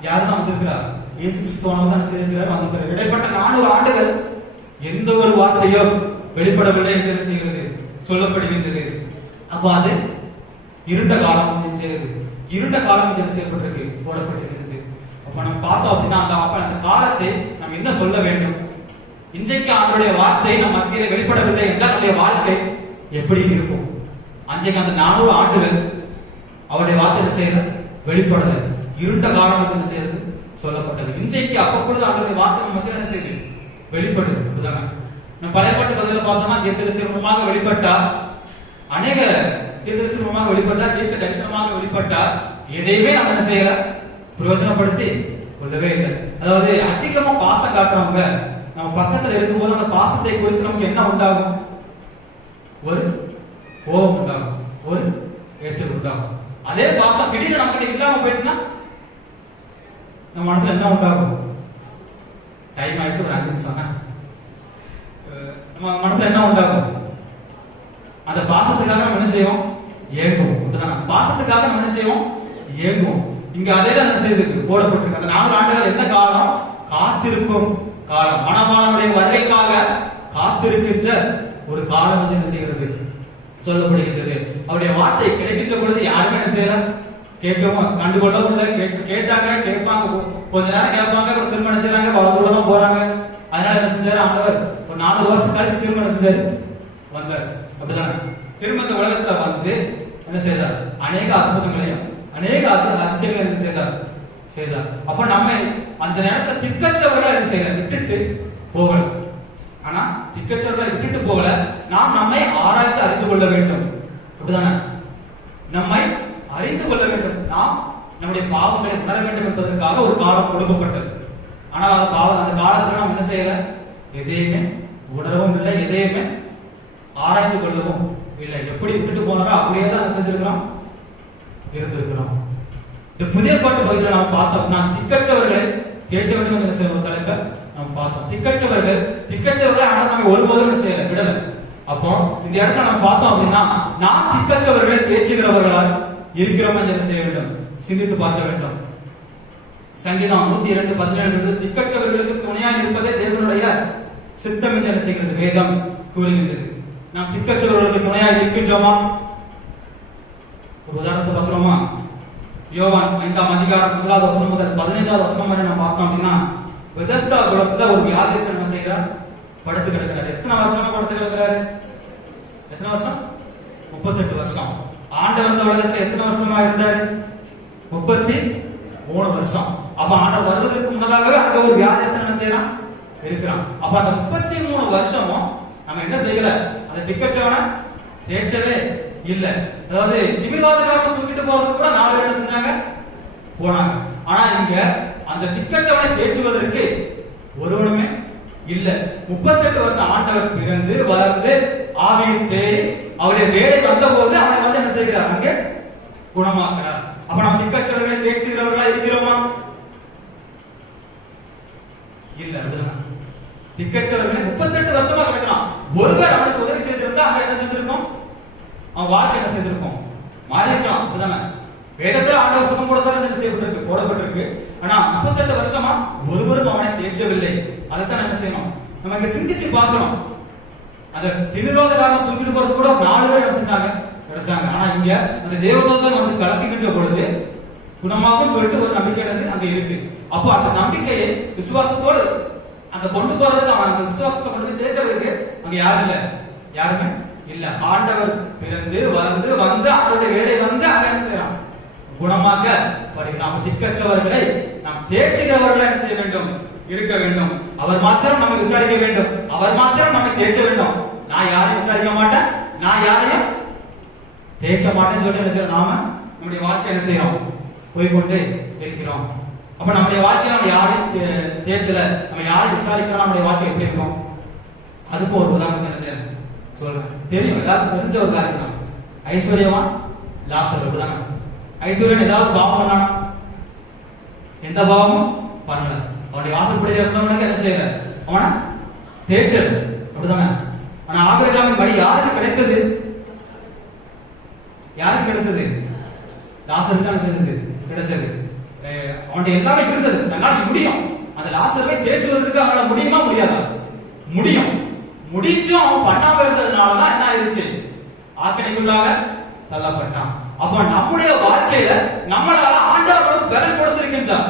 யாருதான் வந்திருக்கிறார்? இயேசு கிறிஸ்துவானவர் தான் செய்திருக்கிறார், வந்திருக்கிறார். இடைப்பட்ட 400 ஆண்டுகள் எந்த ஒரு வார்த்தையும் வெளிப்படவில்லை என்று என்ன செய்கிறது? சொல்லப்படுகின்றது. அப்ப அது இருண்ட காலம் செய்கிறது. இருண்ட காலம் என்று செயல்பட்டிருக்கு, போடப்பட்டிருக்கிறது. அப்ப நம்ம பார்த்தோம் அப்படின்னா அந்த காலத்தை நம்ம என்ன சொல்ல வேண்டும்? இன்றைக்கு அவருடைய வார்த்தை நம் மத்தியில வெளிப்படவில்லை என்றால் அவருடைய வாழ்க்கை எப்படி இருக்கும்? அன்றைக்கு அந்த 400 ஆண்டுகள் அவருடைய வார்த்தை என்ன செய்யறது? வெளிப்படல. இருண்ட காலம் என்ன செய்யறது? சொல்லப்பட்டது. இன்றைக்கு அப்பொழுது அவருடைய வார்த்தை நம்ம மத்தியில என்ன செய்யுது? வெளிப்படுது. நம்ம பழைய பாட்டு பதில பார்த்தோம்னா தீர்க்கதரிசனமாக வெளிப்பட்டா, அநேக தீர்க்கதரிசனமாக வெளிப்பட்டா, தீர்க்க தரிசனமாக வெளிப்பட்டா எதையுமே நம்ம என்ன செய்யல? பிரயோஜனப்படுத்தி கொள்ளவே இல்லை. அதாவது அதிகமா பாசம் காட்டுறவங்க நம்ம பக்கத்துல இருக்கும்போது அந்த பாசத்தை குறித்து நமக்கு என்ன உண்டாகும்? ஒரு கோபம் உண்டாகும், ஒரு எரிச்சல் உண்டாகும். அதே பாசம் திடீர்னு நமக்கு இல்லாம போயிட்டுனா நம்ம மனசுல என்ன உண்டாகும்? டைம் ஆயிட்டு ஒரு 5 நிமிஷம் நம்ம மனசுல என்ன உண்டாகும்? அந்த பாசத்துக்காக நம்ம என்ன செய்வோம்? ஏங்குவோம். பாசத்துக்காக நம்ம என்ன செய்வோம்? ஏங்குவோம். இங்க அதே தான் என்ன செய்யுது? போடப்பட்டிருக்கு. அந்த 400 ஆண்டுகள் என்ன காலம்? காத்திருக்கும் காலம். மணவாளனுடைய வருகைக்காக காத்திருக்கின்ற ஒரு காலம் வந்து என்ன செய்கிறது? சொல்லப்படுகின்றது. அவருடைய வார்த்தை கிடைக்கின்ற பொழுது யாருமே என்ன செய்யல? கேட்கவும் கண்டுகொள்ளவும் இல்லை. கேட்டாங்க, கேட்பாங்க, கொஞ்ச நேரம் கேட்பாங்க, ஒரு திருமணம் செய்யறாங்க, தான் போறாங்க. அதனால என்ன செஞ்சாரு ஆண்டவர்? ஒரு 4 வருஷம் கழிச்சு திருமணம் செஞ்சாரு, வந்தார். அப்படிதானே? திரும்ப இந்த உலகத்துல வந்து என்ன செய்தார்? அநேக அற்புதங்களையும் அநேக அதிசயங்களை என்ன செய்தார். அப்ப நம்ம அந்த நேரத்துல திக்கச்சவர்களை என்ன செய்யல, விட்டுட்டு போகல. ஆனா திக்கச்சவர்களை விட்டுட்டு போகல, நாம் நம்மை ஆராய்ந்து அறிந்து கொள்ள வேண்டும். அப்படிதானே? நம்மை அறிந்து கொள்ள வேண்டும். நாம் நம்முடைய பாவங்களை உணர வேண்டும் என்பதற்காக ஒரு காலம் கொடுக்கப்பட்டது. ஆனால் அந்த காலத்துல நாம் என்ன செய்யல, எதையுமே உணரவும் இல்லை, எதையுமே ஆராய்ந்து கொள்ளவும் இல்லை. எப்படி விட்டுட்டு போனாரோ அப்படியே தான் செஞ்சிருக்கிறோம், இருந்திருக்கிறோம். இந்த புதிய பாட்டு பகுதியில் நாம் பார்த்தோம், நான் திக்கற்றவர்களை தேய்ச்ச வேண்டும் என்ற தலைப்பை நாம் பார்த்தோம். திக்கற்றவர்களை ஆனால் நம்ம ஒருபோதும் செய்யல, விடல. அப்போ இந்த இடத்துல நம்ம பார்த்தோம் அப்படின்னா, நான் திக்கற்றவர்களை தேய்ச்சுகிறவர்களால் இருக்கிறோம் என்று செய்ய வேண்டும், சிந்தித்து பார்க்க வேண்டும். சங்கீதம் 102:17 திக்கற்றவர்களுக்கு துணையாக இருப்பதே தேவனுடைய சித்தம் என்று என்ன செய்கிறது, வேதம் கூறுகின்றது. நாம் திக்கற்றவர்களுக்கு துணையாக இருக்கின்றோமா? ஒரு உதாரணத்தை பார்க்கிறோமா? யோவான் 5ஆம் அதிகாரம் 1வது வசனம் முதல் 15வது வசனம் வரை நம்ம பார்த்தோம் அப்படின்னா, பெதஸ்தா குளத்துல ஒரு வியாதிஸ்தர் என்ன செய்கிறார், படுத்து கிடக்கிறார். எத்தனை வருஷமா படுத்து கிடக்கிறாரு? எத்தனை வருஷம்? 38 வருஷம். ஆண்டவர் இந்த உலகத்துல எத்தனை வருஷமா இருந்தாரு? 33 வருஷம். அப்ப ஆண்டவர் வருவதற்கு முன்னதாகவே அங்க ஒரு வியாதிஸ்தர் என்ன செய்யறான், இருக்கிறான். அப்ப அந்த 33 வருஷமும் நம்ம என்ன செய்யல, அந்த திக்கற்றவன தேய்ச்சவே இல்ல. அதாவது திமிர்வாதக்காரனை தூக்கிட்டு போறதுக்கு கூட 4 பேர் செஞ்சாங்க, போனாங்க. ஆனா இங்க அந்த திக்கற்றவனை தேற்றுவதற்கு ஒருவனுமே இல்ல. 38 வருஷம் ஆண்டவர் பிறந்து வளர்ந்து ஆவியில் தேறி அவருடைய வேலை வந்த போது அவனை வந்து என்ன செய்கிறார், அங்கே குணமாக்குறார். அப்ப நம்ம திக்கற்றவர்களை தேற்றுகிறவர்களா இருக்கிறோமா? இல்ல. திக்கற்றவர்களை 38 வருஷமா கிடக்கிறான். ஒருவர் அவனுக்கு உதவி செய்திருந்தா அவன் என்ன செஞ்சிருக்கோம், அவன் வாழ்க்கை என்ன செய்திருக்கும், மாறி இருக்கலாம். அப்படிதானே? வேதத்துல ஆண்டவர் சுகம் கொடுத்தாலும் செய்யப்பட்டிருக்கு, போடப்பட்டிருக்கு. ஆனா 38 வருஷமா ஒருவரும் அவனை தேற்றவில்லை. அதைத்தான் என்ன செய்யணும், நம்ம இங்க சிந்திச்சு பார்க்கணும். அந்த திமிரோதக்காரனை தூக்கிட்டு போறது கூட 4 பேர் என்ன செஞ்சாங்க, கிடைச்சாங்க. ஆனா இங்க அந்த தேவதூதன் வந்து கலக்கிக்கின்ற பொழுது குணமாகும் சொல்லிட்டு ஒரு நம்பிக்கை அங்க இருக்கு. அப்போ அந்த நம்பிக்கையை விசுவாசத்தோடு அங்க கொண்டு போறதுக்கு, அவன் அந்த விசுவாசத்தை கொண்டு போய் சேர்க்கறதுக்கு அங்க யாரும் இல்ல, யாருமே இல்ல. ஆண்டவர் பிறந்து வளர்ந்து வந்து அவருடைய வேலை வந்து அங்க என்ன செய்யலாம், குணமாக்க படுகிறார். நாம் திக்கற்றவர்களை நாம் தேற்றுகிறவர்களை என்ன செய்ய வேண்டும், இருக்க வேண்டும். அவர் மாத்திரம் நம்ம விசாரிக்க வேண்டும், அவர் மாத்திரம் நம்மை தேற்ற வேண்டும். நான் யாரையும் விசாரிக்க மாட்டேன், நான் யாரையும் தேற்ற மாட்டேன்னு சொல்லி என்ன செய்யறோம், நாம நம்முடைய வாழ்க்கை என்ன செய்யறோம், போய்கொண்டு இருக்கிறோம். அப்ப நம்முடைய வாழ்க்கையில நம்ம யாரையும் தேய்ச்சல, நம்ம யாரையும் விசாரிக்கிறோம், நம்முடைய வாழ்க்கை எப்படி இருக்கும்? அதுக்கு ஒரு உதாரணம் என்ன செய்யணும் சொல்றேன். தெரியும், எல்லாருக்கும் தெரிஞ்ச ஒரு காரியம் தான். ஐஸ்வர்யவான் லாசர். அப்படிதானே? ஐஸ்வர்யன் ஏதாவது பாவம் பண்ணானா? எந்த பாவமும் பண்ணல. அவனுடைய வாசற்படியில் இருந்தவனுக்கு என்ன செய்யல, அவனை தேய்ச்சல். அப்படிதானே? ஆனா ஆபிரகாமின் படி யாருக்கு கிடைத்தது? யாருக்கு கிடைச்சது? லாசருக்கு தான் கிடைச்சது. அவனுடைய எல்லாமே இருந்தது, தன்னால் முடியும். அந்த லாசரை தேற்றுவதற்கு அவனால முடியுமா, முடியாதா? முடியும். முடிஞ்சும் அவன் பண்ணாம இருந்ததுனாலதான் என்ன ஆயிடுச்சு, ஆக்கினைக்குள்ளாக தள்ளப்பட்டான். அப்ப நம்முடைய வாழ்க்கையில நம்மளால ஆண்டவர் பலன் கொடுத்திருக்கின்றார்,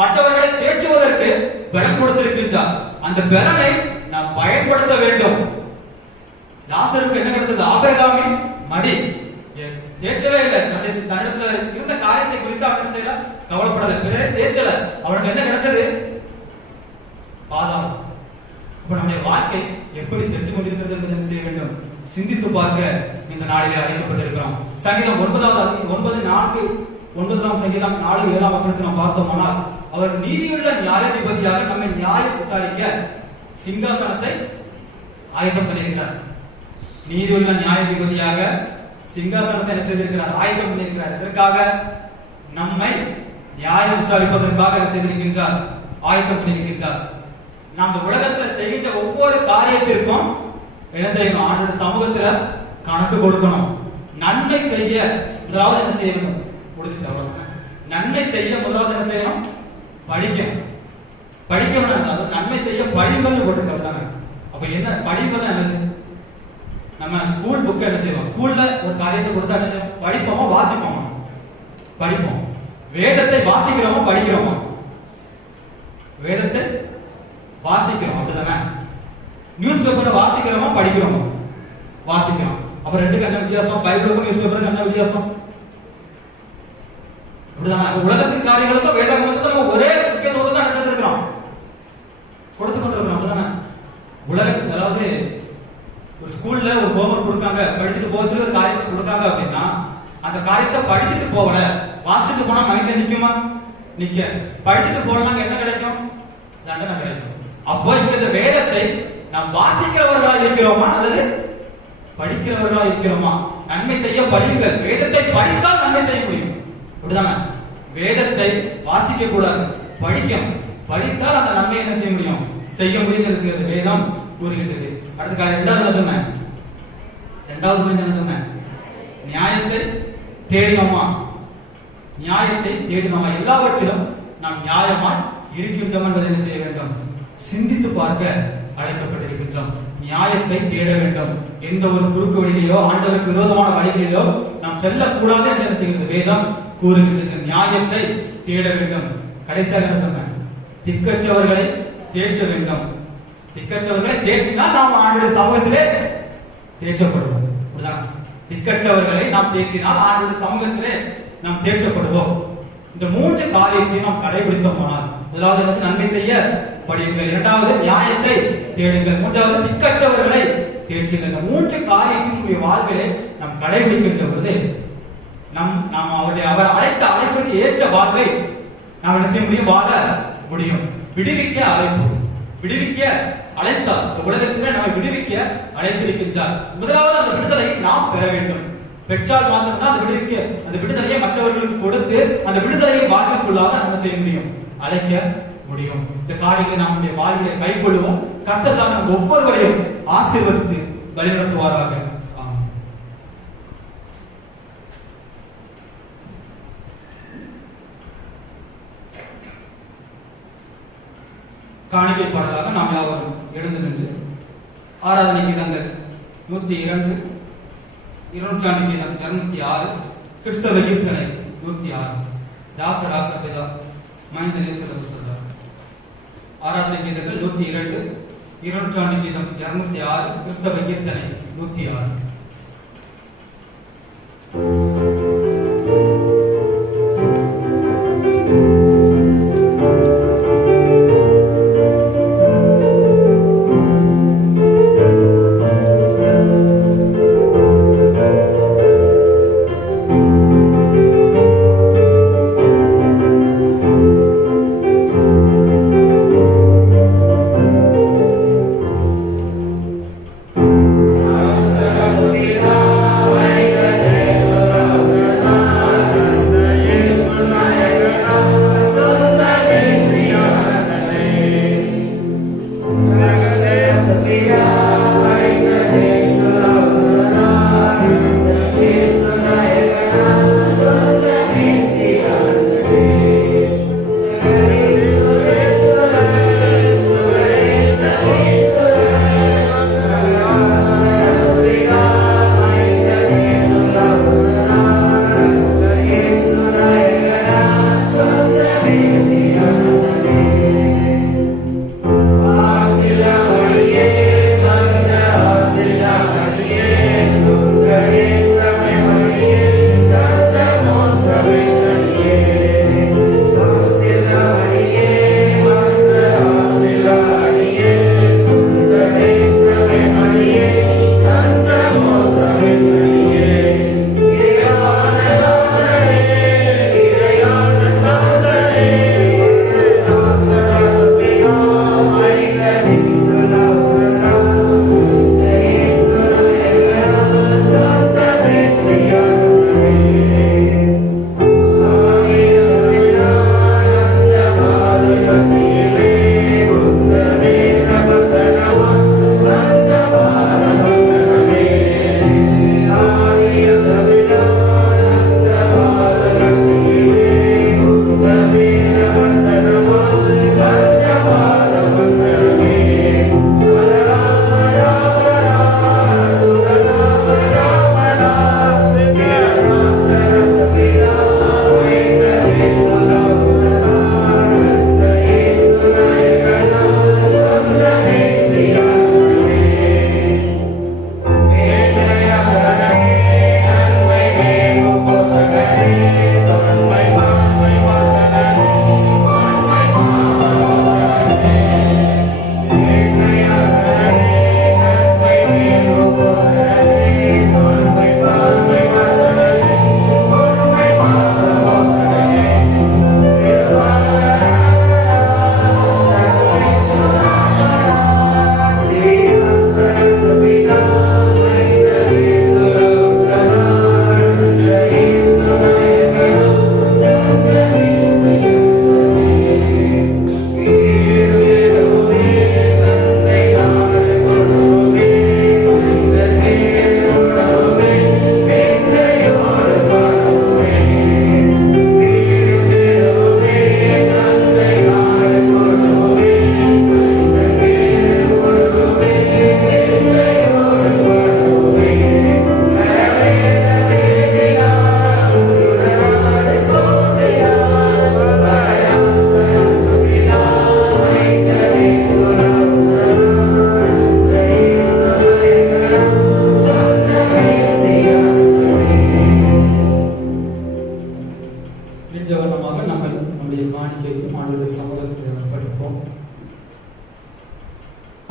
மற்றவர்களை தேற்றுவதற்கு பலன் கொடுத்திருக்கின்றார். அந்த பலனை நாம் பயன்படுத்த வேண்டும். லாசருக்கு என்ன கிடைத்தது? ஆபிரகாமின் மடி. தேற்றவே இல்லை. தன்னிடத்துல இருந்த காரியத்தை குறித்து அவன் செய்யல, கவலைப்படல, பிறரை தேற்றல. அவனுக்கு என்ன கிடைச்சது? பாதாளம். இப்ப நம்முடைய வாழ்க்கை எப்படி செஞ்சு கொண்டிருக்கிறது என்பதை செய்ய வேண்டும், சிந்தித்து பார்க்க இந்த நாளிலே அழைக்கப்பட்டிருக்கிறோம். சங்கீதம் 9:4 சங்கீதம் 4:7 வசனத்தை நாம் பார்த்தோமானால், அவர் நீதியுள்ள நியாயாதிபதியாக நம்மை நியாயம் விசாரிக்க சிங்காசனத்தை ஆயத்தம் பண்ணியிருக்கிறார். நீதியுள்ள நியாயாதிபதியாக சிங்காசனத்தை என்ன செய்திருக்கிறார், ஆயத்தம் பண்ணியிருக்கிறார். இதற்காக நம்மை நியாயம் விசாரிப்பதற்காக என்ன செய்திருக்கின்றார், ஆயத்தம் பண்ணியிருக்கின்றார். நம்ம உலகத்துல செய்கின்ற ஒவ்வொரு காரியத்திற்கும் என்ன செய்யணும், ஆண்டோட சமூகத்துல கணக்கு கொடுக்கணும். நன்மை செய்ய முதலாவது என்ன செய்யணும், முடிச்சுட்டு நன்மை செய்ய முதலாவது என்ன செய்யணும், படிக்கணும். படிக்கணும், நன்மை செய்ய படிவுகள் போட்டுருக்காங்க. அப்ப என்ன படிவுகள் என்னது? நம்ம ஸ்கூல் புக் என்ன செய்வோம், ஸ்கூல்ல ஒரு காரியத்தை கொடுத்தா என்ன செய்வோம், படிப்போமா வாசிப்போமா? படிப்போம். வேதத்தை வாசிக்கிறோமா படிக்கிறோமா? வேதத்தை வாசிக்கிறோம். அப்படிதானே? நியூஸ் பேப்பரை வாசிக்கிறோமா படிக்கிறோமா? வாசிக்கிறோம். அப்ப ரெண்டுக்கு என்ன வித்தியாசம்? பைபிளுக்கும் நியூஸ் பேப்பருக்கு என்ன வித்தியாசம்? அப்படிதான் உலகத்தின் காரியங்களுக்கும் வேதாகமத்துக்கும் நம்ம ஒரே முக்கியத்துவத்தை தான் எடுத்துருக்கிறோம், கொடுத்து கொண்டிருக்கிறோம். அப்படிதானே உலக, அதாவது ஒரு ஸ்கூல்ல ஒரு ஹோம்வொர்க் கொடுத்தாங்க, படிச்சுட்டு போக சொல்லி ஒரு காரியத்தை கொடுத்தாங்க அப்படின்னா அந்த காரியத்தை படிச்சுட்டு போகல, வாசிச்சுட்டு போனா மைண்ட்ல நிக்குமா? நிக்க. படிச்சுட்டு போனா என்ன கிடைக்கும்? தண்டனை கிடைக்கும். அப்போ இப்ப இந்த வேதத்தை நாம் வாசிக்கிறவர்களா இருக்கிறோமா அல்லது படிக்கிறவர்களா இருக்கிறோமா? நன்மை செய்ய படியுங்கள். வேதத்தை படித்தால் நன்மை செய்ய முடியும். அப்படிதானே வேதத்தை வாசிக்க கூடாது, படிக்கணும். படித்தால் அந்த நன்மை என்ன செய்ய முடியும்? செய்ய முடியும். வேதம் கூறுகின்றது. அடுத்த இரண்டாவது சொன்னேன், இரண்டாவது என்ன சொன்னேன்? நியாயத்தை தேடினோமா? நியாயத்தை தேடினோமா? எல்லாவற்றிலும் நாம் நியாயமாய் இருக்கின்றோம் என்பதை என்ன செய்ய வேண்டும்? சிந்தித்து பார்க்க அழைக்கப்பட்டிருக்கின்றோம். நியாயத்தை தேட வேண்டும். எந்த ஒரு குறுக்கு வழியிலோ ஆண்டவருக்கு விரோதமான வழிகளிலோ நாம் செல்லக்கூடாது என்று என்ன செய்கிறது? வேதம் கூறுகின்றது. நியாயத்தை தேட வேண்டும். கடைசியாக என்ன சொன்னேன்? திக்கற்றவர்களை தேற்ற வேண்டும். திக்கற்றவர்களை தேற்றினால் நாம் ஆண்டுடைய சமூகத்திலே தேற்றப்படுவோம். திக்கற்றவர்களை நாம் தேற்றினால் ஆண்டுடைய சமூகத்திலே நாம் தேற்றப்படுவோம். இந்த மூன்று காரியத்தையும் நாம் கடைபிடித்தோமானால், முதலாவது வந்து நன்மை செய்ய படியுங்கள், இரண்டாவது நியாயத்தை தேடுங்கள், மூன்றாவது திக்கற்றவர்களை தேற்றுங்கள். இந்த மூன்று காரியத்தின் வாழ்விலே நாம் கடைபிடிக்கின்ற பொழுது நாம் அவர் அழைத்த அழைப்புக்கு ஏற்ற வாழ்வை நாம் என்ன செய்ய முடியும்? வாழ முடியும். விடுவிக்க அழைப்பு, விடுவிக்க அழைத்தார். உலகத்திலே நம்மை விடுவிக்க அழைத்திருக்கின்றார். முதலாவது அந்த விடுதலையை நாம் பெற வேண்டும். பெற்றால் மாத்திரம்தான் அந்த விடுதலையை மற்றவர்களுக்கு கொடுத்து அந்த விடுதலையை வாழ்வுக்குள்ளாக நம்ம செய்ய முடியும், அழைக்க முடியும். இந்த காரியங்களை நம்முடைய வாழ்விலை கைக்கொள்வோம். கர்த்தர் தான் நம் ஒவ்வொருவரையும் ஆசீர்வதித்து வழிநடத்துவாராக. காணிக்கை பாடலாக நாம் யாவரும் எழுந்து நின்று ஆராதனை கீதங்கள் 102, 200 கீதம் 206, கிறிஸ்தவ கீர்த்தனை 106, தாசராச பிதா மைந்தனே சொல்றார். ஆராதனை கீதங்கள் 102, 200 கீதம் 206, கிறிஸ்தவ கீர்த்தனை 106. Hasta la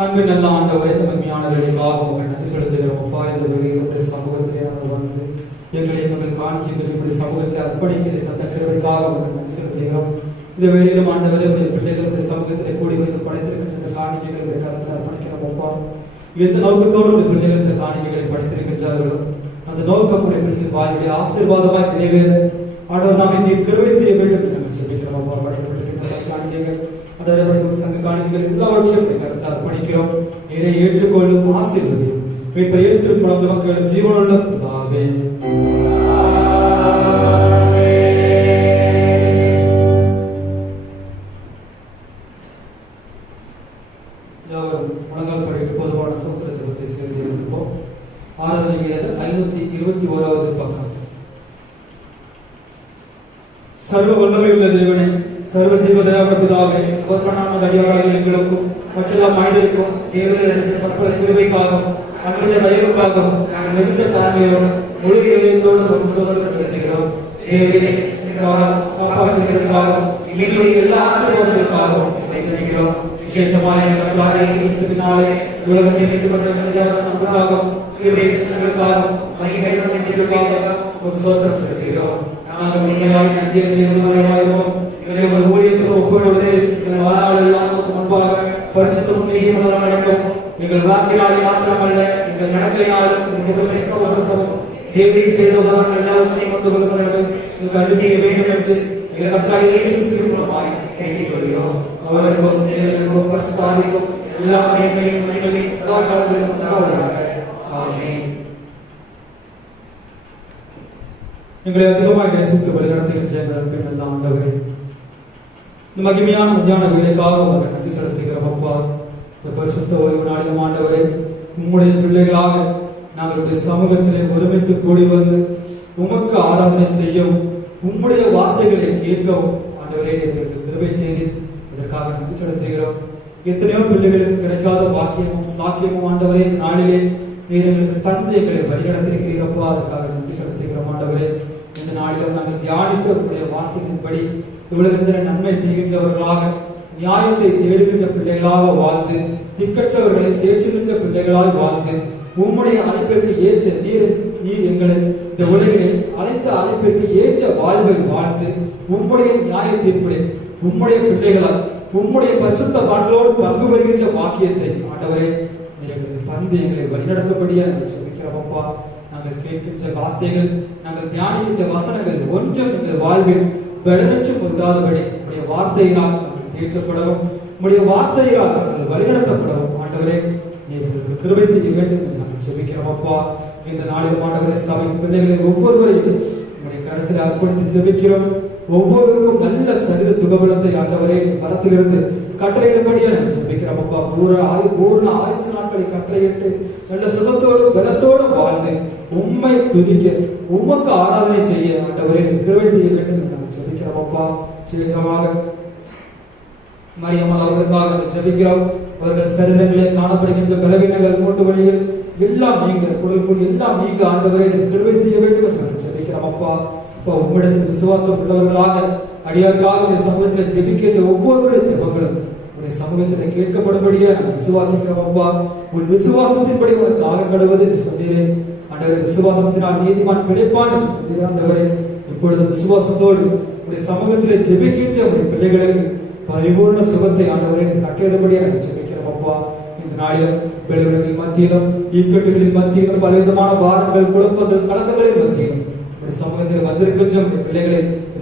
அன்பின் நல்ல ஆண்டவரே, இந்த மகிமையான வேலைக்காக உங்கள் நன்றி செலுத்துகிறோம். அப்பா, இந்த வேலையுடைய சமூகத்திலே நாங்கள் வந்து எங்களை எங்கள் காணிக்கைகளை இப்படி சமூகத்தில் அர்ப்பணிக்கிற அந்த கிருபைக்காக உங்கள் நன்றி செலுத்துகிறோம். இந்த வேலையிலும் ஆண்டவரே, உடைய பிள்ளைகளுடைய சமூகத்திலே கூடி வந்து படைத்திருக்கின்ற இந்த காணிக்கைகளை கருத்தில் அர்ப்பணிக்கிறோம். அப்பா, எந்த நோக்கத்தோடு இந்த பிள்ளைகள் இந்த காணிக்கைகளை படைத்திருக்கின்றார்களோ அந்த நோக்கம் உடைய பிள்ளைகள் வாழ்வுடைய ஆசீர்வாதமாய் நிறைவேற ஆண்டவர் நாம் நீ கிருபை செய்ய வேண்டும் என்று நாங்கள் சொல்லிக்கிறோம். அப்பா, படைக்கப்பட்டிருக்கின்ற காணிக்கைகள் சங்க காணிக்கைகள் எல்லாவற்றையும் கருத்தில் அர்ப்பணிக்கிறோம். நீரை ஏற்றுக்கொள்ளும் ஆசீர்வதியும் இயேசுவின் மூலம் மக்களும் ஜீவனுள்ள பிதாவே. யாவரும் முழங்கால் படிட்டு பொதுவான சோஸ்திர ஜெபத்தை சேர்ந்து இருப்போம். ஆராதனை வீரர் 521வது பக்கம். சர்வ வல்லமை உள்ள தேவனே, சர்வ ஜீவதயாக பிதாவே, ஒருவனாமது அடியாராக எங்களுக்கும் மற்றெல்லாம் மனிதருக்கும் தேவதையின் பற்பல கிருபைக்காகவும் அன்புடைய தயவுக்காகவும் நாங்கள் மிகுந்த தாழ்மையோடும் முழு இதயத்தோடும் ஒரு சோதனை செலுத்துகிறோம். தேவனை காப்பாற்றுகிறதுக்காகவும் எங்களுடைய எல்லா ஆசீர்வாதங்களுக்காகவும் நினைக்கிறோம். விசேஷமாக கிறிஸ்துவினாலே உலகத்தை மீண்டு கொண்ட நம்புக்காகவும் கிருபைகளுக்காகவும் மகிமைகளுக்காகவும் ஒரு சோதனை செலுத்துகிறோம். நாங்கள் உண்மையாக நன்றியாயிருப்போம். எங்கள் ஊழியத்துக்கு ஒப்புக்கொடுத்து எங்கள் வாழ்நாளெல்லாம் முன்பாக பரிசுத்தமும் நீதிமன்றம் நடக்கும். எங்கள் வாக்கினாலே மாத்திரமல்ல, எங்கள் நடக்கையினாலும் தேவையை செய்த உலகம் எல்லாவற்றையும் வந்து கொள்ளும் எங்களுக்கு அது செய்ய வேண்டும் என்று எங்கள் கர்த்தராகிய இயேசு கிறிஸ்துவின் மூலமாய் வேண்டிக் கொள்கிறோம். அவருக்கும் பரிசுத்தாவிக்கும் எல்லா மேன்மையும் மகிமையும் சதா காலங்களிலும் உண்டாவதாக. ஆமென். எங்களை அதிகமாக நேசித்து வழிநடத்துகின்ற நல்ல ஆண்டவரே, இந்த மகிமையான மத்தியான வேலைக்காக உங்கள் நன்றி செலுத்துகிறோம். அப்பா, இந்த பரிசுத்த ஓய்வு நாளிலும் ஆண்டவரே, உம்முடைய பிள்ளைகளாக நாங்களுடைய சமூகத்திலே ஒருமித்து கூடி வந்து உமக்கு ஆராதனை செய்யவும் உம்முடைய வார்த்தைகளை கேட்கவும் ஆண்டவரே எங்களுக்கு கிருபை செய்து இதற்காக நன்றி செலுத்துகிறோம். எத்தனையோ பிள்ளைகளுக்கு கிடைக்காத வாக்கியமும் சாக்கியமும் ஆண்டவரே இந்த நாளிலே நீர் எங்களுக்கு தந்து எங்களை வழிநடத்திருக்கிறீரப்பா, அதற்காக நன்றி செலுத்துகிறோம். ஆண்டவரே, இந்த நாளிலும் நாங்கள் தியானித்த உங்களுடைய வார்த்தையின்படி உலகத்தில் நன்மை செய்கின்றவர்களாக நியாயத்தை தேடுகின்ற பிள்ளைகளாக வாழ்ந்து திக்கற்றவர்களை தேற்றுகின்ற பிள்ளைகளாக வாழ்ந்து உம்முடைய அழைப்பிற்கு ஏற்ற நீர் எங்களை இந்த உலகிலே அழைத்த அழைப்பிற்கு ஏற்ற வாழ்வை வாழ்ந்து உம்முடைய நியாய தீர்ப்பிலே உம்முடைய பிள்ளைகளால் உம்முடைய பரிசுத்த வாழ்வோடு பங்கு வருகின்ற வாக்கியத்தை ஆண்டவரே எங்களுக்கு தந்து எங்களை வழிநடத்தபடியா நாங்கள் சொல்லிக்கிறோம். அப்பா, நாங்கள் கேட்கின்ற வார்த்தைகள், நாங்கள் தியானிக்கின்ற வசனங்கள் ஒன்றும் எங்கள் வாழ்வில் பலனற்று கொண்டாதபடி உடைய வார்த்தையினால் நாங்கள் தேற்றப்படவும் உடைய வார்த்தையால் நாங்கள் வழிநடத்தப்படவும் ஆண்டவரே நீர் எங்களுக்கு கிருபை செய்ய வேண்டும் என்று நாங்கள் ஜெபிக்கிறோம். அப்பா, இந்த நாளில் ஆண்டவரே சபை பிள்ளைகளை ஒவ்வொருவரையும் உடைய கருத்தில் அர்ப்பணித்து ஜெபிக்கிறோம். ஒவ்வொருவருக்கும் நல்ல சரீர சுகபலத்தை ஆண்டவரே கரத்திலிருந்து கட்டளையிடும்படியா நாங்கள் ஜெபிக்கிறோம். அப்பா, பூர்ண ஆயுசு நாட்களை கட்டளையிட்டு நல்ல சுகத்தோடும் பலத்தோடும் வாழ்ந்து உம்மை துதிக்க உமக்கு ஆராதனை செய்ய ஆண்டவரே கிருபை செய்ய வேண்டும் என்று நாங்கள் ஜெபிக்கிறோம். அப்பா, விசேஷமாக மரியம்மாள் அவர்களுக்காக ஜெபிக்கிறோம். அவர்கள் சரீரங்களே காணப்படுகின்ற பலவீனங்கள், மூட்டு வலிகள் எல்லாம் நீங்க குடல் எல்லாம் நீங்க ஆண்டவரை கிருபை செய்ய வேண்டும் என்று ஜெபிக்கிறோம். அப்பா, உம்மிடத்தில் விசுவாசம் உள்ளவர்களாக அடியாருக்காக சமூகத்தில் ஜெபிக்கின்ற ஒவ்வொருவருடைய ஜெபங்களும் உடைய சமூகத்தில் கேட்கப்படும்படியா நாங்கள் விசுவாசிக்கிறோம். அப்பா, உன் விசுவாசத்தின்படி உனக்கு ஆக கடுவது சொன்னீரேன் ஆண்டவரை. விசுவாசத்தினால் நீதிமான் கிடைப்பான் என்று சொன்னீர் ஆண்டவரை. இப்பொழுது விசுவாசத்தோடு உடைய சமூகத்தில் ஜெபிக்கின்ற உடைய பிள்ளைகளுக்கு பரிபூர்ண சுகத்தை ஆண்டவரை கட்டிடபடியா நாங்கள் ஜெபிக்கிறோம். அப்பா, இந்த நாளிலும் விளைவுகளின் மத்தியிலும் இக்கட்டுகளின் மத்தியிலும் பலவிதமான பாரங்கள், குழப்பங்கள், கலக்கங்களின் மத்தியிலும் சமூகத்தில் வந்திருக்கின்ற பிள்ளைகளை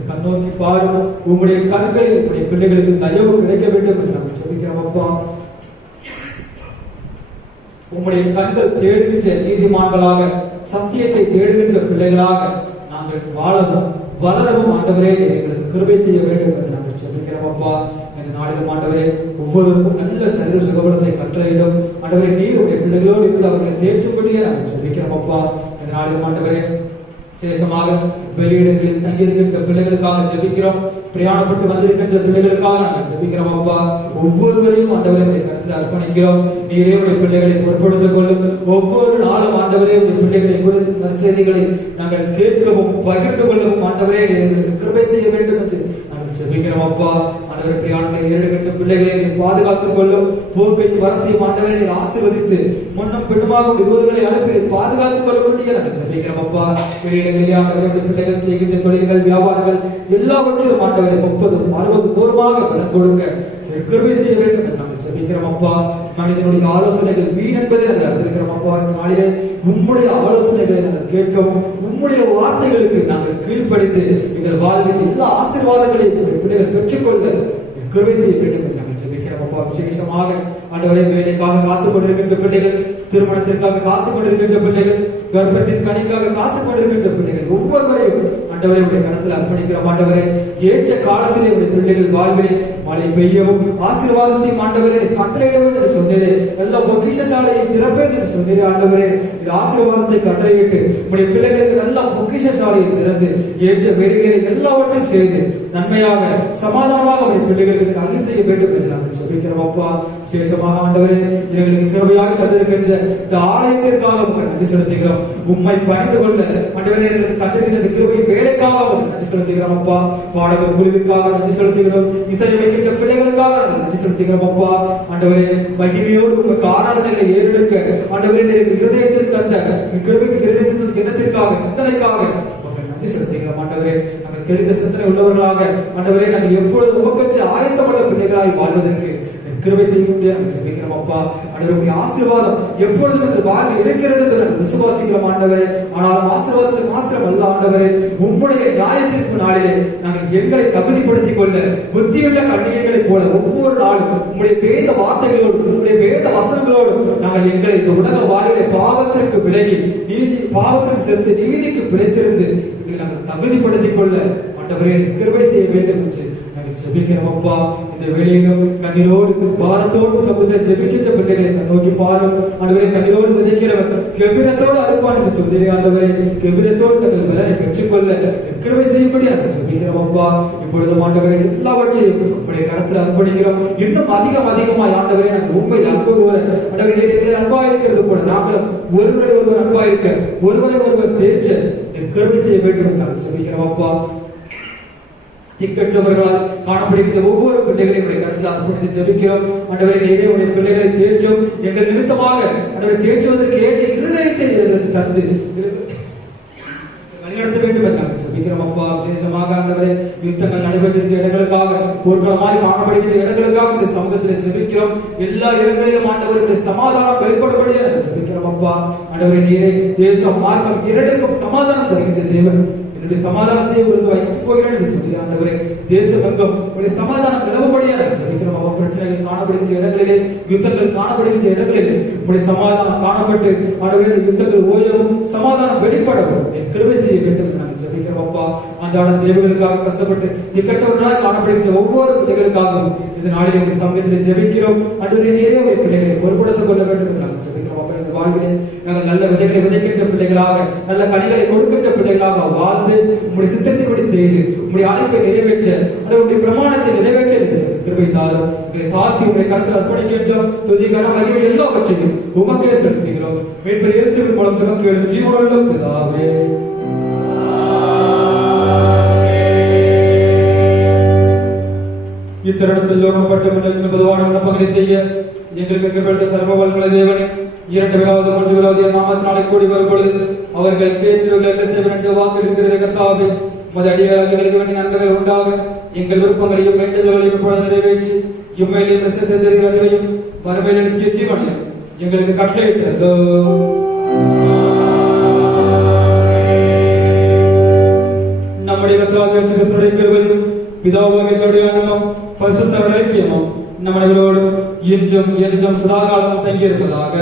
கண்ணோக்கி பாருங்க. உங்களுடைய கண்களில் உங்களுடைய பிள்ளைகளுக்கு தயவு கிடைக்க வேண்டும் என்று நாங்கள் ஜெபிக்கிறோம். அப்பா, உங்களுடைய கண்கள் தேடுகின்ற நீதிமான்களாக சத்தியத்தை தேடுகின்ற பிள்ளைகளாக நாங்கள் வாழவும் வளரவும் ஆண்டவரே எங்களுக்கு கிருபை செய்ய வேண்டும் என்று நாங்கள் ஜெபிக்கிறோம். அப்பா, இந்த நாளிலும் ஆண்டவரே ஒவ்வொருவருக்கும் நல்ல சரீர சுகபலத்தை கட்டளையிடும் ஆண்டவரே. நீர் உடைய பிள்ளைகளோடு இருந்து அவர்களை தேற்றும்படியே நாங்கள் ஜெபிக்கிறோம். அப்பா, இந்த நாளிலும் ஆண்டவரே விசேஷமாக வெளியிடங்களில் தங்கியிருக்கின்ற பிள்ளைகளுக்காக ஜெபிக்கிறோம். பிரயாணப்பட்டு வந்திருக்கின்ற பிள்ளைகளுக்காக நாங்கள் ஜெபிக்கிறோம். அப்பா, ஒவ்வொருவரையும் ஆண்டவரை கருத்தில் அர்ப்பணிக்கிறோம். நீரே உடைய பிள்ளைகளை பொறுப்படுத்திக் கொள்ளும். ஒவ்வொரு நாளும் ஆண்டவரே உடைய பிள்ளைகளை குறித்து நற்செய்திகளை நாங்கள் கேட்கவும் பகிர்ந்து கொள்ளவும் ஆண்டவரே எங்களுக்கு கிருபை செய்ய வேண்டும் என்று நாங்கள் ஜெபிக்கிறோம். ஜெபிக்கிறோம் அப்பா. ஆண்டவரே பிரியாணங்களை ஏறெடுக்கின்ற பிள்ளைகளை நீர் பாதுகாத்துக் கொள்ளும். போக்கையும் வரத்தையும் ஆண்டவரை நீர் ஆசீர்வதித்து முன்னும் பின்னுமாக விரோதிகளை அனுப்பி பாதுகாத்துக் கொள்ள முடிய நாங்கள் ஜெபிக்கிறோம் அப்பா. வெளியிடங்களிலே ஆண்டவருடைய பிள்ளைகள் செய்கின்ற தொழில்கள் வியாபாரங்கள் எல்லாவற்றிலும் ஆண்டவரை 30, 60, 100 பலன் கொடுக்க கிருபை செய்ய வேண்டும் என்று நாங்கள் ஜெபிக்கிறோம் அப்பா. மனிதனுடைய ஆலோசனைகள் வீண் என்பதை நாங்கள் அறிந்திருக்கிறோம் அப்பா. இந்த நாளிலே உம்முடைய ஆலோசனைகளை நாங்கள் கேட்கவும் உம்முடைய வார்த்தைகளுக்கு நாங்கள் கீழ்ப்படித்து எங்கள் வாழ்வில் எல்லா ஆசீர்வாதங்களையும் பிள்ளைகள் பெற்றுக்கொள்ள கிருபை செய்ய வேண்டும் என்று நாங்கள் ஜெபிக்கிறோம் அப்பா. விசேஷமாக ஆண்டவரை வேலைக்காக காத்துக் கொண்டிருக்கின்ற பிள்ளைகள், திருமணத்திற்காக காத்துக் கொண்டிருக்கின்ற பிள்ளைகள், கர்ப்பத்தின் கனிக்காக காத்துக் கொண்டிருக்கின்ற பிள்ளைகள் ஒவ்வொருவரையும் ஆண்டவரை உடைய கரத்தில் அர்ப்பணிக்கிறோம். ஆண்டவரை ஏற்ற காலத்திலே உடைய பிள்ளைகள் வாழ்விலே மழை பெய்யவும் ஆசீர்வாதத்தையும் ஆண்டவரே கட்டளையிடவும் என்று சொன்னீரே. எல்லா பொக்கிஷசாலையை திறப்பேன் என்று சொன்னீரே. ஆண்டவரே இது ஆசீர்வாதத்தை கட்டளையிட்டு உடைய பிள்ளைகளுக்கு நல்ல பொக்கிஷசாலையை திறந்து ஏற்ற வேலைகளை எல்லாவற்றையும் செய்து நன்மையாக சமாதானமாக உடைய பிள்ளைகளுக்கு நல்ல செய்ய வேண்டும் என்று நாங்கள் ஜெபிக்கிறோம் அப்பா. விசேஷமாக ஆண்டவரே எங்களுக்கு கிருபையாக தந்திருக்கின்ற இந்த ஆலயத்திற்காக நன்றி செலுத்துகிறோம். உம்மை பணிந்து கொள்ள ஆண்டவரே எங்களுக்கு தந்திருக்கின்ற கிருபை வேலைக்காக நன்றி செலுத்துகிறோம் அப்பா. பாடகர் குழுவிற்காக நன்றி செலுத்துகிறோம். இசையமைக்கின்ற பிள்ளைகளுக்காக நன்றி செலுத்துகிறோம் அப்பா. ஆண்டவரே மகிமையோடு உங்களுக்கு ஆராதனைகளை ஏறெடுக்க ஆண்டவரே இருதயத்தில் தந்த கிருபைக்கு இருதயத்தில் எண்ணத்திற்காக சிந்தனைக்காக நன்றி செலுத்துகிறோம். ஆண்டவரே நாங்கள் தெளிந்த சிந்தனை உள்ளவர்களாக ஆண்டவரே நாங்கள் எப்பொழுது உமக்கற்ற ஆயத்தமுள்ள பிள்ளைகளாய் வாழ்வதற்கு கிருபை செய்ய முடியாது ஜெபிக்கிறோம் அப்பா. ஆண்டவருடைய ஆசீர்வாதம் எப்பொழுதும் இந்த வாழ்வில் இருக்கிறது என்று நாங்கள் விசுவாசிக்கிறோம் ஆண்டவரே. ஆனால் ஆசீர்வாதத்துக்கு மாத்திரம் அல்ல ஆண்டவரே, உம்முடைய நியாயத்திற்கு நாளிலே நாங்கள் எங்களை தகுதிப்படுத்திக் கொள்ள புத்தியுள்ள கன்னிகைகளைப் போல ஒவ்வொரு நாளும் உம்முடைய வேத வார்த்தைகளோடு உம்முடைய வேத வசனங்களோடு நாங்கள் எங்களை இந்த உலக வாழ்விலே பாவத்திற்கு விலகி பாவத்திற்கு சென்று நீதிக்கு பிழைத்திருந்து எங்களை நாங்கள் தகுதிப்படுத்திக் கொள்ள ஆண்டவரே கிருபை செய்ய வேண்டும் என்று ஜெபிக்கிறோம் அப்பா. இந்த வேளையிலும் கண்ணீரோடு பாரத்தோடு சமூகத்தை ஜெபிக்கின்ற பிள்ளைகளை நோக்கி பாரும். ஆண்டவரே கண்ணீரோடு விதைக்கிறவர் கெபிரத்தோடு அறுப்பான் என்று சொல்லி ஆண்டவரே கெபிரத்தோடு தங்கள் பலனை பெற்றுக்கொள்ள கிருபை செய்யும்படி நாங்கள் ஜெபிக்கிறோம் அப்பா. இப்பொழுது ஆண்டவரே எல்லாவற்றையும் உங்களுடைய கரத்தில் அர்ப்பணிக்கிறோம். இன்னும் அதிகமாய் ஆண்டவரே நாங்கள் உண்மையில் அன்பு போல ஆண்டவரே அன்பாயிருக்கிறது போல நாங்களும் ஒருவரை ஒருவர் அன்பாயிருக்க ஒருவரை ஒருவர் தேற்ற கிருபை செய்ய வேண்டும் என்று நாங்கள் ஜெபிக்கிறோம் அப்பா. திக்கற்றவர்களால் காணப்படுகிற ஒவ்வொரு பிள்ளைகளையும் கருத்தில் அர்ப்பணித்து ஜெபிக்கிறோம். ஆண்டவரே நீரே உடைய பிள்ளைகளை தேற்றும் எங்கள் நிமித்தமாக ஆண்டவரை தேற்றுவதற்கு ஏற்ற இருதயத்தை எங்களுக்கு தந்து வழிநடத்த வேண்டும் என்று நாங்கள் ஜெபிக்கிறோம் அப்பா. விசேஷமாக ஆண்டவரே யுத்தங்கள் நடைபெறுகின்ற இடங்களுக்காக போர்க்களமாய் காணப்படுகின்ற இடங்களுக்காக இந்த சமூகத்தில் ஜெபிக்கிறோம். எல்லா இடங்களிலும் ஆண்டவருடைய சமாதானம் வெளிப்படும்படியா நாங்கள் ஜெபிக்கிறோம் அப்பா. ஆண்டவரே நீரே தேசம் மார்க்கம் இரண்டுக்கும் சமாதானம் தருகின்ற தேவன், சமாதானத்தை உங்களுக்கு வைத்துப் போகிறேன் என்று சொல்லி ஆண்டவரே தேசம் எங்கும் உடைய சமாதானம் நிலவும்படியா நாங்கள் ஜெபிக்கிறோம் அப்பா. பிரச்சனைகள் காணப்படுகின்ற இடங்களிலே யுத்தங்கள் காணப்படுகின்ற இடங்களிலே உடைய சமாதானம் காணப்பட்டு ஆண்டவரே யுத்தங்கள் ஓயவும் சமாதானம் வெளிப்படவும் கிருபை செய்ய வேண்டும் என்று நாங்கள் ஜெபிக்கிறோம் அப்பா. அன்றாட தேவைகளுக்காக கஷ்டப்பட்டு திக்கற்றவர்களாக காணப்படுகின்ற ஒவ்வொரு பிள்ளைகளுக்காகவும் இந்த நாளில் உடைய சமயத்தில் ஜெபிக்கிறோம். ஆண்டவரே நீரே உடைய பிள்ளைகளை பொறுப்படுத்திக் கொள்ள வேண்டும் என்று நாங்கள் ஜெபிக்கிறோம் அப்பா. இந்த வாழ்விலே நாங்கள் நல்ல விதைகளை விதைக்கின்ற பிள்ளைகளாக நல்ல கனிகளை கொடுக்கின்ற பிள்ளைகளாக வாழ்ந்து உங்களுடைய சித்தத்தின்படி செய்து உங்களுடைய அழைப்பை நிறைவேற்ற உங்களுடைய பிரமாணத்தை நிறைவேற்ற கிருபை தாரும். எங்களை தாழ்த்தி உங்களுடைய கருத்தில் அர்ப்பணிக்கின்றோம். துதிக்கான மகிமை எல்லாவற்றையும் உமக்கே செலுத்துகிறோம். மீட்பர் இயேசுவின் மூலம் ஜெபம் கேளும் ஜீவனுள்ள பிதாவே. இத்தருணத்தில் லோகப்பட்ட பொதுவான விண்ணப்பங்களை செய்ய எங்களுக்கு கிடைத்த சர்வ வல்லமை தேவனே, 2 விரோத 3 விரோதிய நாமத்தினாலே கூடி வரும் பொழுது அவர்கள் கேட்டுள்ள வாக்கு இருக்கிற கர்த்தாவே, உமது அடியார்களுக்கு வேண்டிய நன்மைகள் உண்டாக எங்கள் விருப்பங்களையும் வேண்டுதல்களையும் இப்பொழுது நிறைவேற்றி இம்மையிலே பிரசித்த தெரிவையும் மறுமையிலே நித்திய ஜீவனையும் எங்களுக்கு கட்டளையிட்டோ. நம்முடைய கர்த்தாவே இயேசு கிறிஸ்துவின் கிருபையும் பிதாவாகிய அன்பும் பரிசுத்த ஐக்கியமும் நம் அனைவரோடு இன்றும் என்றும் சதாகாலமும் தங்கியிருப்பதாக.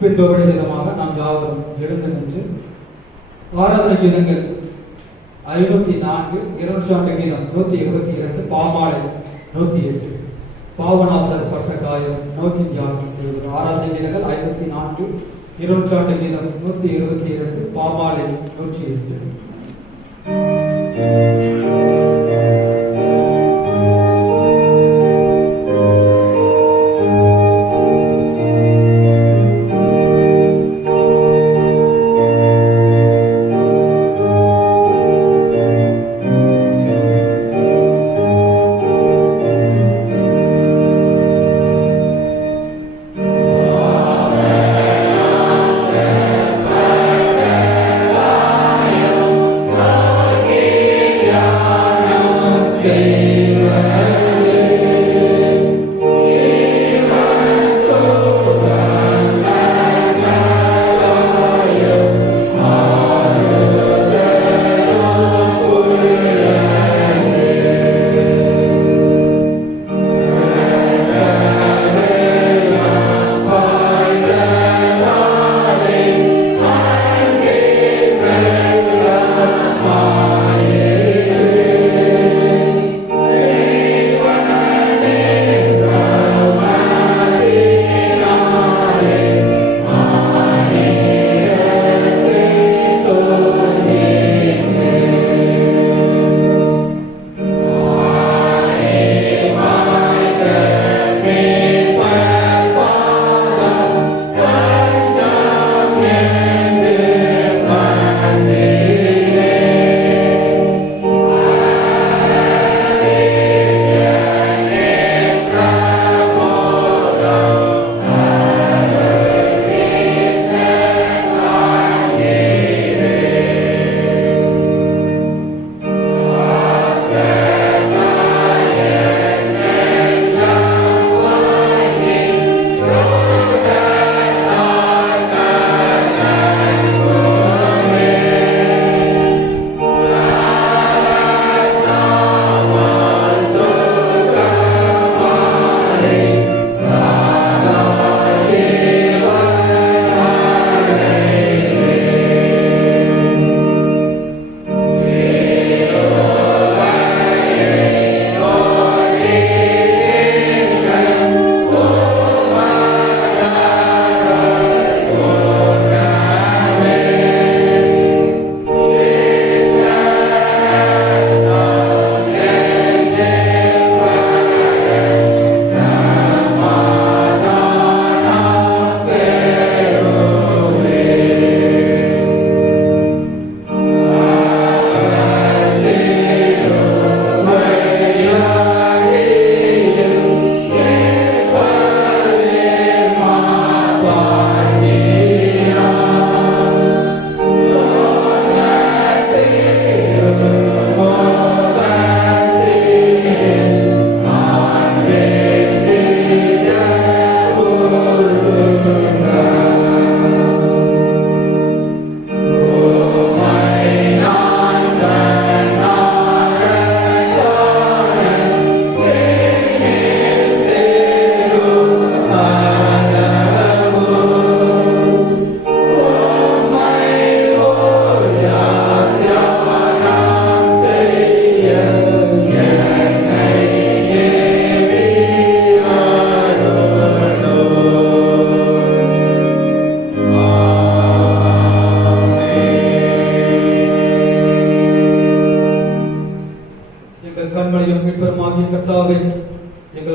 பின்பவழி விதமாக நாம் யாவரும் எழுந்து நின்று ஆராதனை கீதங்கள் 504, 200 கீதம் 172, பாமாலை 108, பாவனாசர் பட்ட காயம் நோக்கி தியாகம் செய்வது. ஆராதனை கீதங்கள் 504, 200 கீதம் 172, பாமாலை 108.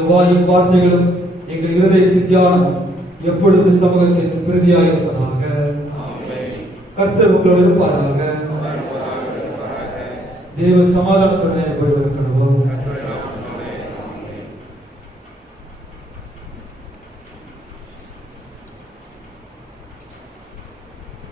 வாயின் வார்த்தைகளும் எங்கள் இருதயத்தின் தியானம் எப்பொழுது சமூகத்தில் பிரதியாயிருப்பதாக. கர்த்தர் உங்களோடு இருப்பாராக. தேவ சமாதானத்துடன் போய்விடக்கணும்.